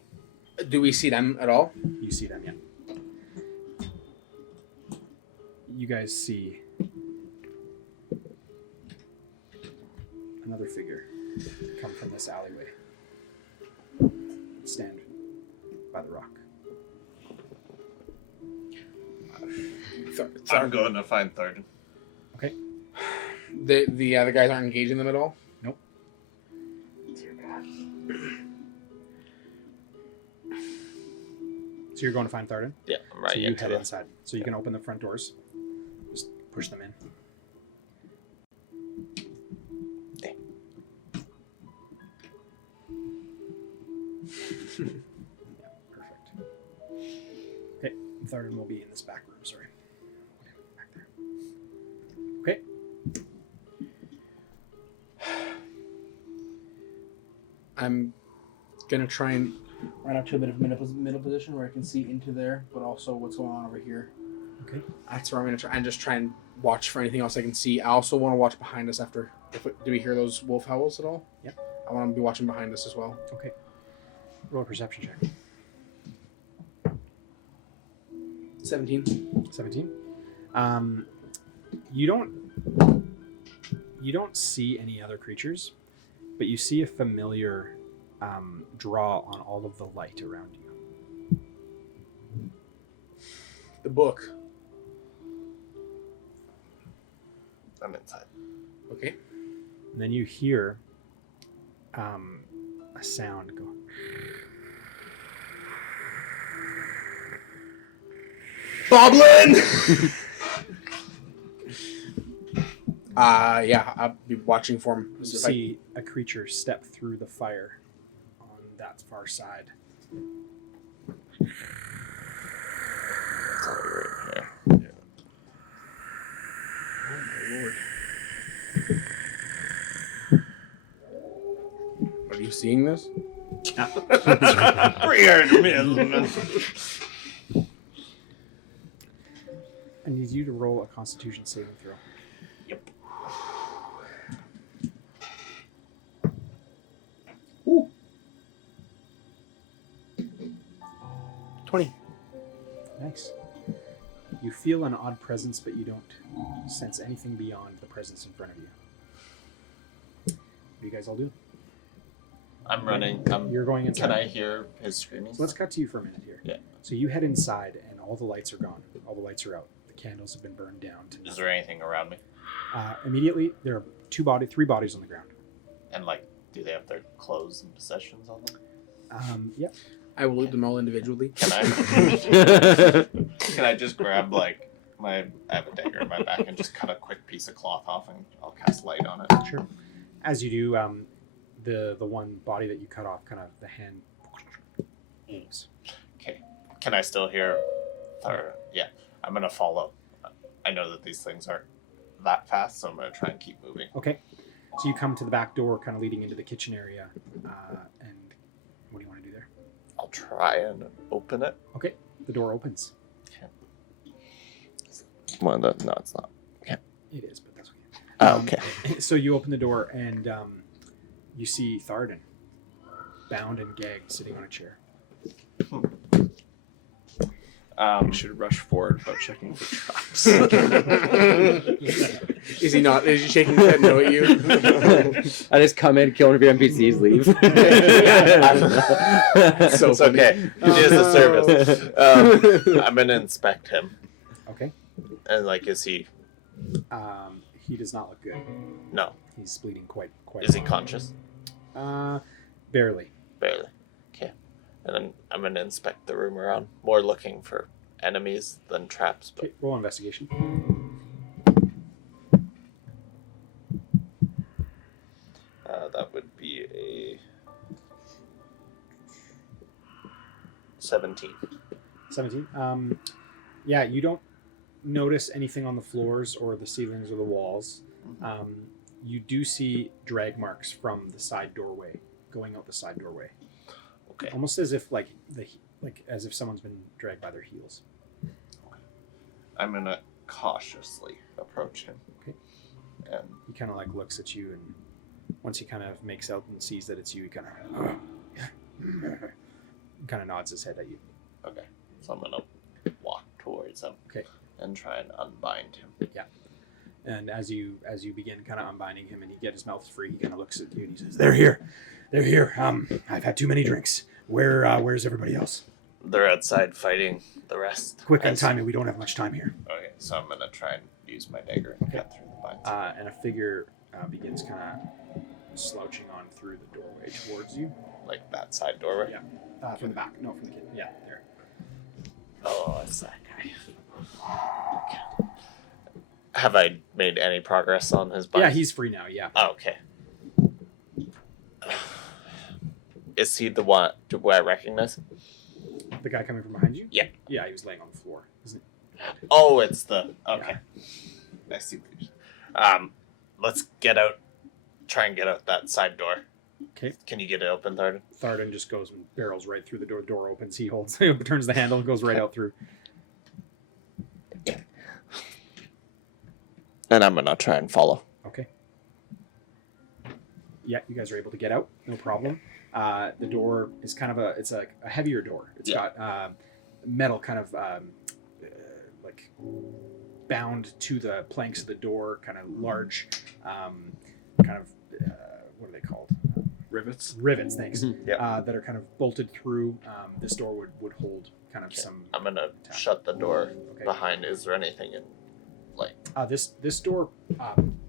Do we see them at all? You see them, yeah. You guys see another figure come from this alleyway. Stand by the rock. I'm going to find Tharden. Okay. The other guys aren't engaging them at all? Nope. So you're going to find Tharden? Yeah, I'm right So you into head it. inside. So you can open the front doors. Just push them in. Yeah, perfect. Okay, Tharden will be in this back room, sorry. Back there. Okay. I'm gonna try and run up to a bit of middle position where I can see into there, but also what's going on over here. Okay. That's where I'm gonna try and just try and watch for anything else I can see. I also want to watch behind us after. Do we hear those wolf howls at all? Yep. I want to be watching behind us as well. Okay. Roll a perception check. 17. 17. You don't see any other creatures, but you see a familiar draw on all of the light around you. The book. I'm inside. Okay. And then you hear a sound go. Boblin! Yeah, I'll be watching for him. You see a creature step through the fire on that far side. Are you seeing this? I need you to roll a Constitution saving throw. Yep. Ooh. 20. Nice. You feel an odd presence, but you don't sense anything beyond the presence in front of you. What do you guys all do? I'm running. You're going inside. Can I hear his screaming? So let's cut to you for a minute here. Yeah. So you head inside, and all the lights are gone. All the lights are out. The candles have been burned down. Is there anything around me? Immediately, there are three bodies on the ground. And like, do they have their clothes and possessions on them? Yep. I will loot them all individually. Can I? Can I just grab like I have a dagger in my back and just cut a quick piece of cloth off and I'll cast light on it. Sure. As you do, the one body that you cut off, kind of the hand moves. Okay. Can I still hear? Yeah. I'm gonna follow. I know that these things aren't that fast, so I'm gonna try and keep moving. Okay. So you come to the back door, kind of leading into the kitchen area, and what do you want to do there? I'll try and open it. Okay. The door opens. Well, no, it's not. Okay. It is, but that's okay. Okay. So you open the door, and you see Tharden, bound and gagged, sitting on a chair. We should rush forward without checking for traps. Is he not? Is he shaking his head no at you? I just come in, kill one of your NPCs, leave. So It's funny. okay. It is a service. I'm gonna inspect him. Okay. And like, is he? He does not look good. No. He's bleeding quite. Is he conscious? Barely. Barely. Okay. And then I'm gonna inspect the room around, more looking for enemies than traps. But Okay, roll investigation. that would be a 17. 17. Yeah, you don't notice anything on the floors or the ceilings or the walls. You do see drag marks from the side doorway, going out the side doorway. Okay. Almost as if as if someone's been dragged by their heels. I'm gonna cautiously approach him. Okay. And He kind of looks at you, and once he kind of makes out and sees that it's you, he kind of nods his head at you. okay, so I'm gonna walk towards him. Okay. And try and unbind him. And as you begin kind of unbinding him and he gets his mouth free, he kind of looks at you and he says, "They're here. I've had too many drinks. Where's everybody else? They're outside fighting the rest. Quick on timing. We don't have much time here." Okay, so I'm gonna try and use my dagger and cut through the binds. And a figure begins kind of slouching on through the doorway towards you. Like that side doorway. Yeah. From the back. No, from the kitchen. Yeah, there. Oh, it's that guy. Okay. Have I made any progress on his binds? Yeah, he's free now. Yeah. Oh, okay. Is he the one? Do I recognize him? The guy coming from behind you? Yeah. Yeah, he was laying on the floor. Isn't Oh, it's the okay. I see. Let's get out. Try and get out that side door. Okay. Can you get it open, Tharden? Tharden just goes and barrels right through the door. Door opens. He turns the handle and goes right out through. And I'm gonna try and follow. Okay. Yeah, you guys are able to get out. No problem. The door is kind of a heavier door. It's got metal kind of like bound to the planks of the door, kind of large, what are they called? Rivets. Rivets, thanks. Yeah. That are kind of bolted through. This door would hold kind of some. I'm gonna shut the door Okay. behind. Is there anything in like? This door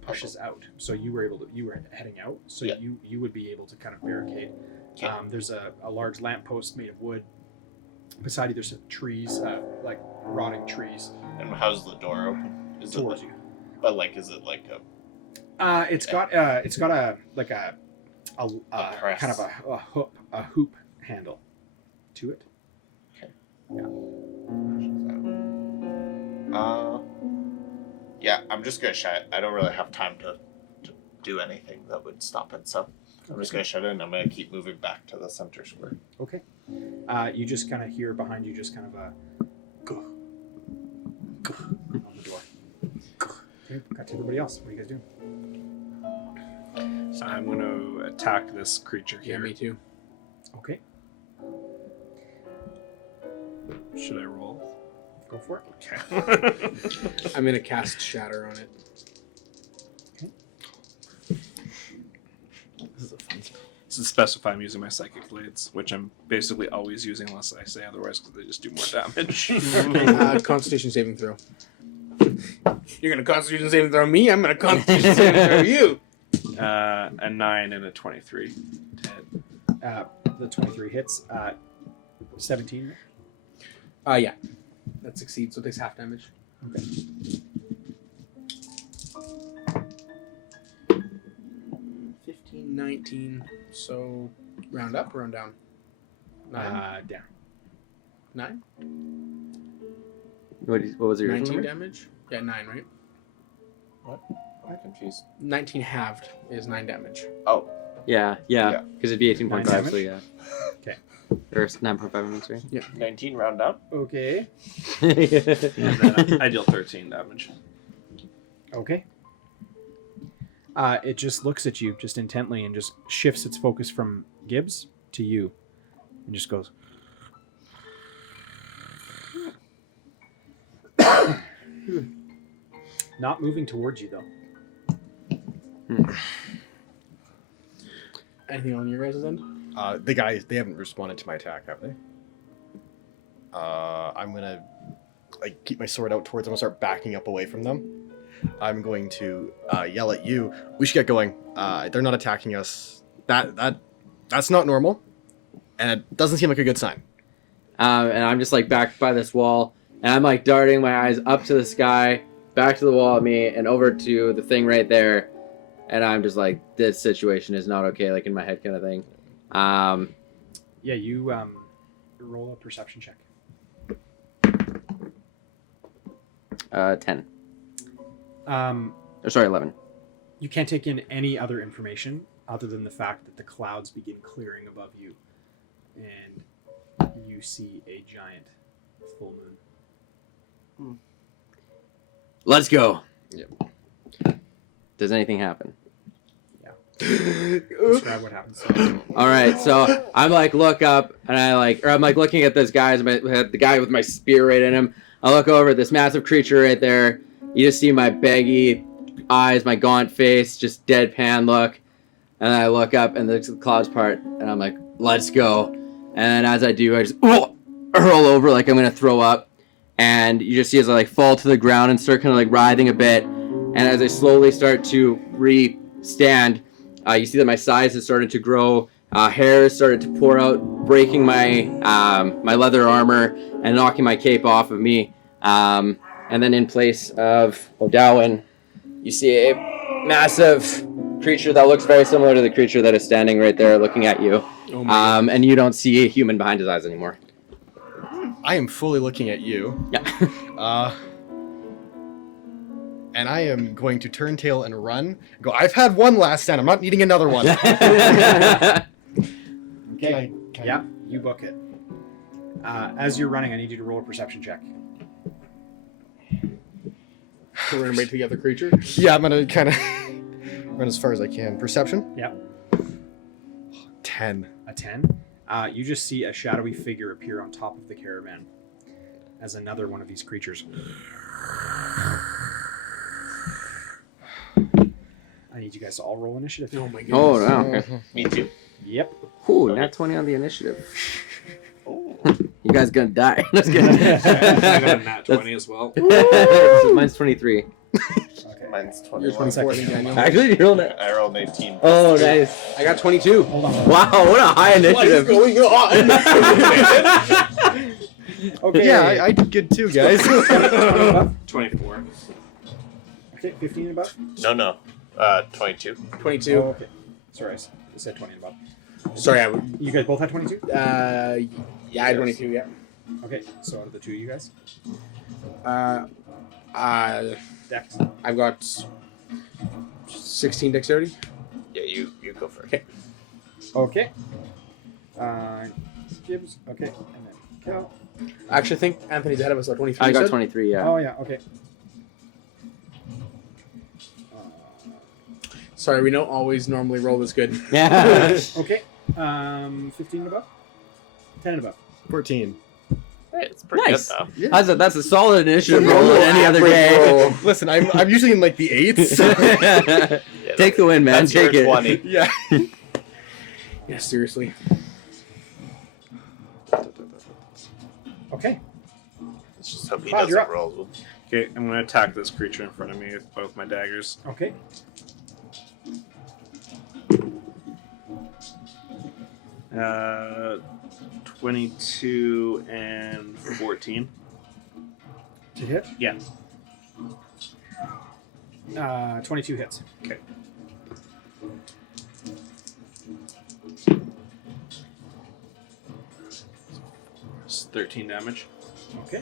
pushes out, so you were heading out, so Yeah. you would be able to kind of barricade. Okay. There's a large lamppost made of wood. Beside you, there's some trees, like rotting trees And how's the door open? Is towards it you. like, but like, is it like a It's got a like a press. kind of a hoop handle to it. Yeah, I'm just gonna shut it. I don't really have time to do anything that would stop it, so I'm just gonna shut it and I'm gonna keep moving back to the center square. Okay. You just kind of hear behind you just kind of a on the door. Okay, got to everybody else. What are you guys doing? So I'm going to attack this creature Yeah, here. me too. Okay, Should I roll? go for it. Okay. I'm gonna cast Shatter on it. So to specify, I'm using my psychic blades, which I'm basically always using unless I say otherwise, because they just do more damage. Constitution saving throw. You're gonna Constitution saving throw me. I'm gonna Constitution saving throw you. A 9 and a 23 to hit. The 23 hits. 17. Yeah, that succeeds. So it takes half damage. Okay. 15, 19. So round up, round down. 9. Down. 9. What was your 19 number? damage. Yeah, 9, right? I'm confused. 19 halved is 9 damage. Oh, Yeah, Yeah. because it'd be 18.5, damage? so yeah. Okay. Or 9.5 minutes, right? 19 round up. Okay. And then I deal 13 damage. Okay. It just looks at you just intently and just shifts its focus from Gibbs to you and just goes. Not moving towards you though. Anything on your guys' end? The guys, they haven't responded to my attack, have they? I'm gonna keep my sword out towards them and start backing up away from them. I'm going to yell at you. We should get going. They're not attacking us. That's not normal, and it doesn't seem like a good sign. And I'm just back by this wall, and I'm darting my eyes up to the sky, back to the wall at me, and over to the thing right there. And I'm just this situation is not okay, in my head kind of thing. Yeah, you roll a perception check. 10. Or sorry, 11. You can't take in any other information other than the fact that the clouds begin clearing above you, and you see a giant full moon. Let's go. Yep. Does anything happen? Describe what happens. All right, so I'm look up, and I'm looking at this guy, the guy with my spear right in him. I look over at this massive creature right there. You just see my baggy eyes, my gaunt face, just deadpan look. And I look up, and the clouds part, and I'm let's go. And as I do, I just hurl over like I'm gonna throw up. And you just see as I fall to the ground and start kind of writhing a bit. And as I slowly start to re-stand, you see that my size has started to grow. Hair has started to pour out, breaking my my leather armor and knocking my cape off of me. And then in place of O'Dowan, you see a massive creature that looks very similar to the creature that is standing right there looking at you. Oh my God. And you don't see a human behind his eyes anymore. I am fully looking at you. Yeah. And I am going to turn tail and run. And go, I've had one last stand. I'm not needing another one. Okay. Can I- Yeah, you book it. As you're running, I need you to roll a perception check. So we're gonna wait till you get the creature. Yeah, I'm gonna kind of run as far as I can. Perception? Yep. 10. A 10. You just see a shadowy figure appear on top of the caravan as another one of these creatures. I need you guys to all roll initiative. Oh my goodness. Oh, no. Okay. Me too. Yep. Ooh, nat 20 on the initiative. Oh. You guys gonna die. Just kidding. I got a nat 20 as well. Mine's 23. Okay. Mine's You're 21. 24, Daniel. Actually, you rolled it. I rolled 18. Oh, nice. I got 22. Hold on. Wow, what a high initiative. going on? Okay. Yeah, I did good too, guys. 24. Okay, 15 and above. No. 22. 22. Oh, okay. Sorry, I said 20 and above. Sorry, You guys both had 22? yeah, I had 22. Yeah. Okay, so out of the two of you guys, Dex. I've got 16 dexterity. Yeah, you go first. Okay. Okay. Gibbs. Okay, and then Cal. I actually think Anthony's ahead of us. 23. I you got said? 23. Yeah. Oh yeah. Okay. Sorry, we don't always normally roll this good. Yeah. Okay. 15 and above. 10 and above. 14. Hey, it's pretty Nice. good though. That's a solid initiative roll than any other day. Listen, I'm usually in like the 8s. Yeah, Take the win, man. that's Take your it. 20. Yeah. Yeah, seriously. Okay. Let's just hope he Cloud, you're doesn't up. roll. Okay, I'm gonna attack this creature in front of me with both my daggers. Okay. Uh, 22 and 14. To hit. Yeah. 22 hits. Okay. It's 13 damage. Okay.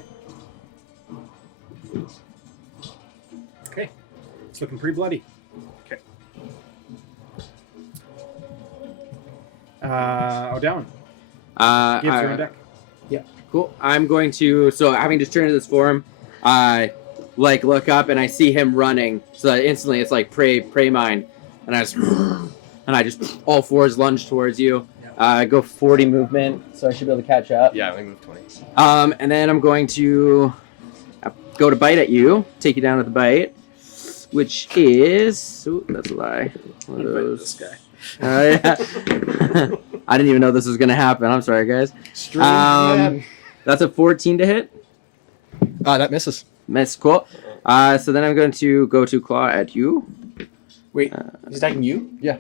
Okay. It's looking pretty bloody. Okay. O'Dowan. Gibbs, you're on deck. Cool. I'm going to. So having just turned into this form, I look up and I see him running. So that instantly it's like prey mine, and I just all fours lunge towards you. Go 40 movement, so I should be able to catch up. Yeah, I only moved 20. And then I'm going to go to bite at you, take you down with the bite, which is. Ooh, that's a lie. One of those. This guy. Yeah. I didn't even know this was gonna happen. I'm sorry, guys. That's a 14 to hit. That misses. Miss, cool. So then I'm going to go to claw at you. Wait, he's attacking you? Yeah.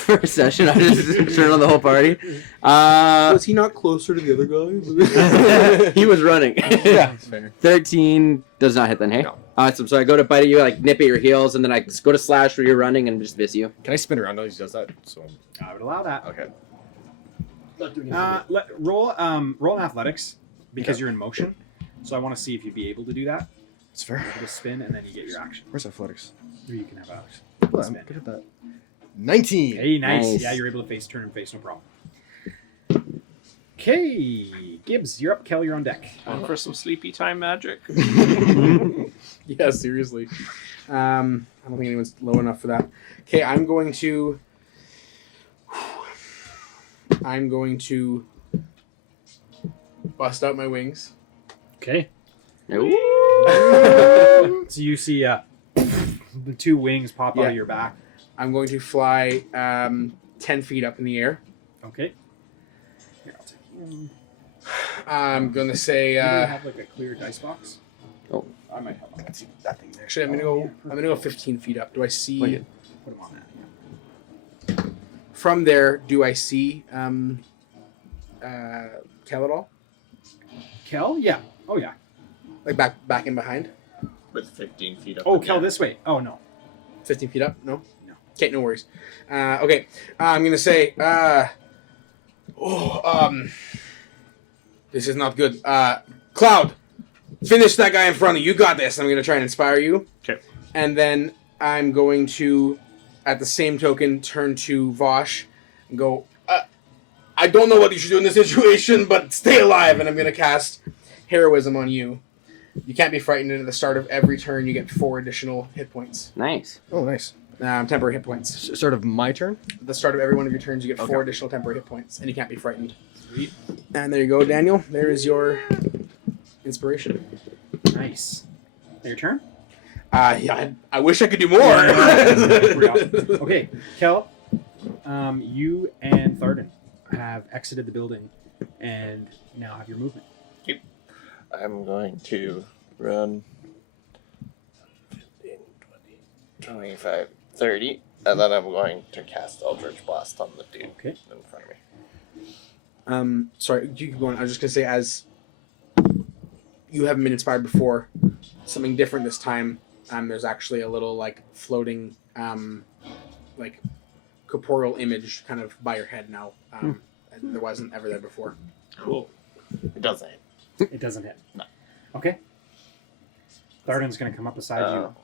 First session, I just turned on the whole party. Was he not closer to the other guy? He was running. Yeah, that's fair. 13 does not hit then, hey? No. Awesome. So I go to bite at you, like nip at your heels, and then I go to slash where you're running and just miss you. Can I spin around? No, he does that. So I would allow that. okay. Roll an athletics because Okay. you're in motion. So I want to see if you'd be able to do that. It's fair. Able to spin and then you get your action. Where's athletics? Or you can have Alex. Well, I'm good at that. 19. Hey, nice. Nice. Yeah, you're able to turn and face, no problem. Okay, Gibbs, you're up. Kel, you're on deck. Time for some sleepy time magic. Yeah, seriously. I don't think anyone's low enough for that. Okay, I'm going to bust out my wings. Okay. Ooh. So you see the two wings pop out Yeah. of your back. I'm going to fly 10 feet up in the air. Okay. Here, I'll take him. I'm going to say Do you have like a clear dice box? Oh. I might have one. Let's see that thing there. actually I'm going to go 15 feet up. Do I see Put him on that. Yeah. from there? Do I see Kel at all? Kel? Yeah. Oh, yeah. Like back and behind? With 15 feet up. Oh, in the Kel air. this way. Oh, no. 15 feet up? No? No. Okay, no worries. Okay, I'm going to say, this is not good. Cloud, finish that guy in front of you. You got this. I'm going to try and inspire you. Okay. And then I'm going to, at the same token, turn to Vosh and go, I don't know what you should do in this situation, but stay alive. And I'm going to cast Heroism on you. You can't be frightened, and at the start of every turn, you get 4 additional hit points. Nice. Oh, nice. Temporary hit points. Sort of my turn. At the start of every one of your turns, you get 4 Okay. additional temporary hit points, and you can't be frightened. Sweet. And there you go, Daniel. There is your inspiration. Nice. Your turn? Yeah, I wish I could do more. Pretty awesome. Okay, Kel, you and Tharden have exited the building and now have your movement. I'm going to run 15, 20, 25, 30, and then I'm going to cast Eldritch Blast on the dude Okay. in front of me. Sorry, you keep going. I was just going to say, as you haven't been inspired before, something different this time. there's actually a little like floating like corporeal image kind of by your head now. And there wasn't ever there before. Cool. It doesn't. It doesn't hit. No. Okay. Thardan's going to come up beside you.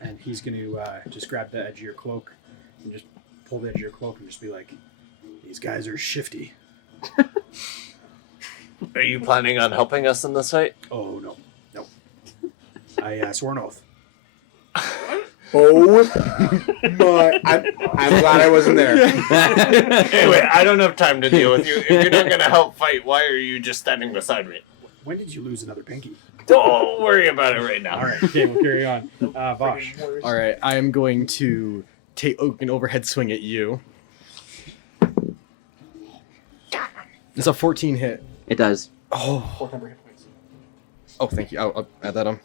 And he's going to just grab the edge of your cloak and just pull the edge of your cloak and just be like, these guys are shifty. Are you planning on helping us in this fight? Oh, no. No. I swore an oath. Oh my! I'm glad I wasn't there. Anyway, I don't have time to deal with you. If you're not going to help fight, why are you just standing beside me? When did you lose another pinky? Don't worry about it right now. All right. Okay, we'll carry on. Vosh. All right, I am going to take an overhead swing at you. It's a 14 hit. It does. Oh, 4 number hit points. oh, thank you. I'll add that on.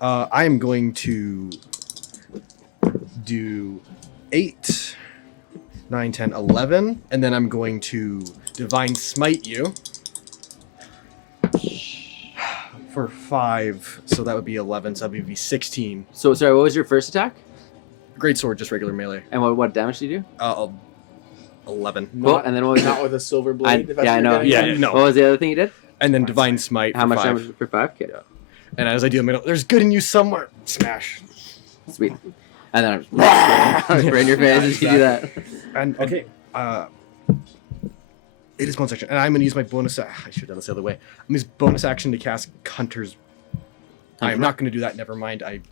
I am going to do 8, 9, 10, 11, and then I'm going to Divine Smite you for 5, so that would be 11, so that would be 16. So sorry, what was your first attack? Great sword, just regular melee. And what damage did you do? 11. Cool. And then what was Not it? with a silver blade. if that's Yeah, I what know. you're getting Yeah, at. no. What was the other thing you did? And then Divine Smite How for much 5. damage for 5? Okay. Yeah. And as I do, I'm gonna, there's good in you somewhere. Smash. Sweet. And then I'm just right in your face as you do that. And Okay. it is one section, and I'm gonna use my bonus. I should have done this the other way. I'm gonna use bonus action to cast Hunter's. I'm not gonna do that. Never mind. I'm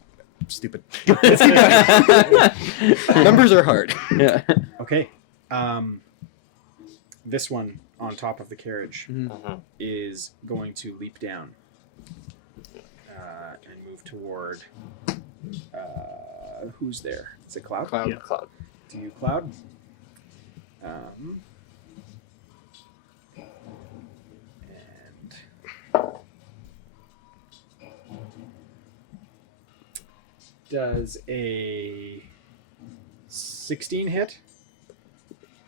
stupid. Let's keep going. Numbers are hard. Yeah. Okay. This one on top of the carriage is going to leap down and move toward. Who's there? Is it Cloud? Cloud. Yeah, Cloud. To you, Cloud. And does a 16 hit?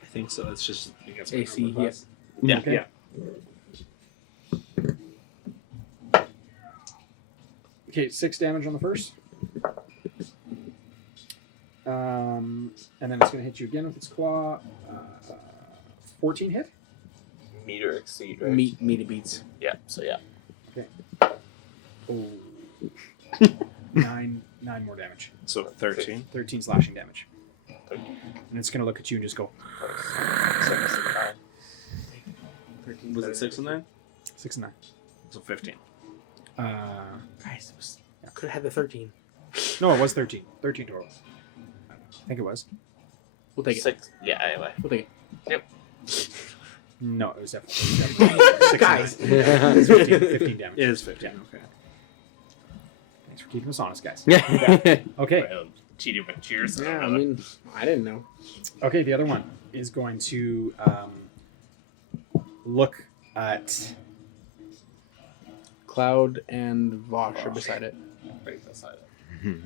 I think so. It's just against AC, my armor class. Yeah. Okay. Okay, 6 damage on the first. And then it's going to hit you again with its claw. 14 hit? Meet or exceed, right? Meat beats. Yeah, so yeah. Oh. 9 more damage. So 13. 13 slashing damage. 13. And it's going to look at you and just go, 13. Was it 6 and 9? 6 and 9. So 15. Guys, could have had the 13. No, it was 13. 13 total. I think it was. We'll take it. 6. Yeah, anyway. We'll take it. No, it was definitely 6 Guys. It's 15 damage. It is 15. Okay. Thanks for keeping us honest, guys. Yeah. Okay. Well, cheating with cheers. Yeah, I mean, I didn't know. Okay, the other one is going to look at Cloud and Vosh are beside it. Right beside it.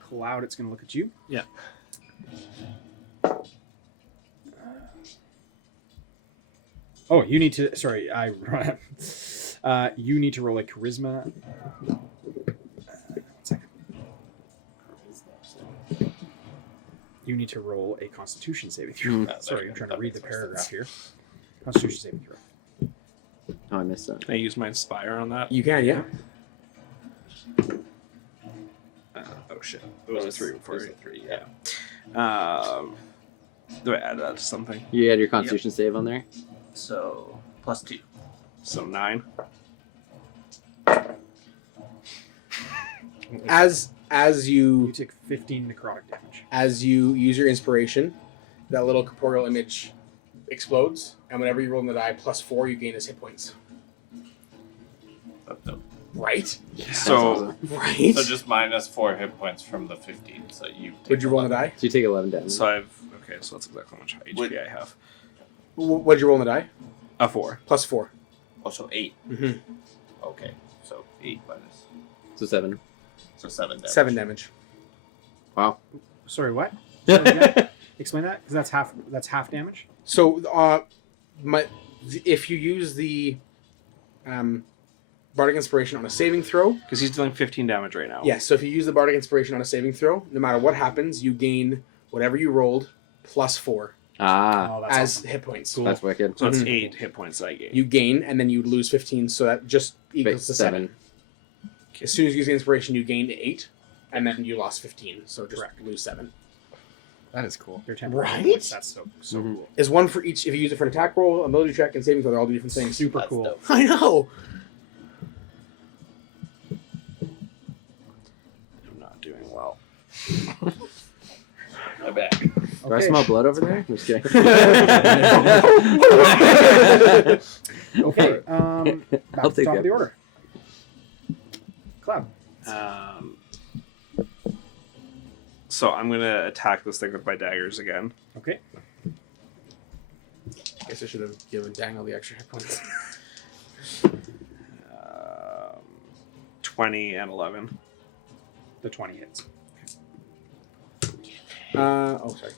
Cloud. It's going to look at you. Yeah. Oh, you need to. Sorry, you need to roll a charisma. 1 second. You need to roll a Constitution saving throw. Sorry, I'm trying to read the paragraph here. Constitution saving throw. Oh, I missed that. Can I use my Inspire on that? You can, yeah. Oh shit. It was a 3 before. It was a 3, yeah. Do I add that to something? You had your Constitution save on there? So, +2. So 9. As You you take 15 necrotic damage. as you use your inspiration, that little corporeal image explodes, and whenever you roll in the die +4, you gain as hit points. Right? So Right? So just -4 hit points from the 15. So you. What'd you roll in the die? So you take 11 damage. so I've okay. So that's exactly how much HP Would- I have. What'd you roll in the die? A 4. +4. Also 8. Mm-hmm. Okay. So 8 minus. So 7. So 7 damage. 7 damage. Wow. Sorry, what? Sorry, again? Explain that, because that's half damage. So, if you use the Bardic Inspiration on a saving throw. Because he's dealing 15 damage right now. Yes, so if you use the Bardic Inspiration on a saving throw, no matter what happens, you gain whatever you rolled plus 4 Ah, Oh, that's as awesome. hit points. that's wicked. So that's Mhm. 8 hit points that I gain. You gain, and then you lose 15, so that just equals to 7. As soon as you use the Inspiration, you gained 8, and then you lost 15, so just lose 7. That is cool. Your temporary Right? points. That's so Mhm. cool. Is one for each, if you use it for an attack roll, ability check, and saving throw, they all do different things. Super That's cool. dope. I know! I'm not doing well. I bet. Do I smell blood over there? I'm just kidding. Okay. Back I'll to the take top that. of the order. Cloud. So I'm going to attack this thing with my daggers again. Okay. Guess I should have given Daniel the extra hit points. 20 and 11. The 20 hits. Sorry.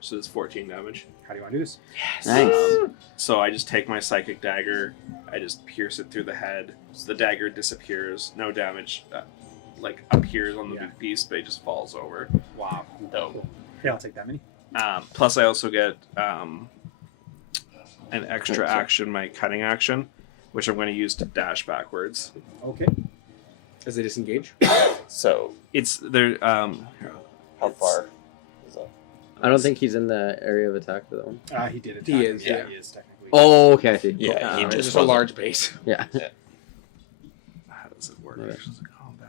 So it's 14 damage. How do you want to do this? Nice. So I just take my psychic dagger, I just pierce it through the head. So the dagger disappears, no damage, appears on the beast, but it just falls over. Wow. Dope. Okay, I'll take that many. Plus, I also get an extra action, my cutting action, which I'm going to use to dash backwards. Okay. As they disengage? So, It's there. how far is that? I don't think he's in the area of attack for that one. He did attack. He is, yeah. He is technically. Oh, okay. I see. Yeah, Cool. he Alright. just Just a large base. Yeah. How does it work? Okay. Actions of combat.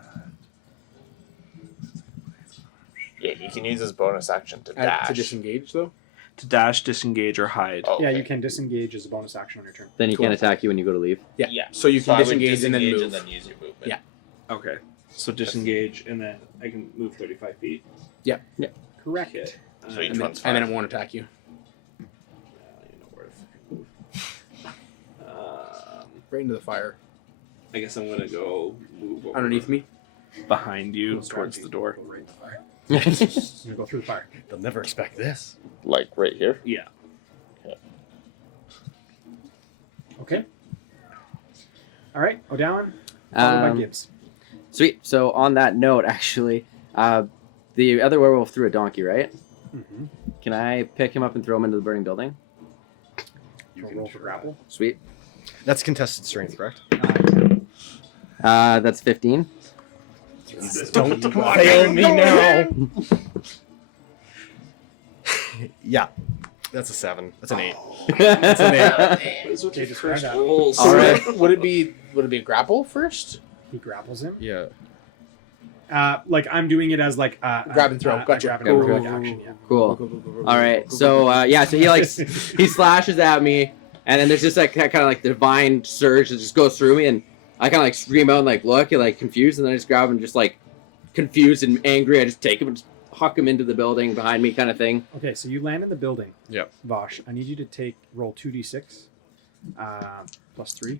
Yeah, he can use his bonus action to To dash. disengage, though? To dash, disengage, or hide. Oh, Yeah, okay. you can disengage as a bonus action on your turn. Then he Cool. can't attack you when you go to leave. Yeah. Yeah. So you can I would disengage and then move. and then use your movement. Yeah. Okay. So disengage, and then I can move 35 feet. Correct. Okay. So each And then, one's and then fine. it won't attack you. You know where to fucking move. Right into the fire. I guess I'm gonna go move over Underneath me. behind you Cool towards strategy. the door. Go right in the fire. You're gonna go through the fire. They'll never expect this. Like right here. Yeah. Okay. All right, O'Dowd, followed by Gibbs. Sweet. So on that note, actually, the other werewolf threw a donkey, right? Mm-hmm. Can I pick him up and throw him into the burning building? You Roll for grapple. Sweet. That's contested strength, correct? That's 15. Don't fail me now. Yeah, that's a 7. That's an 8. That's an 8. That's what Okay, just grab that. rolls. All right. Would it be a grapple first? He grapples him. Yeah. Like I'm doing it as like Grab and throw. Gotcha. Grab and throw Cool. like action. Yeah. Cool. All right. So so he slashes at me, and then there's just like kind of like divine surge that just goes through me, and I kind of like scream out and like look and like confused, and then I just grab him just like confused and angry. I just take him and just huck him into the building behind me, kind of thing. Okay, so you land in the building. Yep. Vosh, I need you to roll 2d6 plus 3.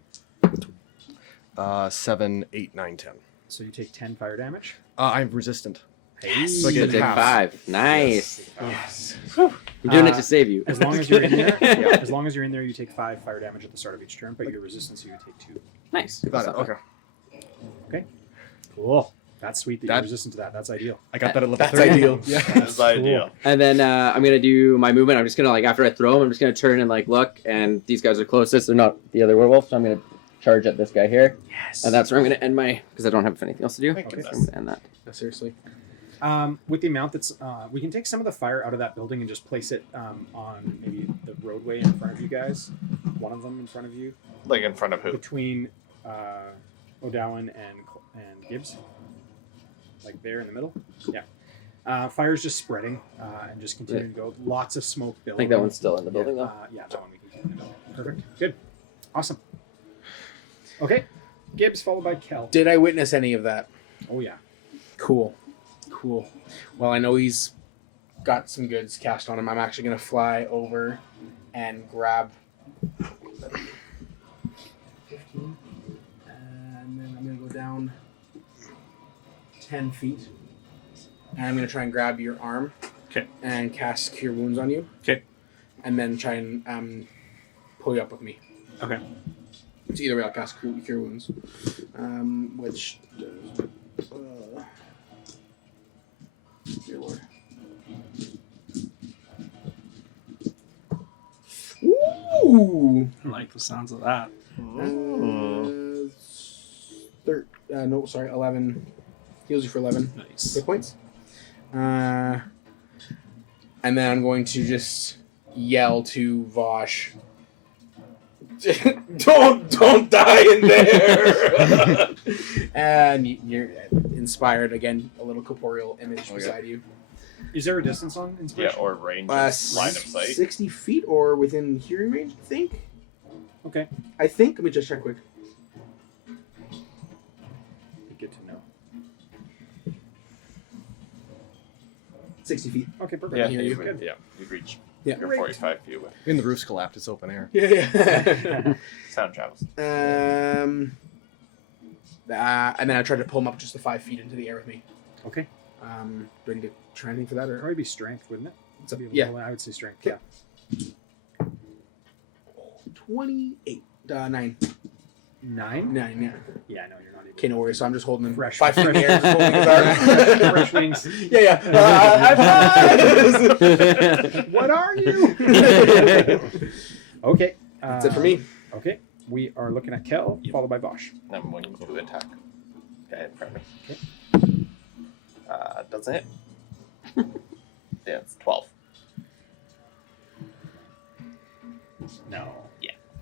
7, 8, 9, 10. So you take 10 fire damage. I'm resistant. Hey. So I So get take half. 5. Nice. Yes. I'm doing it to save you. As long as you're in there, as long as you're in there, you take 5 fire damage at the start of each turn, but your resistance you take 2. Nice. Got it. Okay. Cool. That's sweet that you're That- resistant to that. That's ideal. I got that at level That's 3. ideal. Yeah. That's ideal. And then I'm gonna do my movement. I'm just gonna like after I throw him, I'm just gonna turn and like look. And these guys are closest. They're not the other werewolf, so I'm gonna charge at this guy here. Yes. And that's where I'm gonna end my because I don't have anything else to do. Thank So goodness. I'm gonna end that. No, seriously. With the amount that's, we can take some of the fire out of that building and just place it on maybe the roadway in front of you guys. One of them in front of you, Like in front of who? between O'Dowd and Gibbs, like there in the middle. Yeah. Fire's just spreading and just continuing to go. Lots of smoke I building. think that one's still in the building though. Yeah, that one we can keep in the building. Perfect. Good. Awesome. Okay. Gibbs followed by Kel. Did I witness any of that? Oh yeah. Cool. Well, I know he's got some goods cast on him. I'm actually going to fly over and grab 15. And then I'm going to go down 10 feet. And I'm going to try and grab your arm. Okay. And cast Cure Wounds on you. Okay. And then try and pull you up with me. Okay. So either way, I'll cast Cure Wounds, which does. Dear Lord. Ooh. I like the sounds of that. 11. Heals you for 11 Nice. hit points. And then I'm going to just yell to Vosh. don't die in there. And you're inspired again. A little corporeal image beside you. Is there a distance on Yeah, inspiration? or range, Line line of sight. 60 feet or within hearing range, I think. Okay. Let me just check quick. Good to know. 60 feet. Okay, perfect. Yeah, hear you. you reach. Yeah. You're 45 feet away. In the roof's collapsed. It's open air. Yeah. Sound travels. And then I tried to pull him up just the 5 feet into the air with me. Okay. Do I need to try anything for that? Or Probably be strength, wouldn't it? It's a- Be a yeah. little- I would say strength. Okay. Yeah. 28. 9. 9? 9, yeah. Yeah, no, you're not able. Okay, no worries. So I'm just holding him Fresh. 5 feet in the air. Just holding his arm. Fresh wings. Yeah. What are you? Okay. That's it for me. Okay. We are looking at Kel, followed by Bosch. I'm going to attack. Guy in front of me. Okay. Doesn't hit. Yeah, it's 12. No.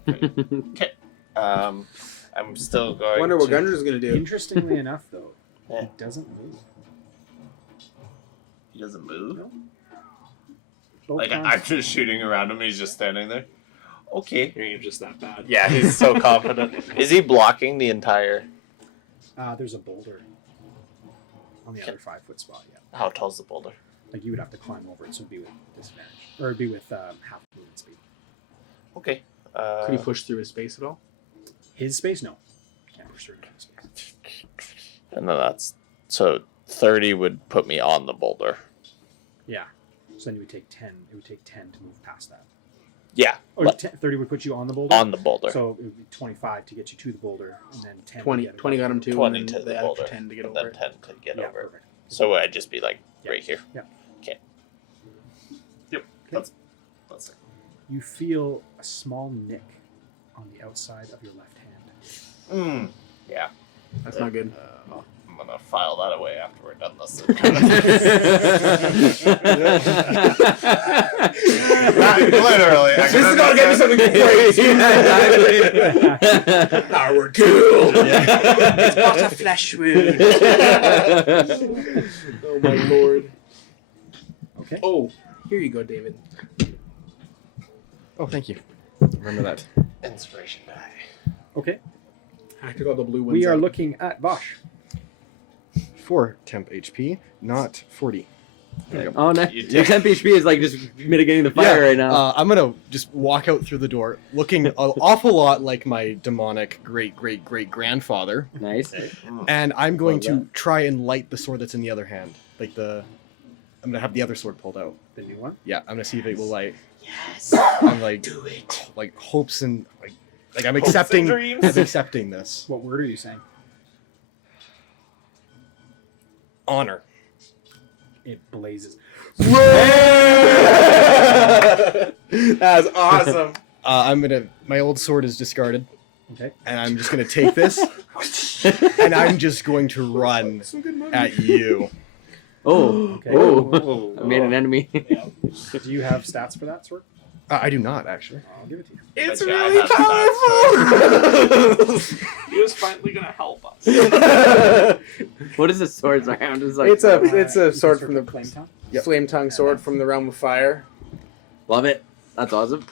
Okay. I'm still going. Wonder what to... Gundra's gonna do. Interestingly enough, though, Yeah. he doesn't move. He doesn't move. No. Both Like times- I'm just shooting around him. He's just standing there. Okay. You're just that bad. Yeah, he's so confident. Is he blocking the entire? There's a boulder on the other 5-foot spot. Yeah. How tall's the boulder? Like you would have to climb over it, so it'd be with disadvantage, or it'd be with half movement speed. Okay. Could he push through his space at all? His space, no. Can't push through his space. And then that's so 30 would put me on the boulder. Yeah. So then you would take 10. It would take 10 to move past that. Yeah, Or but 30 would put you on the boulder. on the boulder. So it would be 25 to get you to the boulder, and then 10. 20. To get 20 got him too. 20 and to then the the boulder, extra 10 to get and over then it. 10 to get Yeah, over. perfect. So I'd just be like Yeah. right here. Yeah. Okay. Yep. Okay. That's it. You feel a small nick on the outside of your left hand. Yeah. That's not good. I'm gonna file that away after we're done this. Literally. This is gonna get me something crazy. Power 2. It's not a flesh wound. Oh my lord. Okay. Oh, here you go, David. Oh, thank you. Remember that. Inspiration die. Okay. I took all the blue ones. We are out. looking at Bosch. 4 temp HP, not 40. Oh, no. You Your take- temp HP is like just mitigating the fire right now. I'm gonna just walk out through the door, looking an awful lot like my demonic great grandfather, Nice. and I'm going Love to that. try and light the sword that's in the other hand. I'm gonna have the other sword pulled out. The new one. Yeah, I'm gonna see if it will light. Yes. I'm like, Do it. like hopes and like I'm Hopes and accepting. dreams. I'm accepting this What word are you saying? honor. It blazes. That's awesome. My old sword is discarded, Okay. and I'm just gonna take this, and I'm just going to run at you. Oh. Okay. Oh. I made an enemy. Do you have stats for that sword? I do not actually. I'll give it to you. It's Bet you I really have powerful. He was finally gonna help us. What is the sword? Sorry, I'm just like. It's a sword from the flame tongue. Yep. flame tongue sword from the realm of fire. Love it. That's awesome.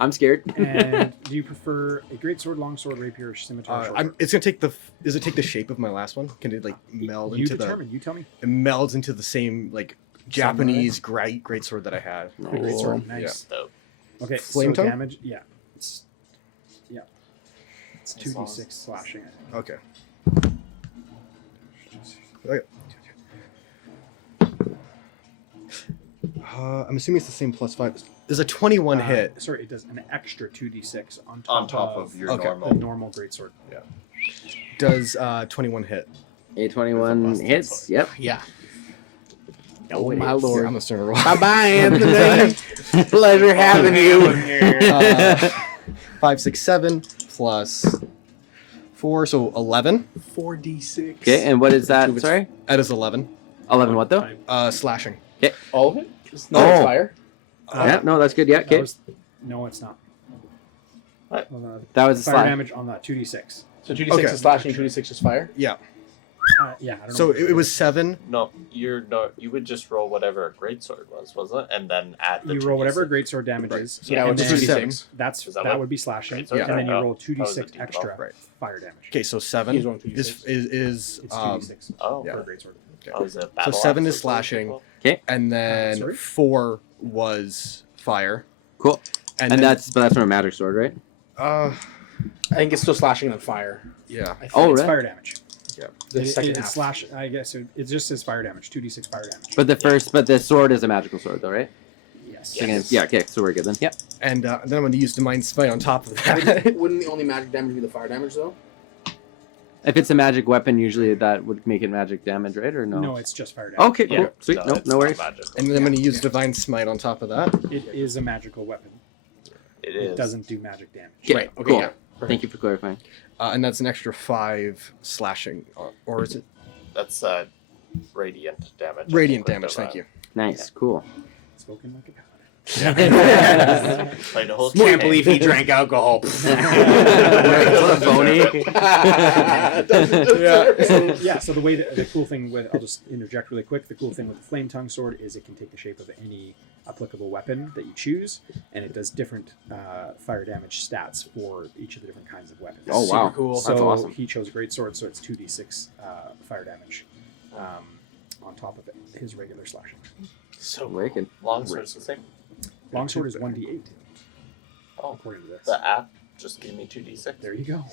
I'm scared. And do you prefer a great sword, long sword, rapier, scimitar? short sword? It's gonna take the. Does it take the shape of my last one? Can it like meld You into determine. You tell me. It melds into the same like Japanese great sword that I had. Great sword. Nice. Dope. Okay. Flame so tongue? damage. Yeah. It's 2d6 slashing. I think. Okay. I'm assuming it's the same +5. There's a 21 hit. Sorry, it does an extra 2d6 on top of your Okay. normal. the normal greatsword. Does 21 hit? A21 hits. Yep. Yeah. Oh, my it is. lord. I'm just gonna roll. Bye-bye, Anthony. Pleasure having you. 5, 6, 7 plus 4, so 11. 4d6. Okay, and what is that? Sorry? That is 11. 11 what though? Slashing. All of it? It's not fire? Yeah, no, that's good. Yeah, okay. No, it's not. What? That was a Fire slide. damage on that 2d6. So 2d6 Okay. is slashing, 2d6 is fire? Yeah. Yeah, I don't know. So it was 7. No, you're not. You would just roll whatever a greatsword was, wasn't it? And then add the. you roll whatever 2d6. greatsword damage is. Yeah, and which is then 2d6. that's Is that that what would be slashing, greatsword and then you is? roll Oh, that was a 2d6 D12. extra Right. fire damage. Okay, so 7 He's rolling 2d6. is It's 2d6 Oh, Yeah. for a greatsword. oh, is it So battle 7 axe is or something? slashing. And then sorry? 4 was fire. Cool. And And then, that's from a magic sword, right? I think it's still slashing than fire. yeah. I think. Oh, It's really? fire damage. The second It's half. slash. I guess it just says fire damage. 2d6 fire damage. But the sword is a magical sword, though, right? Yes. Yeah. Okay. So we're good then. Yep. And then I'm going to use Divine Smite on top of that. Wouldn't the only magic damage be the fire damage, though? If it's a magic weapon, usually that would make it magic damage, right? Or no? No, it's just fire damage. Okay. Cool. Yeah. Sweet. No, Nope. it's No not worries. magical. And then I'm going to use Divine Smite on top of that. It is a magical weapon. It It is. doesn't do magic damage. Okay, Right, okay, cool. yeah. Thank you for clarifying. And that's an extra 5 slashing. Or is it? That's radiant damage. I think, Radiant with damage, the, thank you. Nice. Cool. Spoken like a paladin. Played a whole Can't campaign. believe he drank alcohol. Phony. So the way the cool thing with, I'll just interject really quick. The cool thing with the flame tongue sword is it can take the shape of any applicable weapon that you choose, and it does different fire damage stats for each of the different kinds of weapons. Oh wow. cool. So That's awesome. he chose great sword, so it's 2d6 fire damage on top of it. His regular slashing. So Wicked. Longsword's the same. Longsword is 1d8 Oh, according to this. the app just gave me 2d6. There you go.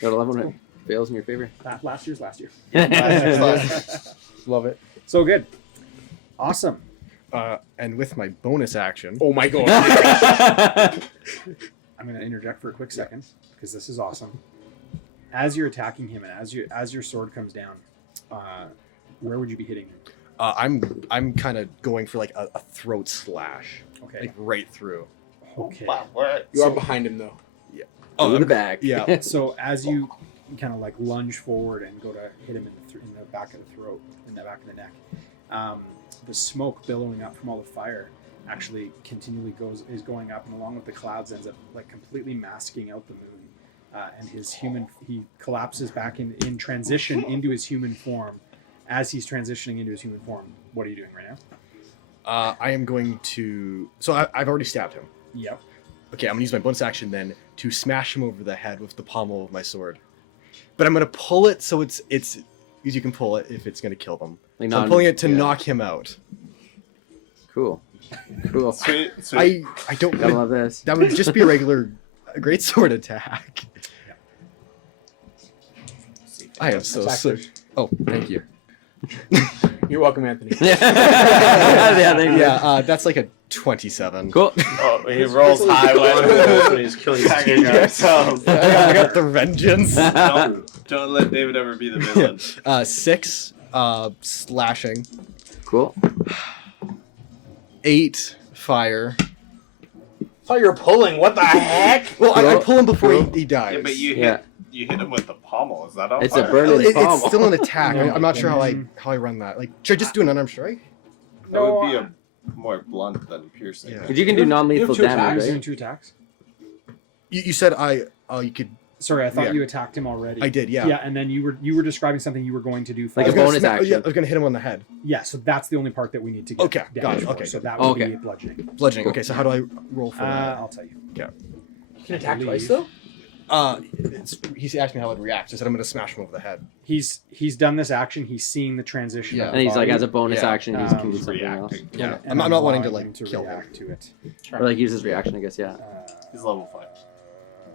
Gotta love when it fails in your favor. Last year's last year. love it. So good. Awesome. And with my bonus action, Oh my god. I'm going to interject for a quick second because this is awesome. As you're attacking him and as your sword comes down, where would you be hitting him? I'm kind of going for like a throat slash, Okay. like right through. Okay. Wow, where? You are behind him, though. In the I'm- back. Yeah. So as you kind of like lunge forward and go to hit him in the back of the throat, in the back of the neck, the smoke billowing up from all the fire actually continually is going up, and along with the clouds ends up like completely masking out the moon. And he collapses back in transition into his human form. As he's transitioning into his human form, what are you doing right now? I am going to. So I've already stabbed him. Yep. Okay, I'm gonna use my bonus action then to smash him over the head with the pommel of my sword. But I'm gonna pull it so it's you can pull it if it's gonna kill them. Like So I'm pulling it to knock him out. Cool. Cool. Sweet, sweet. I don't. Gotta love this. That would just be a regular great sword attack. I am so Attack sick. Oh, thank you. You're welcome, Anthony. yeah, thank you. Yeah, that's like a 27. Cool. Oh, he rolls high when he's killing attacking ourselves. I got the vengeance. Don't let David ever be the villain. 6 slashing, Cool. 8 fire. thought you were pulling. What the heck? Well, I pull him before he dies. Yeah, but you hit him with the pommel. Is that all? It's a fire? burning It's pommel. still an attack. No, I'm not sure how I run that. Like, should I just do an unarmed strike? That would be a more blunt than piercing. Yeah. But you can do non-lethal two He's damage, doing right? 2 attacks. You said you could. Sorry, I thought Yeah. you attacked him already. I did, yeah. Yeah, and then you were describing something you were going to do. For Like I a was gonna bonus sma- action. Yeah, I was gonna hit him on the head. Yeah, so that's the only part that we need to get. Okay, got damage it, for. okay. So that would Okay. be bludgeoning. Bludgeoning. Cool. Okay, so how do I roll for that? I'll tell you. You can attack twice, though? He asked me how I'd react. I said I'm gonna smash him over the head. He's done this action. He's seeing the transition. Yeah. of And the he's like, body, as a bonus Yeah. action, he can do something else. Reacting. Yeah, and I'm not wanting to allowing like him kill him. react to it. Or like use his reaction, I guess, yeah. He's level 5.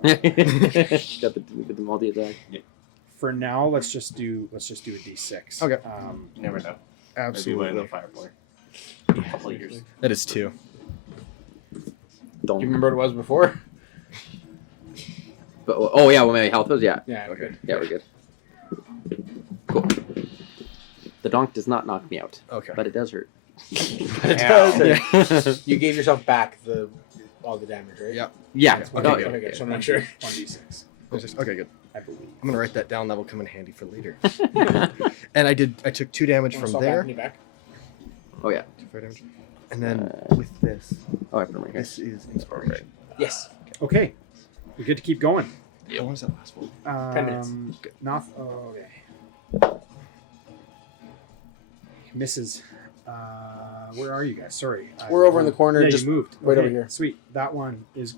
Got the multi-attack. For now, let's just do a d6. Okay. You never know. Maybe Absolutely. win the fire point. A couple of years. That is 2. Don't. You remember what it was before? But, oh yeah, well, my health was Yeah. Okay. Yeah, we're good. Cool. The donk does not knock me out, Okay. but it does hurt. You gave yourself back all the damage, right? Yep. Yeah. Okay, Oh, good. Okay, good. So I'm not sure. 1d6, Okay, good. I believe. I'm gonna write that down. That will come in handy for later. And I took 2 damage from there. Back. Oh yeah. 4 damage. And then with this, Oh, I put them right here. this is inspiration. Yes. Okay, we're good to keep going. Yeah. What was that last one? 10 minutes. Okay. Misses. Where are you guys? Sorry. We're over in the corner, Yeah, just you moved. right Okay, over here. Sweet. That one is.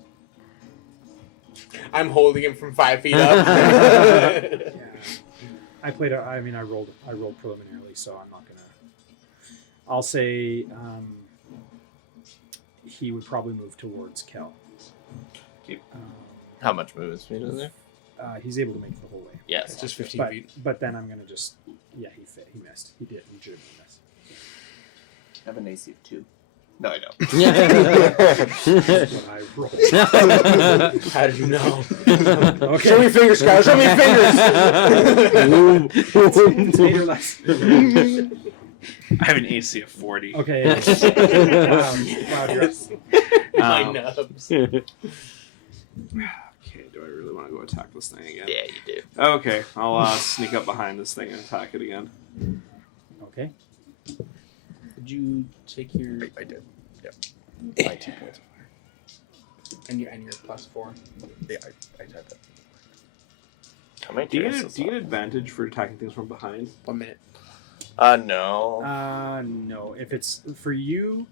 I'm holding him from 5 feet up. Yeah. I rolled preliminarily, so I'm not gonna. I'll say he would probably move towards Kel. Keep. How much movement speed is there? He's able to make it the whole way. Yes. It's just 15 But, feet. but then I'm gonna just he missed. He did. He should have missed. I have an AC of 2. No, I don't. That's what I rolled. How did you know? Okay. Show me fingers, Skylar. Show me fingers. It's 8 or less. I have an AC of 40. Okay. Wow, you're up. My Um, nubs. Okay, do I really want to go attack this thing again? Yeah, you do. Okay, I'll sneak up behind this thing and attack it again. Okay. Did you take your I did. Yep. My 2 points. and your +4? Yeah, I had that. How many Do you turns get, is do you get that? advantage for attacking things from behind? 1 minute. No. No. If it's for you,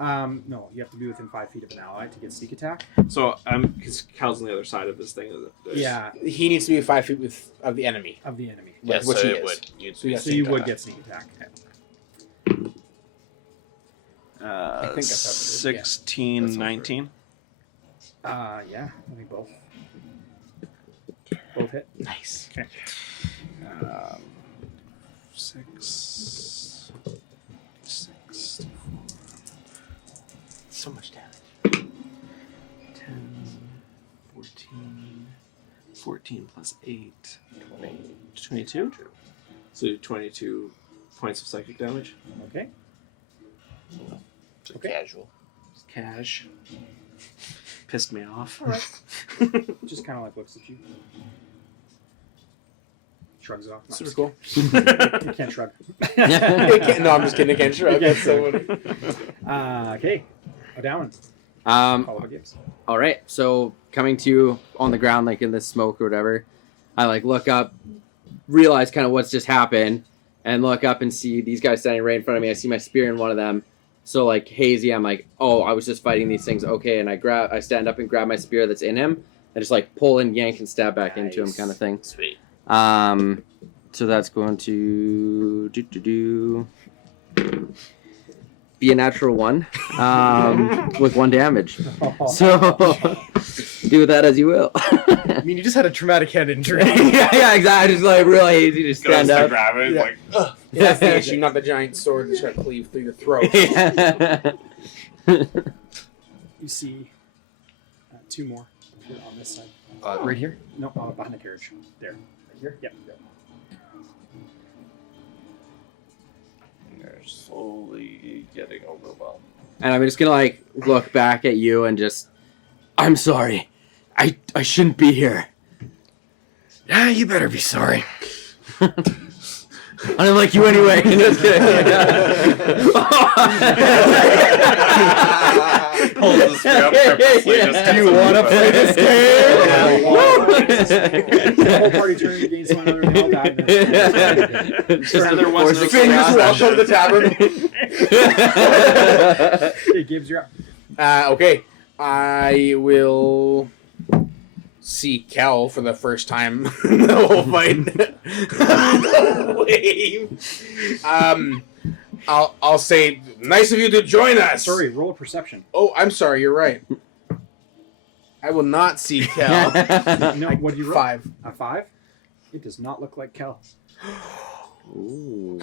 no. You have to be within 5 feet of an ally to get sneak attack. So because Cal's on the other side of this thing. Yeah, He needs to be 5 feet of the enemy. of the enemy. Yeah, which so he it is. would. You'd So you be have So you sneak would attack. get sneak attack. I think that's how it is, yeah. 16, That's 19. Yeah. I think both hit. Nice. Okay. 6, 6, So much damage. 10, 14, 14 plus 8, 22? So 22 points of psychic damage. Okay. So Okay. casual. Cash. Pissed me off. All right. Just kind of like looks at you. Shrugs it off. No, Super cool. you can't shrug. No, I'm just kidding. I can't shrug. That's so funny. Okay. O'Dowan. Call out games. All right. So coming to you on the ground, like in the smoke or whatever, I like look up, realize kind of what's just happened, and look up and see these guys standing right in front of me. I see my spear in one of them. So like hazy, I'm like, oh, I was just fighting these things. Okay, and I stand up and grab my spear that's in him, and just like pull and yank and stab back into him, kind of thing. Sweet. So that's going to be a natural 1, with 1 damage. So do with that as you will. I mean, you just had a traumatic head injury. yeah, exactly. Just like really easy to Goes stand to up. grab it, Yeah. like, ugh. That's the issue, not the giant sword that's going to cleave through your throat. You see 2 more here on this side. Right here? No, behind the carriage. There. Right here? Yep. You're slowly getting overwhelmed. And I'm just gonna like look back at you and just, I'm sorry, I shouldn't be here. Yeah, you better be sorry. I don't like you anyway. Just kidding. Pulls the spear up purposely just Do you want to play this game? The whole party turns against one another. They all die. Just there was no Fingers walk over the tavern. It gives you up. Okay. I will see Kel for the first time in the whole fight. No way. I'll say, nice of you to join us. Sorry, roll a perception. Oh, I'm sorry. You're right. I will not see Kel. No, what do you roll? 5. A 5? It does not look like Kel. Ooh.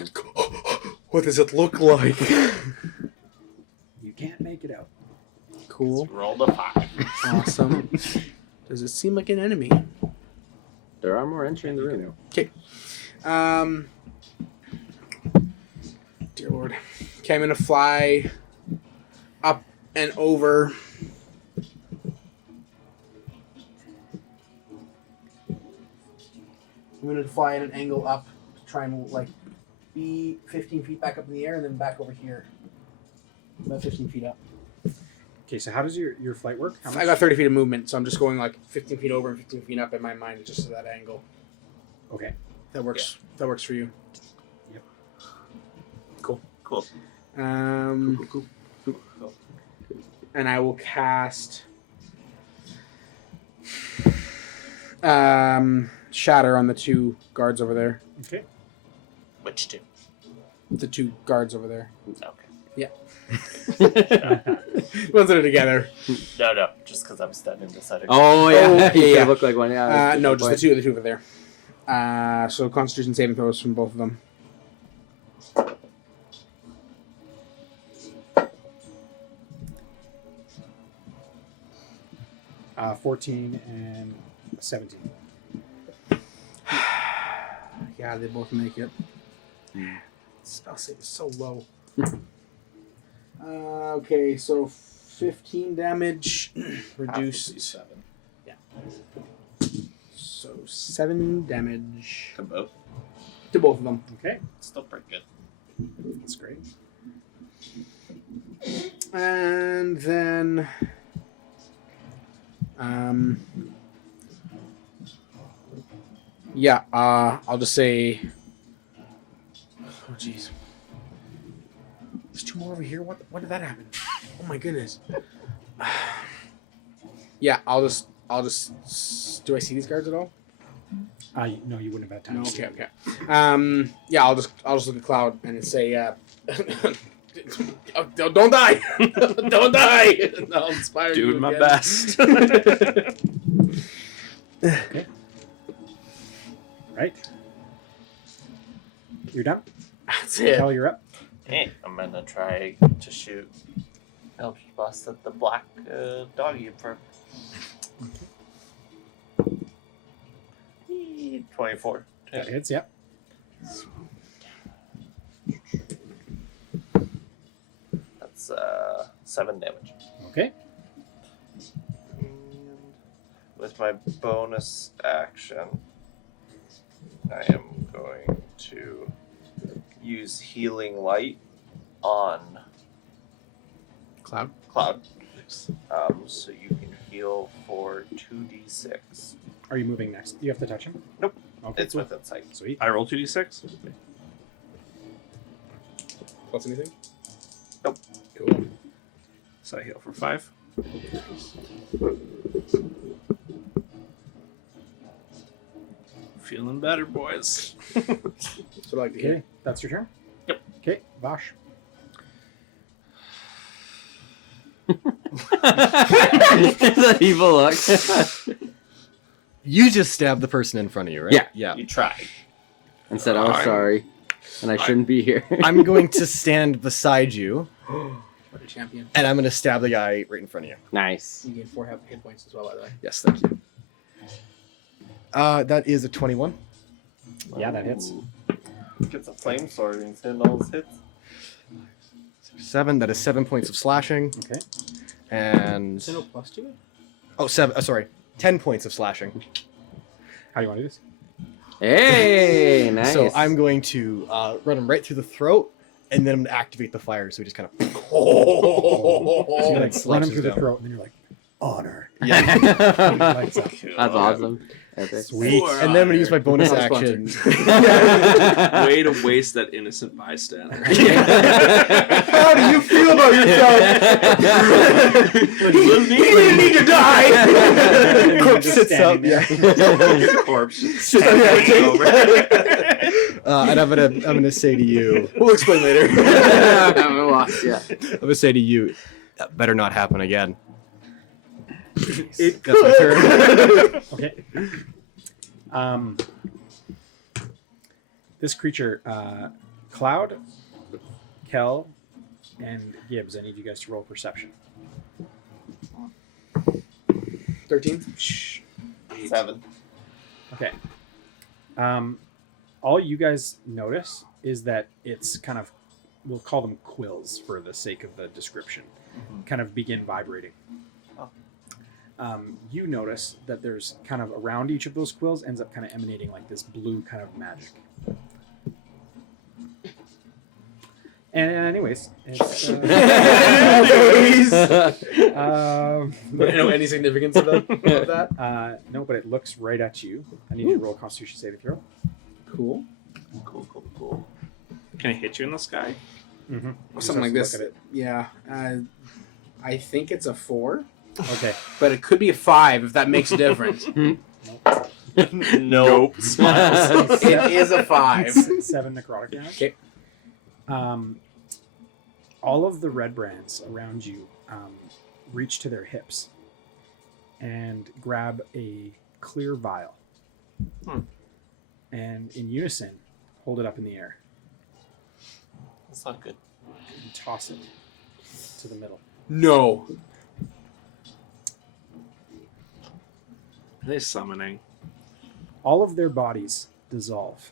What does it look like? You can't make it out. Cool. Roll the 5. Awesome. Does it seem like an enemy? There are more entering the room. Okay. Dear Lord. Okay, I'm gonna fly up and over. I'm gonna fly at an angle up to try and like be 15 feet back up in the air and then back over here. About 15 feet up. Okay, so how does your flight work? How I got 30 feet of movement, so I'm just going like 15 feet over and 15 feet up in my mind, just at that angle. Okay. That works. That works for you. Yep. Cool. Cool. Cool. And I will cast Shatter on the 2 guards over there. Okay. Which 2? The 2 guards over there. Okay. Ones that are together. No, just because I'm standing beside it. Oh yeah, Oh, yeah, you yeah. look like one. Yeah. No, just the two over there. So Constitution saving throws from both of them. 14 and 17. Yeah, they both make it. Spell save is so low. Okay, so 15 damage. Reduced. 7. Yeah. So 7 damage To both. to both of them. Okay, Still pretty good. that's great. And then yeah, I'll just say oh jeez. There's 2 more over here. What did that happen? Oh my goodness. Yeah, I'll just do I see these guards at all? No, you wouldn't have had time. No, to see okay, it. okay. Yeah, I'll just look at Cloud and say don't die. Don't die. I'll inspire you Doing my again. best. Okay. Right. You're done? That's it. Hell, you're up. Hey, I'm gonna try to shoot Eldritch Blast at the black doggy for 24. That hits, yep. That's 7 damage. Okay. And with my bonus action, I am going to use Healing Light on Cloud. Cloud. So you can heal for 2d6. Are you moving next? You have to touch him? Nope. Okay, It's within sight. sweet. I roll 2d6. Plus anything? Nope. Cool. So I heal for 5. Feeling better, boys. That's what I like to hear. Okay, that's your turn? Yep. Okay, Vosh. That evil look. You just stabbed the person in front of you, right? Yeah. Yeah. You tried. And said, "Oh, sorry," and I shouldn't be here. I'm going to stand beside you, What a champion. and I'm going to stab the guy right in front of you. Nice. You gain 4 hit points as well, by the way. Yes, thank you. That is a 21. Yeah, that hits. Gets a flame sword and he's hitting all his hits. 7. That is 7 points of slashing. Okay. And Is there no plus to it? oh, 7. Sorry, 10 points of slashing. How do you want to do this? Hey, nice. So I'm going to run him right through the throat, and then I'm going to activate the fire. So we just kind of So you like run slaps him us through the down. throat, and then you're like, honor. yeah. Lights up. That's awesome. Epic. Sweet. And then I'm going to use my bonus Not action. Way to waste that innocent bystander. How do you feel about yourself? He didn't need to die. Corpse Just sits up. standing Yeah. Corpse. Sits up, yeah. And I'm gonna say to you, We'll explain later. We lost, yeah. I'm gonna say to you, that better not happen again. It That's my turn. Okay. This creature, Cloud, Kel and Gibbs, I need you guys to roll perception. 13. 7. Okay. All you guys notice is that it's kind of, we'll call them quills for the sake of the description, kind of begin vibrating. You notice that there's kind of around each of those quills ends up kind of emanating like this blue kind of magic. And anyways, it's, Do I know any significance of that? no, but it looks right at you. I need you to roll a Constitution saving throw. Cool. Cool. Can I hit you in the sky? Mm-hmm. Something like this. Yeah. I think it's a 4, Okay. but it could be a 5 if that makes a difference. Nope. Smiles. It is a 5. 7 necrotic damage. Okay. All of the red brands around you reach to their hips and grab a clear vial. And in unison, hold it up in the air That's not good. and toss it to the middle. No. Are they summoning? All of their bodies dissolve.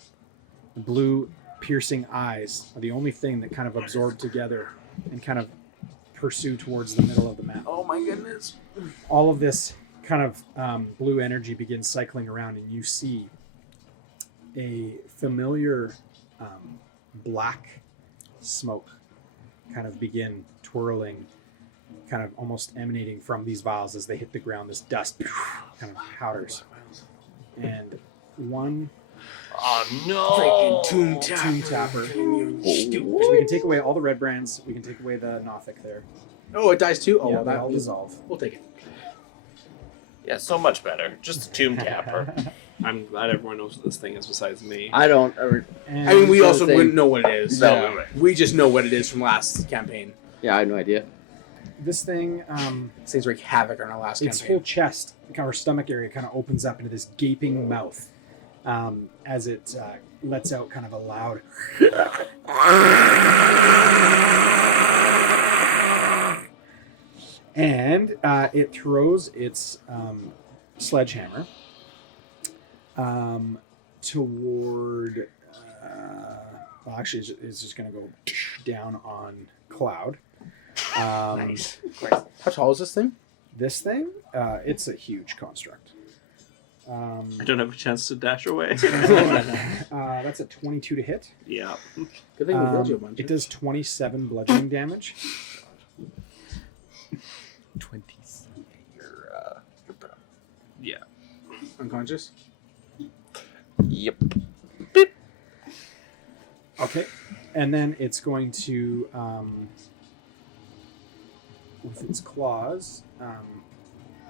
The blue, piercing eyes are the only thing that kind of absorb together and kind of pursue towards the middle of the map. Oh my goodness. All of this kind of blue energy begins cycling around, and you see a familiar black smoke kind of begin twirling, kind of almost emanating from these vials as they hit the ground. This dust kind of powders. And one Oh no! Freaking tomb tapper. Stupid. So we can take away all the red brands. We can take away the Nothic there. Oh, it dies too? Oh, Yeah, well, they that all dissolve. We'll take it. Yeah, so much better. Just a tomb tapper. I'm glad everyone knows what this thing is besides me. I don't. And I mean, we so also they- wouldn't know what it is. No. We just know what it is from last campaign. Yeah, I have no idea. this thing, These things wreak havoc on our last its campaign. whole chest, kind of our stomach area, kind of opens up into this gaping mouth as it lets out kind of a loud. And it throws its sledgehammer toward. Well, actually, it's just going to go down on Cloud. Nice. How tall is this thing? This thing, it's a huge construct. I don't have a chance to dash away. That's a 22 to hit. Yeah. Good thing we rolled you a bunch. It does 27 bludgeoning damage. 20. You're Yeah. Unconscious? Yep. Okay. And then it's going to, with its claws,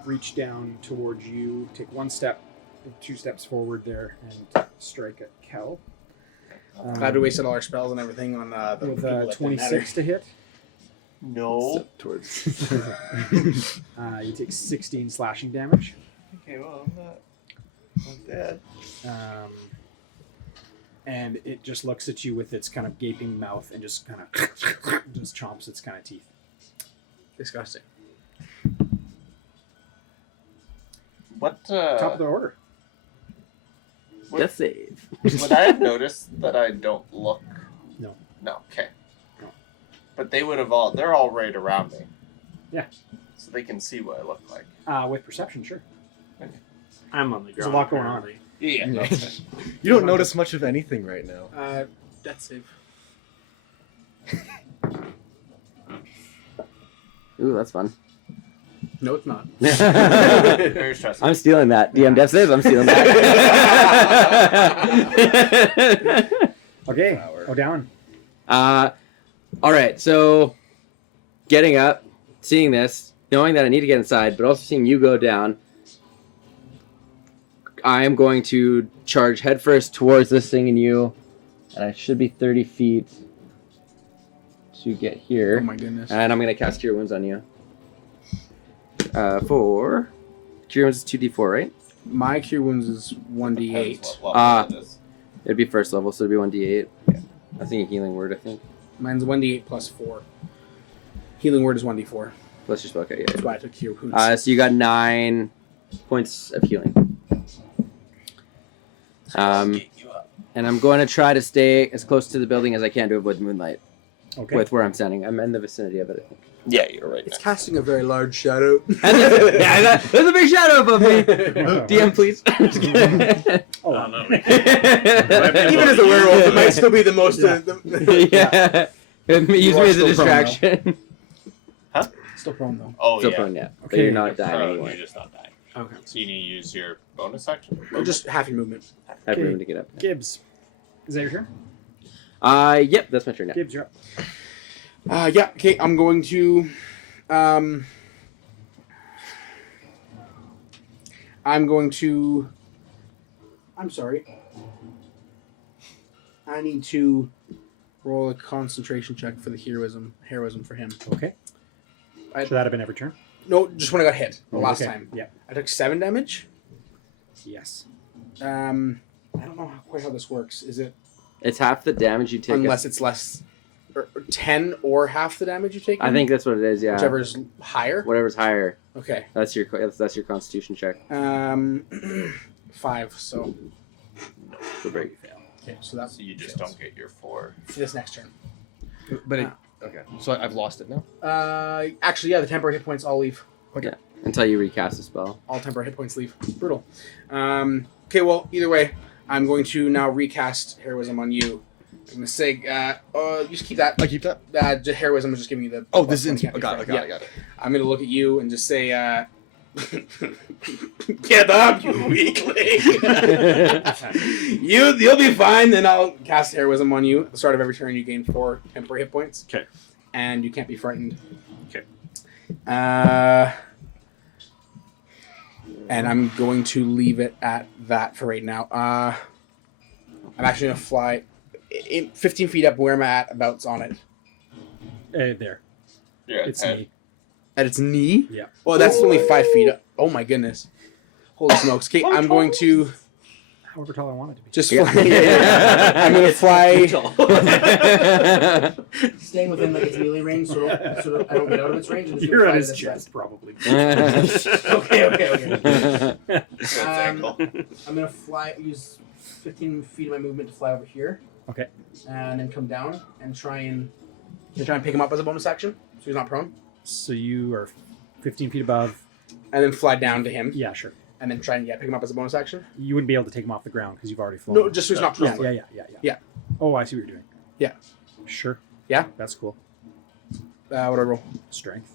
reach down towards you, take 2 steps forward there, and strike at Kel. Glad we wasted all our spells and everything on the With people that didn't 26 matter. to hit. No. Towards. You take 16 slashing damage. Okay, well, I'm dead. And it just looks at you with its kind of gaping mouth and just kind of just chomps its kind of teeth. Disgusting. What, Top of the order. Death save. would I have noticed that I don't look? No. No, okay. No. But they would have they're all right around me. Yeah. So they can see what I look like. With perception, sure. I'm on the ground. There's a lot going on. apparently. Yeah. That's You don't notice much of anything right now. Death save. Ooh, that's fun. No, it's not. very stressful. I'm stealing that. DM death saves, I'm stealing that. Okay. O'Dowan. Alright, so getting up, seeing this, knowing that I need to get inside, but also seeing you go down, I am going to charge headfirst towards this thing and you, and I should be 30 feet to get here. Oh my goodness. And I'm going to cast Cure Wounds on you. For Cure Wounds is 2d4, right? My cure wounds is Depends 1d8. what level it is. It'd be first level, so it'd be 1d8. I was thinking Healing Word, I think. Mine's 1d8 plus 4. Healing word is 1d4. Plus your spell. Okay, That's why I took Cure Wounds. So you got 9 points of healing. And I'm going to try to stay as close to the building as I can to avoid moonlight. Okay. With where I'm standing. I'm in the vicinity of it, I think. Yeah, you're right. It's casting a very large shadow. There's a big shadow above me. DM, please. Oh, no. Even as a werewolf, it might still be the most. Yeah. Use me as a distraction. Still prone though. Oh, Still yeah. prone, yeah. But Okay. you're not dying You're anyway. just not dying. Okay. So you need to use your bonus action? Or just half your movement. I have Okay. room to get up. Gibbs. Is that your turn? Yep, that's my turn now. Gibbs, you're up. Yeah. Okay. I'm going to. I'm sorry. I need to roll a concentration check for the heroism for him. Okay. Should that have been every turn? No, just when I got hit the last Okay. time. Yeah. I took 7 damage. Yes. I don't know quite how this works. Is it It's half the damage you take. unless it's less, or 10 or half the damage you take? I think that's what it is, yeah. whichever's higher. Whatever's higher. Okay. That's your constitution check. 5. So So break. okay. So that's So you just don't get your 4. for this next turn. But okay, so I've lost it now. Actually, yeah, the temporary hit points all leave. Until you recast the spell. All temporary hit points leave. Brutal. Okay, well, either way, I'm going to now recast heroism on you. I'm going to say, you just keep that. I keep that. Heroism is just giving you the. Oh, this is +1, can't be got it. frightened. Got it. I'm going to look at you and just say, get up, you weakling. You'll be fine. Then I'll cast heroism on you. At the start of every turn, you gain 4 temporary hit points. Okay. And you can't be frightened. Okay. And I'm going to leave it at that for right now. I'm actually going to fly 15 feet up where I'm at, about's on it. There. Yeah, It's 10. me. At its knee? Yeah. Well, that's only 5 feet up. Oh my goodness. Holy smokes. Okay, I'm going to However tall I want it to be. just fly. I'm going to fly. Staying within like its melee range so I don't get out of its range. And You're on his chest, probably. Okay. It's ankle. I'm going to fly, use 15 feet of my movement to fly over here. Okay. And then come down and try and pick him up as a bonus action so he's not prone. So you are 15 feet above. And then fly down to him. Yeah, sure. And then try and pick him up as a bonus action. You wouldn't be able to take him off the ground because you've already flown. No, just so he's not prone. Yeah. Yeah. Oh, I see what you're doing. Yeah. Sure. Yeah? That's cool. What do I roll? Strength.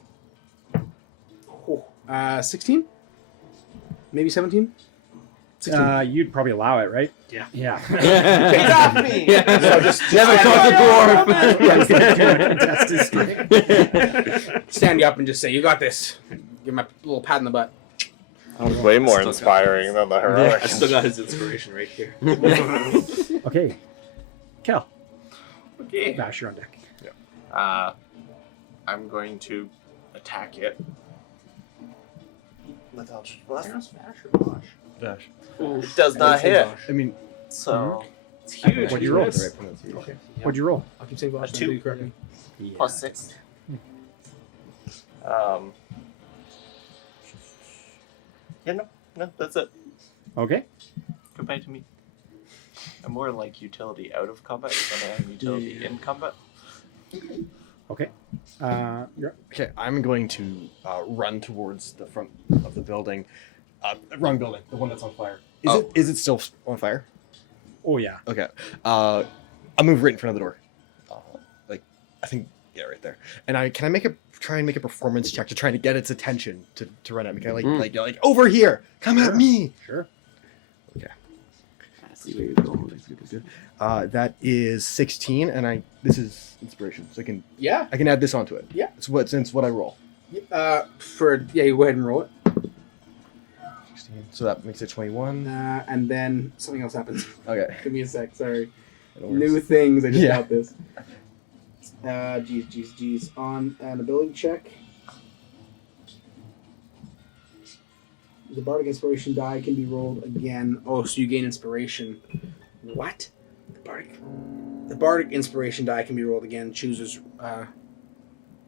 16? Maybe 17? 16. You'd probably allow it, right? Yeah. Yeah. Stop me! So just Never Test his strength. stand you up and just say, you got this. Give him a little pat in the butt. Way more Still inspiring than the heroic. I still got his inspiration right here. Okay. Kel. Okay. Vash, you're on deck. I'm going to attack it. With Eldritch Blast. Dash. It does not hit. I mean, So it's Huge. huge. What'd you roll? the right pronunciation. Okay. What'd you roll? I'll keep saying Vosh A until 2. you correct me. Yeah. Plus 6. Yeah, no, that's it. Okay. Goodbye to me. I'm more like utility out of combat than I am utility in combat. Okay. You're up. Okay, I'm going to run towards the front of the building. Wrong building, the one that's on fire. Is it still on fire? Oh, yeah. Okay. I'll move right in front of the door. I think, yeah, right there. And try and make a performance check to try to get its attention to run at me. Kind of like over here, come at me. Sure. Okay. That is 16, and this is inspiration, so Yeah. I can add this onto it. Yeah. It's what I roll. You go ahead and roll it. 16. So that makes it 21. And then something else happens. Okay. Give me a sec. Sorry. No worries. New things. I just Yeah. got this. Geez. On an ability check. The bardic inspiration die can be rolled again. Oh, so you gain inspiration. What? The bardic. The bardic inspiration die can be rolled again. Chooses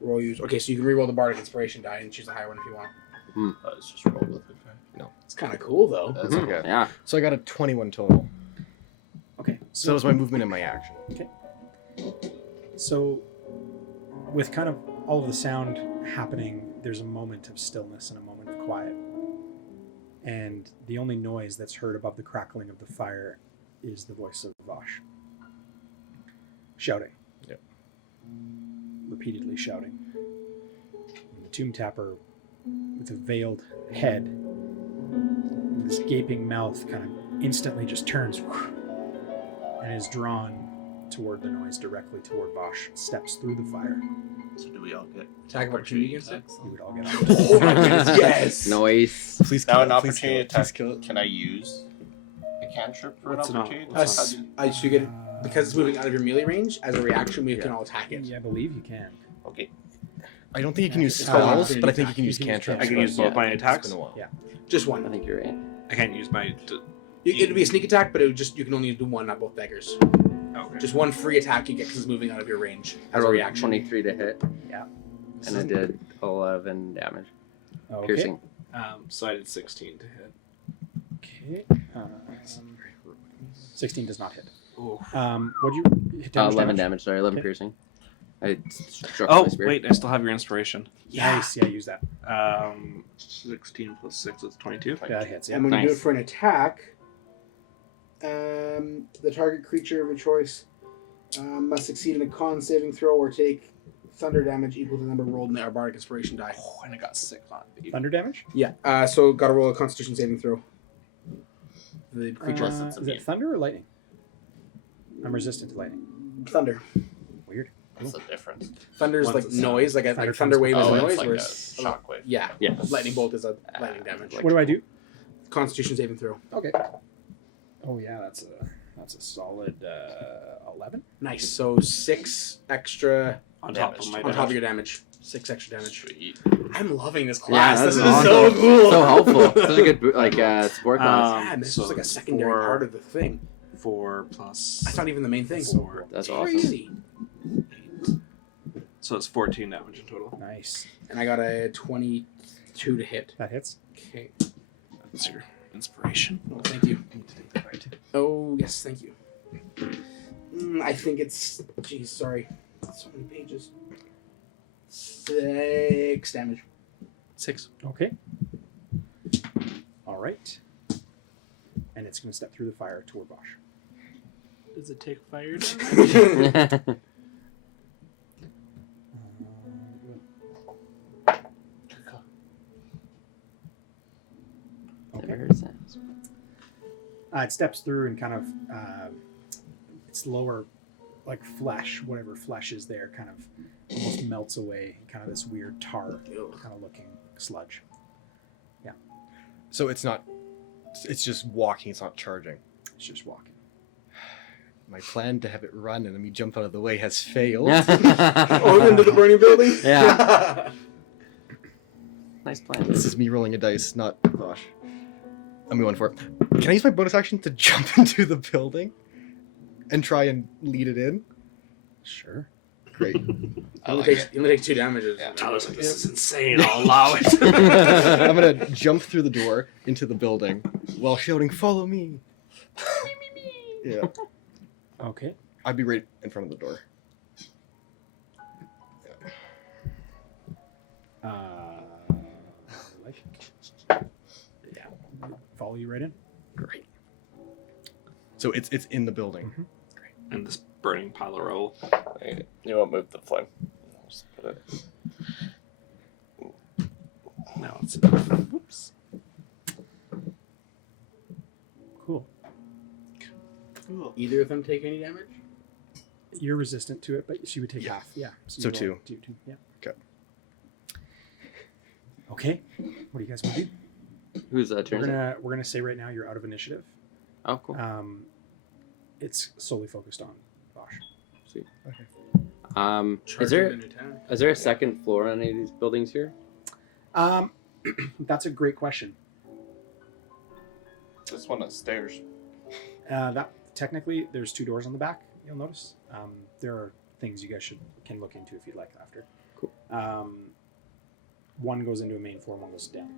roll use. Okay, so you can re-roll the bardic inspiration die and choose the higher one if you want. Let's just roll with it. It's kind of cool though. That's okay. Yeah. So I got a 21 total. Okay. So that was my movement and my action. So, with kind of all of the sound happening, there's a moment of stillness and a moment of quiet. And the only noise that's heard above the crackling of the fire is the voice of Vosh. Shouting. Yep. Repeatedly shouting. And the tomb tapper, with a veiled head, this gaping mouth kind of instantly just turns and is drawn toward the noise, directly toward Vosh, steps through the fire. So do we all get Attack of opportunity against it. You would all get Oh my goodness! Yes. Nice. Please now kill an it, please opportunity kill it, please attack? kill it. Can I use a cantrip for What's an an opportunity? op- You get because it's moving out of your melee range. As a reaction, we can all attack it. Yeah, I believe you can. Okay. I don't think you can use It's called spells, opportunity but I think attack. you can use You can use cantrips. I can use both my attacks. It's been a while. Yeah. Just I one. think you're right. I can't use my. It'd be a sneak attack, but you can only do one, not both daggers. Okay. Just one free attack you get because it's moving out of your range I as a rolled reaction. 23 to hit. Yeah. And I did 11 damage. Okay. Piercing. So I did 16 to hit. Okay. 16 does not hit. Oh. What'd you hit? 11 damage, sorry, 11 Okay. piercing. I struck Oh my spear. wait, I still have your inspiration. Nice. Yeah, use that. 16 plus 6 is 22. Yeah, that hits. Yeah. And when you do it Nice. for an attack, the target creature of your choice must succeed in a con saving throw or take thunder damage equal to the number rolled in the bardic inspiration die. Oh, and I got 6 on it. Thunder damage? Yeah. So got to roll a Constitution saving throw. The creature. Unless it's is immune. it thunder or lightning? I'm resistant to lightning. Thunder. Weird. What's the difference? Thunder's One's like a sound. noise, like a Thunder thunder wave is Oh, a it's noise. like a whereas shockwave. yeah, Yeah. lightning bolt is a lightning damage. What do I do? Constitution saving throw. Okay. Oh yeah, that's a solid 11. Nice. So 6 extra On top Damage. of my on top of damage. your damage. 6 extra damage. Sweet. I'm loving this Yeah, class. that's this awesome. is so cool. So helpful. Such a good sport class. Yeah, and this So was like a secondary four- part of the thing. 4 plus. That's not even the main thing. 4. That's Crazy. So it's 14 damage in total. Nice. And I got a 22 to hit. That hits. Okay. That's your inspiration. Oh, thank you. Oh, yes, thank you. I think it's... Jeez, sorry. So many pages. 6 damage. 6. Okay. All right. And it's going to step through the fire toward Bosch. Does it take fire damage? Never Okay. heard of that. It steps through and kind of its lower, like flesh, whatever flesh is there, kind of almost melts away. Kind of this weird tar, kind of looking sludge. So it's not. It's just walking. It's not charging. It's just walking. My plan to have it run and then me jump out of the way has failed. Oh, into the burning building? Yeah. Nice plan. This is me rolling a dice, not Bosch. I'm going for it. Can I use my bonus action to jump into the building and try and lead it in? Sure. Great. I It like only it. takes 2 damages. Yeah. Tyler's like, this is insane. I'll allow it. I'm gonna jump through the door into the building while shouting, "Follow me!" Yeah, Okay. I'd be right in front of the door. Like, yeah. Follow you right in. Great. So it's in the building. And this burning pile of rubble. You won't move the flame. Just put it. Now it's. Oops. Cool. Cool. Either of them take any damage? You're resistant to it, but she would take Yeah. half. Yeah. So you roll 2. Two. Yeah. Okay. Okay. What do you guys want to do? Whose We're turn is it? gonna say right now you're out of initiative. Oh, cool. It's solely focused on Bosch. Sweet. Okay. Is there a second floor on any of these buildings here? That's a great question. This one has stairs. That technically there's 2 doors on the back. you'll notice. There are things you guys can look into if you'd like after. Cool. One goes into a main floor, one goes down.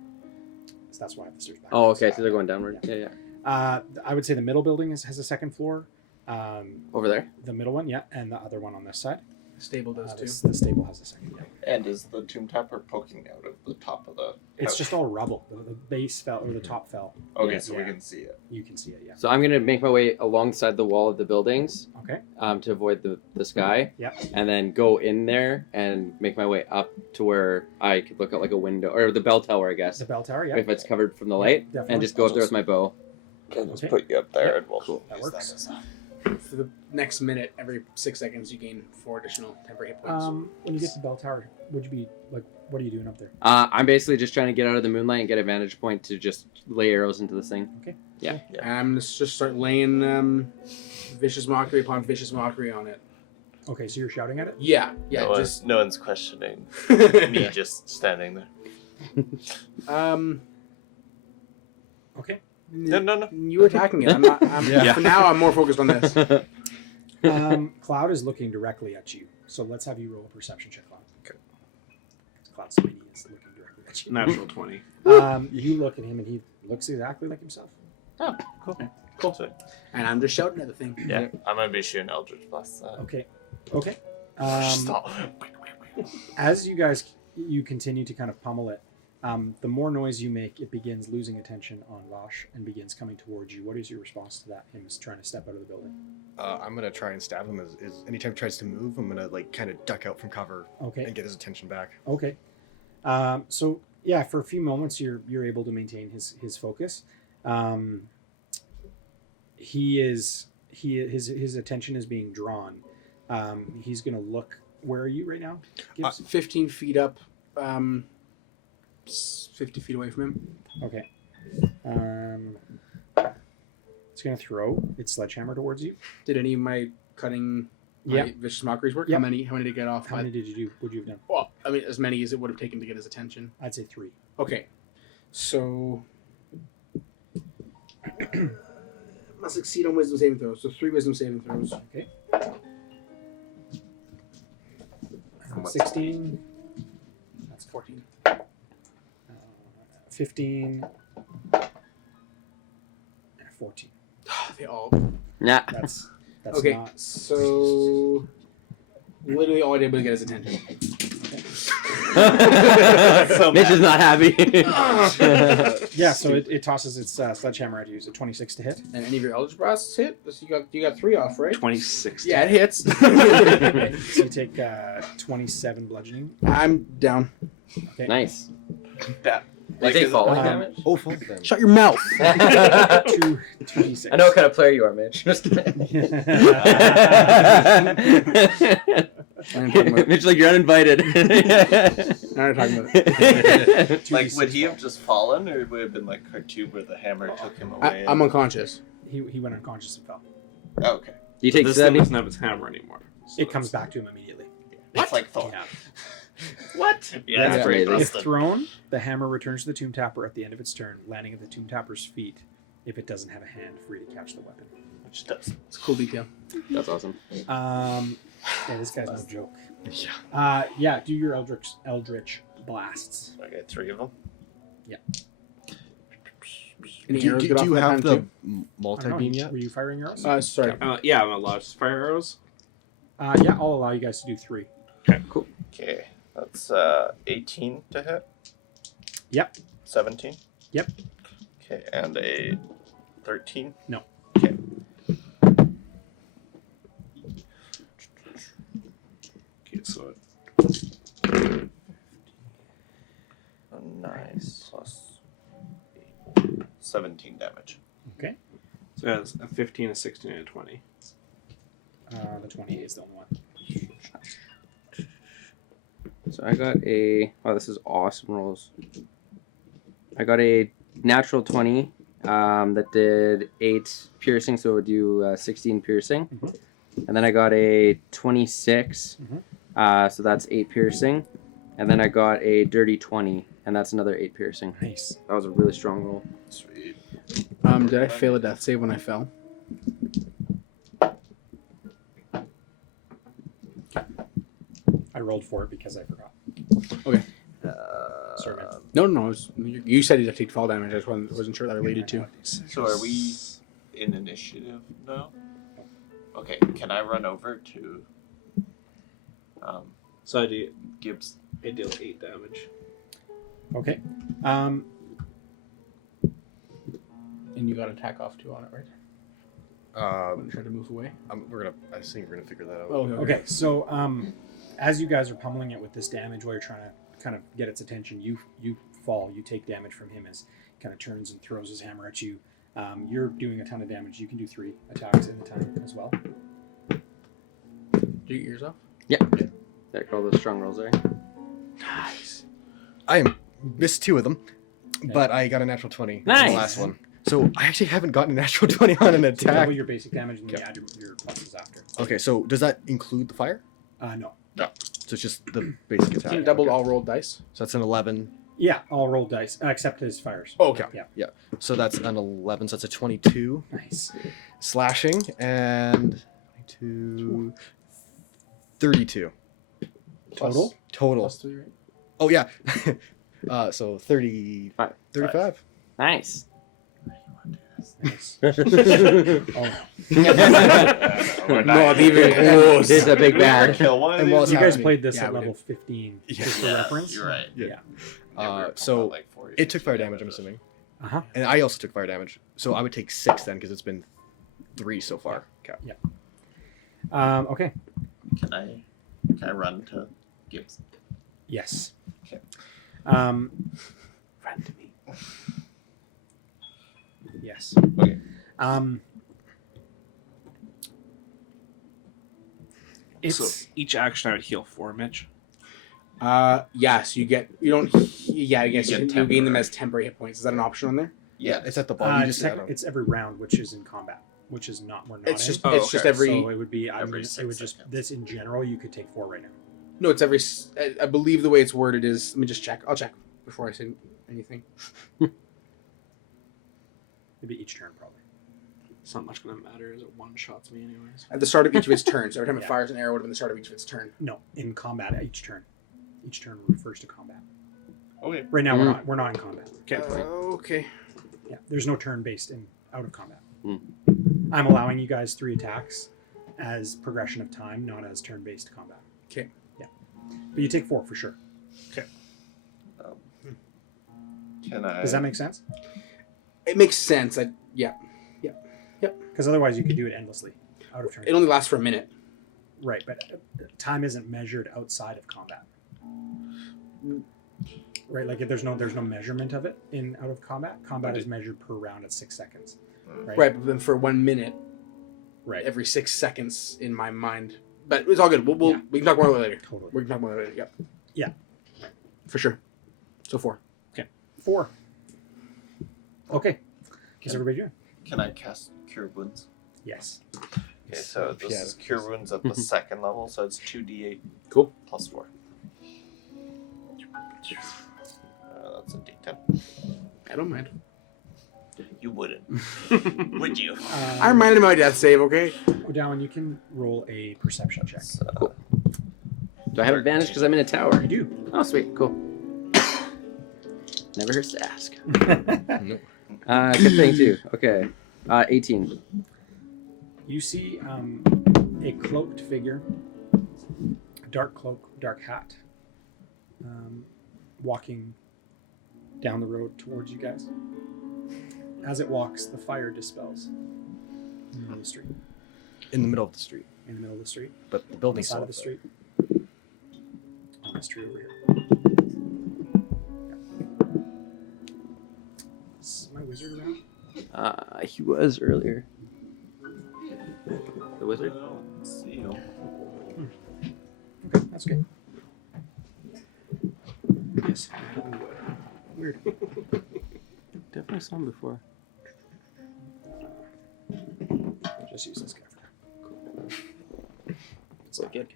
So that's why I have the stairs back. Oh, okay. So they're going downward. Yeah. I would say the middle building has a second floor. Over there. The middle one, yeah, and the other one on this side. Stable does too. The stable has a second. Yeah. And is the tomb tapper poking out of the top of the? It's couch? just all rubble. The base fell, or the top fell. Okay, Yeah. so we can see it. You can see it, yeah. So I'm gonna make my way alongside the wall of the buildings, Okay. to avoid the sky. Yeah. And then go in there and make my way up to where I could look out like a window or the bell tower, I guess, The bell tower, yeah. if it's covered from the light, Definitely. and just go up there with my bow. I'll just Okay. put you up there Yeah, and we'll cool. That use works. as a- For the next minute, every 6 seconds, you gain 4 additional temporary hit points. When you get to the bell tower, would you be like, what are you doing up there? I'm basically just trying to get out of the moonlight and get a vantage point to just lay arrows into this thing. And I'm just start laying vicious mockery upon vicious mockery on it. Okay, so you're shouting at it? Yeah, no one's questioning just me just standing there. Okay. No. You were attacking it. I'm not. Yeah. For now, I'm more focused on this. Cloud is looking directly at you, so let's have you roll a perception check, Cloud. Okay. Cloud's so many is looking directly at you. Natural 20. You look at him, and he looks exactly like himself. Oh, cool. So, And I'm just shouting at the thing. yeah, I'm gonna be shooting Eldritch Blast. Okay. Okay. Stop. As you continue to kind of pummel it, the more noise you make, it begins losing attention on Vosh and begins coming towards you. What is your response to that? Him is trying to step out of the building. I'm gonna try and stab him. As anytime he tries to move, I'm gonna like kind of duck out from cover Okay. and get his attention back. Okay. So yeah, for a few moments you're able to maintain his focus. His attention is being drawn. He's gonna look. Where are you right now? Gibbs? 15 feet up, 50 feet away from him. Okay. It's gonna throw its sledgehammer towards you. Did any of my cutting, Yeah. vicious mockeries work? Yeah. How many did it get off? How many did you do? Would you have done? Well, I mean, as many as it would have taken to get his attention. I'd say 3. Okay, so must succeed on wisdom saving throws. So 3 wisdom saving throws. Okay. From what 16. That's 14. 15. 14. They all. Nah. That's Okay, not. so literally all I did was get his attention. Mitch is not happy. Yeah, so it tosses its sledgehammer at you. Is it 26 to hit? And any of your Eldritch Blasts hit? So you got 3 off, right? 26. Yeah, it hits. Okay, so you take 27 bludgeoning. I'm down. Okay. Nice. that. Like take falling um, damage? Oh, full then. Shut your mouth. 2d6. I know what kind of player you are, Mitch. Just kidding. Mitch, like, you're uninvited. I'm not talking about it. Like, would he have just fallen, or would it have been like cartoon where the hammer took him away? I'm unconscious. He went unconscious and fell. Oh, okay. You take This thing 70. doesn't have its hammer anymore. So It comes back to him immediately. It's like Thor. Yeah. What? Yeah, that's pretty crazy. If thrown, the hammer returns to the tomb tapper at the end of its turn, landing at the tomb tapper's feet if it doesn't have a hand free to catch the weapon. Which does. It's a cool detail. That's awesome. Yeah, this guy's no joke. Yeah. Yeah, do your Eldritch blasts. I get 3 of them. Any Do arrows get off you that have time the too? multi-beam yet? Were you firing arrows? Sorry. Yeah, I'm allowed to fire arrows. Yeah, I'll allow you guys to do 3. Okay, that's 18 to hit. Yep. 17. Yep. Okay, and a 13. No. Okay. Okay, so A 9 plus 8. 17 damage. Okay. it has a 15, a 16, and a 20. The 20 is the only one. So I got a. Oh, this is awesome rolls. I got a natural 20 that did 8 piercing, so it would do 16 piercing. Mhm. And then I got a 26, so that's 8 piercing. And then I got a dirty 20, and that's another 8 piercing. Nice. That was a really strong roll. Sweet. Did I fail a death save when I fell? I rolled for it because I forgot. Sorry, man. No. You said he'd take fall damage. I just wasn't sure that related to. So are we in initiative now? Okay, can I run over to So I deal Gibbs? 8 damage. Okay. And you got attack off too on it, right? Try to move away. I think we're gonna figure that out. Oh, Okay. So as you guys are pummeling it with this damage while you're trying to kind of get its attention, you fall. You take damage from him as he kind of turns and throws his hammer at you. You're doing a ton of damage. You can do 3 attacks in the time as well. Do your ears off. Yeah. That all those strong rolls there. Nice. I missed 2 of them, but I got a natural 20 on Nice. the last one. So I actually haven't gotten a natural 20 on an So attack. double your basic damage and then you add your pluses after. Okay, so does that include the fire? No. So it's just the basic attack. You doubled Okay. all rolled dice. So that's an 11. Yeah, all roll dice except his fires. Oh, okay. Yeah. So that's an 11. So that's a 22 Nice. slashing and 22, 32 Total. total. Plus 3, right? Oh yeah. So 35. 35. Nice. Oh, We're Not even close. Here's a big bad. Kill one of And these. while it's you guys happening. played this Yeah, at we level 15 Yeah. just for reference. You're right. Yeah. Yeah. So Like 40, it took fire 50 damage, I'm assuming. Uh-huh. And I also took fire damage. So I would take 6 then because it's been 3 so far. Okay. Okay. Can I run to Gibbs? Yes. Okay. Run to me. Yes. Okay. It's So each action I would heal 4, Mitch. Yes, you get. You don't. Yeah, I guess You you, get you gain them temporary. as temporary hit points. Is that an option on there? Yeah. It's at the bottom. You it's, just add 'em. it's every round, which is in combat, which is not. We're not. It's in. just. Oh, it's just okay. every. So it would be. every It 6 would just seconds. this in general. You could take 4 right now. No, it's every. I believe the way it's worded is. Let me just check. I'll check before I say anything. Maybe each turn, probably. It's not much going to matter as it one-shots me anyways. At the start of each of its turns. So every time it Yeah. fires an arrow, would have been the start of each of its turn. No, in combat each turn. Each turn refers to combat. Okay. Right now we're not in combat. Okay. Okay. Yeah, there's no turn based in out of combat. Mm. I'm allowing you guys 3 attacks as progression of time, not as turn based combat. Okay. Yeah, but you take 4 for sure. Can I? Does that make sense? It makes sense. Yeah. Because otherwise you could do it endlessly out of turn. It only lasts for a minute. Right, but time isn't measured outside of combat. Right, like if there's no measurement of it in out of combat. Combat is measured per round at 6 seconds. Right. Right, but then for 1 minute, Right. every 6 seconds in my mind. But it's all good. We can talk more about it later. Totally. We can talk more about it later. Yep. Yeah. For sure. So 4. 4. Okay. What's everybody doing? Can I cast Cure Wounds? Yes. Okay, so this is Cure Wounds at the 2nd level, so it's 2d8 Cool. plus 4. That's a d10. I don't mind. You wouldn't, would you? I reminded him of my death save, okay? Odawan, you can roll a perception check. So, Do I have advantage because I'm in a tower? You do. Oh, sweet. Cool. Never hurts to ask. Nope. Good thing, too. Okay. 18. You see a cloaked figure, a dark cloak, dark hat, walking down the road towards you guys. As it walks, the fire dispels in the street. In the middle of the street. In the middle of the street. But the On the building's side still of the up street. On this tree over here. Is my wizard around? He was earlier. The wizard? let's see you. Okay, that's good. Yes. Weird. Definitely saw him before. I'll just use this guy for now. It's so good.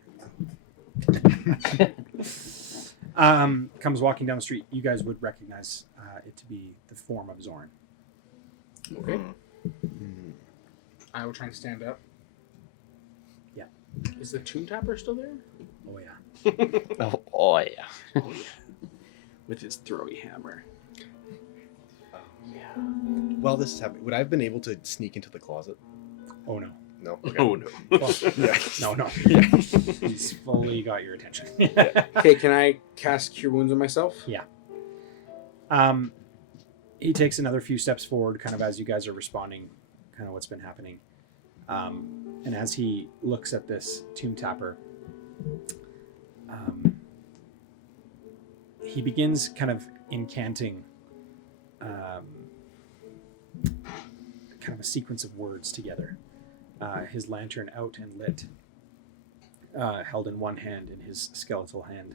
Comes walking down the street. You guys would recognize it to be the form of Zorn. Okay. I will try and stand up. Is the tomb tapper still there? Oh yeah. Oh yeah. With his throwy hammer. While this is happening, would I have been able to sneak into the closet? Oh no. No. Okay. Oh no. Well, Yeah. no. Yeah. He's fully got your attention. Okay, can I cast Cure Wounds on myself? He takes another few steps forward, kind of as you guys are responding, kind of what's been happening. And as he looks at this tomb tapper, he begins kind of incanting kind of a sequence of words together. His lantern out and lit, held in one hand, in his skeletal hand.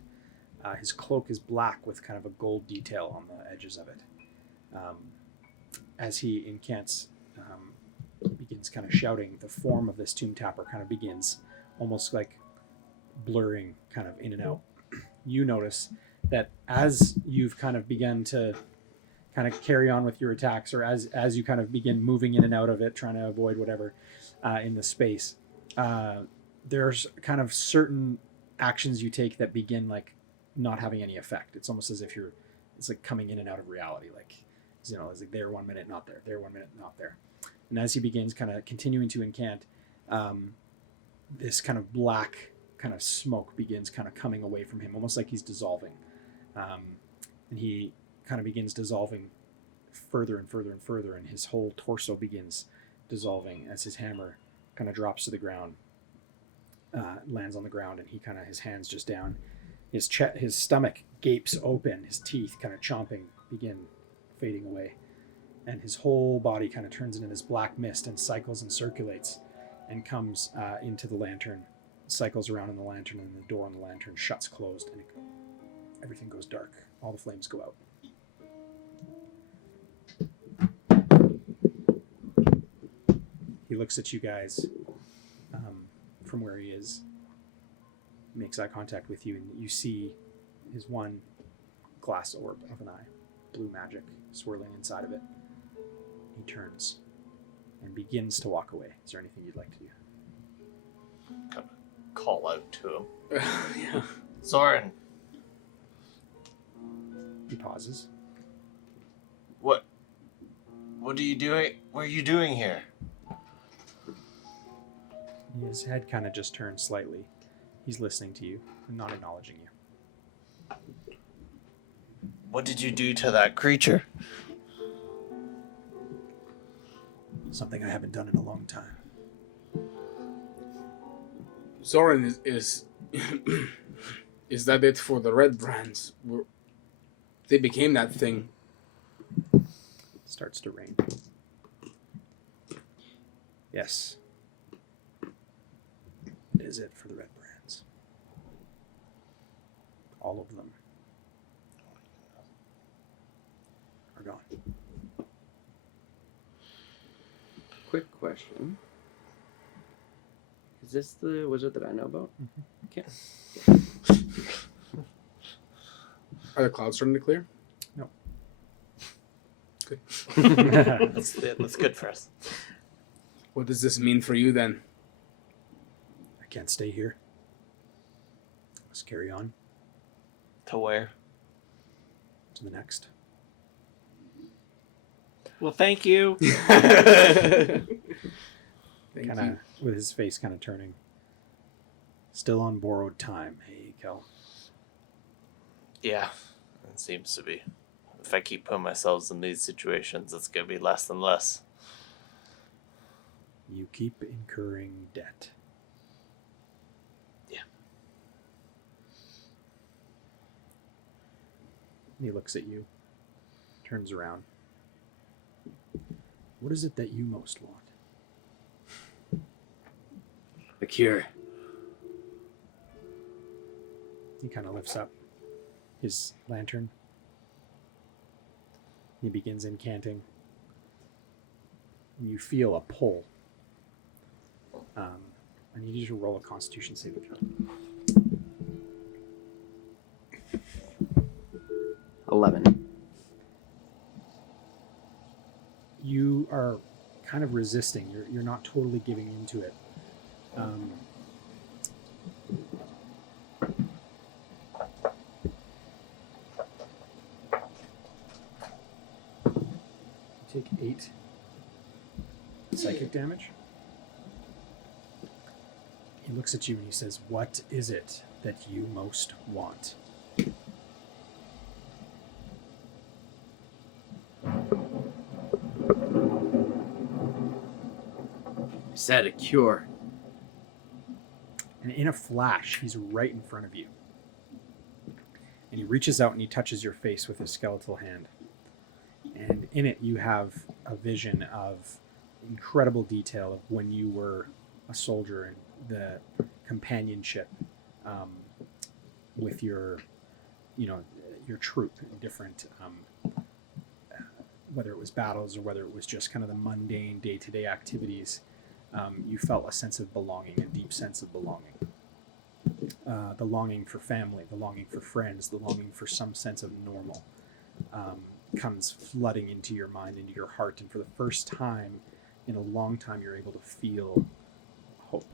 His cloak is black with kind of a gold detail on the edges of it. As he incants, begins kind of shouting, the form of this tomb tapper kind of begins almost like blurring kind of in and out. You notice that as you've kind of begun to kind of carry on with your attacks, or as you kind of begin moving in and out of it, trying to avoid whatever in the space, there's kind of certain actions you take that begin like not having any effect. It's almost as if it's like coming in and out of reality, like, you know, it's like there 1 minute, not there, there 1 minute, not there. And as he begins kind of continuing to incant, this kind of black kind of smoke begins kind of coming away from him, almost like he's dissolving. And he kind of begins dissolving further and further and further, and his whole torso begins dissolving as his hammer kind of drops to the ground, lands on the ground, and he kind of, his hands just down. His stomach gapes open, his teeth kind of chomping begin fading away, and his whole body kind of turns into this black mist and cycles and circulates and comes into the lantern, cycles around in the lantern, and the door on the lantern shuts closed, and everything goes dark. All the flames go out. He looks at you guys from where he is, makes eye contact with you, and you see his one glass orb of an eye, blue magic swirling inside of it. He turns and begins to walk away. Is there anything you'd like to do? Kind of call out to him. Yeah. Zoran, He pauses. what are you doing? What are you doing here? His head kind of just turns slightly. He's listening to you and not acknowledging you. What did you do to that creature? Something I haven't done in a long time. Zoran is is that it for the red brands? They became that thing. Starts to rain. Yes. It is it for the red brands. All of them are gone. Quick question. Is this the wizard that I know about? Okay. Are the clouds starting to clear? No. Good. That's good for us. What does this mean for you then? I can't stay here. Let's carry on To where? to the next. Well, thank you. Thank Kind of with his face kind of turning. Still on borrowed time, hey, Kel. Yeah, it seems to be. If I keep putting myself in these situations, it's gonna be less and less. You keep incurring debt. Yeah. He looks at you, turns around. What is it that you most want? The cure. He kind of lifts up his lantern. He begins incanting. And you feel a pull. I need you to roll a Constitution saving throw. 11. You are kind of resisting. You're not totally giving into it. psychic damage. He looks at you and he says, "What is it that you most want?" Said a cure. And in a flash, he's right in front of you. And he reaches out and he touches your face with his skeletal hand. And in it, you have a vision of incredible detail of when you were a soldier and the companionship with your, your troop in different, whether it was battles or whether it was just kind of the mundane day-to-day activities. You felt a sense of belonging, a deep sense of belonging. The longing for family, the longing for friends, the longing for some sense of normal comes flooding into your mind, into your heart, and for the first time in a long time, you're able to feel hope.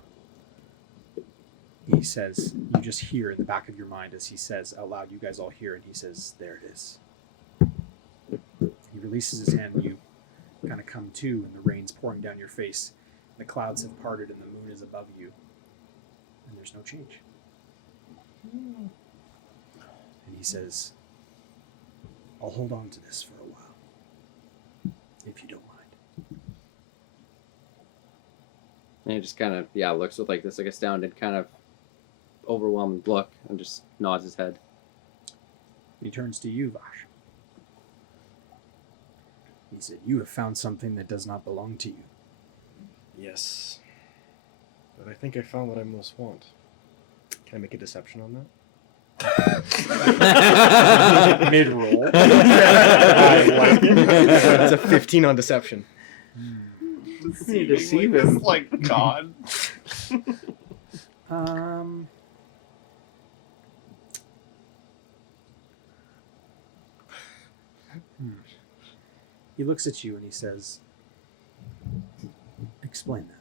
He says, you just hear in the back of your mind as he says out loud, you guys all hear, and he says, "There it is." He releases his hand, and you kind of come to, and the rain's pouring down your face. The clouds have parted, and the moon is above you, and there's no change. And he says, "I'll hold on to this for a while, if you don't mind." And he just kind of, looks with like this, like astounded, kind of overwhelmed look, and just nods his head. He turns to you, Vash. He said, "You have found something that does not belong to you." Yes. But I think I found what I most want. Can I make a deception on that? Mid-roll. That's a 15 on deception. You deceive him like God. He looks at you and he says, "Explain that."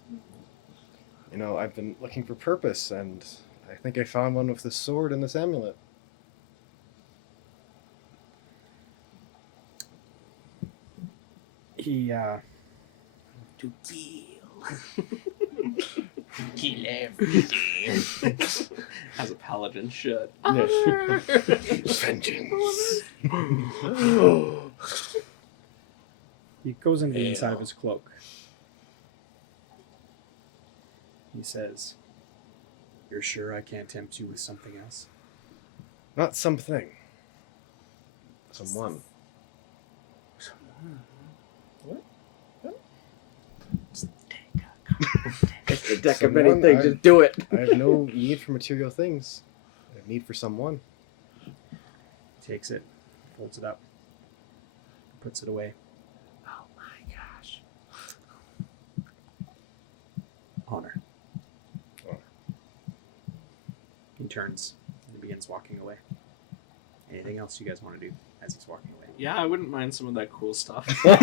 I've been looking for purpose, and I think I found one with this sword and this amulet. He, To kill. Kill everything. As a paladin should. Vengeance. he goes into the inside of his cloak. He says, "You're sure I can't tempt you with something else?" Not something. Someone. It's the deck of Someone, many things. Just do it. I have no need for material things. I have need for someone. He takes it, folds it up, puts it away. Oh my gosh. Honor. He turns and begins walking away. Anything else you guys want to do as he's walking away? Yeah, I wouldn't mind some of that cool stuff. I'm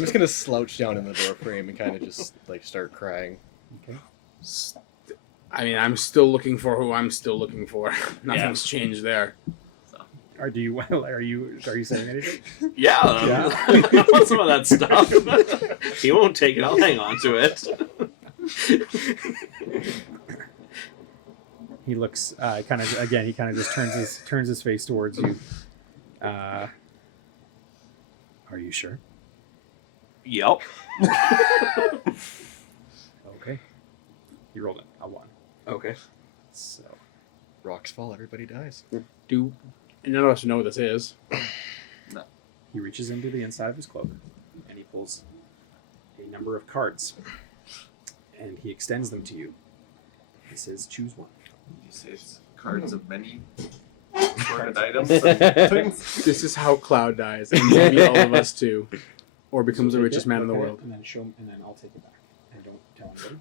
just gonna slouch down in the door frame and kind of just start crying. Okay. I mean, I'm still looking for who I'm still looking for. Nothing's changed there. Are you saying anything? Yeah, I want some of that stuff. He won't take it. I'll hang on to it. He looks he kind of just turns his face towards you. Are you sure? Yep. Okay. He rolled a 1. Okay. So Rocks fall, everybody dies. Do none of us know what this is? he reaches into the inside of his cloak and he pulls a number of cards and he extends them to you. He says, "Choose one." You say it's cards of many assorted items and things. This is how Cloud dies, and maybe all of us too, or becomes So the take richest it, man in the look at it, world. and then show him, and then I'll take it back. And don't tell anybody.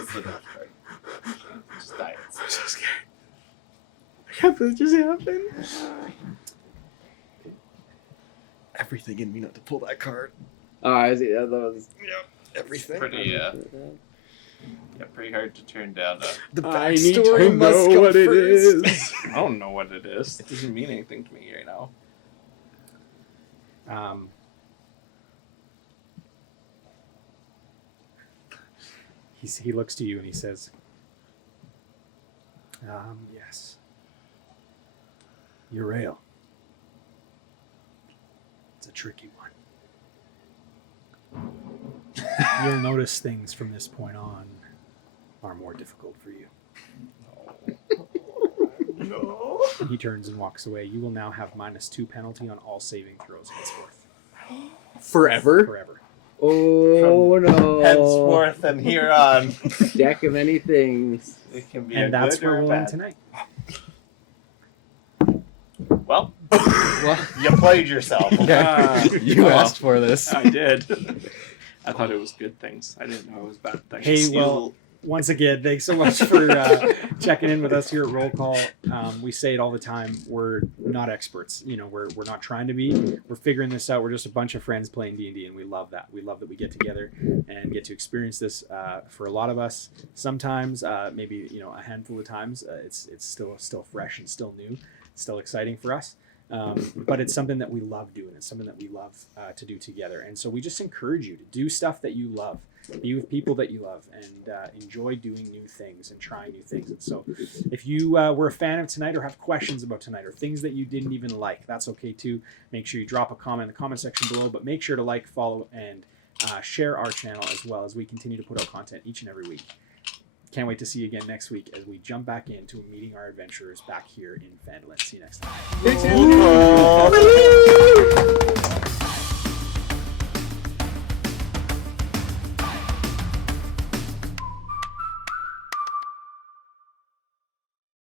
It's the death card. Just die. I'm so scared. I can't believe it just happened. Everything in me not to pull that card. Oh, I see. Those. Everything. Pretty pretty hard to turn down. The I need to backstory must know come what it first. is. I don't know what it is. It doesn't mean anything to me right now. he looks to you and he says, yes. Urail. It's a tricky one. You'll notice things from this point on are more difficult for you. No. And he turns and walks away. You will now have -2 penalty on all saving throws henceforth. Forever? Forever. Oh no! Henceforth and here on. Deck of many things. It can be And a that's good where or a we'll end bad. tonight. Well, Well, you played yourself. you well. asked for this. I did. I thought it was good things. I didn't know it was bad things. Hey, well, once again, thanks so much for checking in with us here at Roll Call. We say it all the time. We're not experts. You know, we're not trying to be. We're figuring this out. We're just a bunch of friends playing D&D, and we love that. We love that we get together and get to experience this. For a lot of us, sometimes, maybe a handful of times, it's still fresh and still new, still exciting for us. But it's something that we love doing. It's something that we love to do together. And so we just encourage you to do stuff that you love. Be with people that you love and enjoy doing new things and trying new things. And so if you were a fan of tonight or have questions about tonight or things that you didn't even like, that's okay too. Make sure you drop a comment in the comment section below, but make sure to like, follow, and share our channel as well as we continue to put out content each and every week. Can't wait to see you again next week as we jump back into meeting our adventurers back here in Phandalin. See you next time.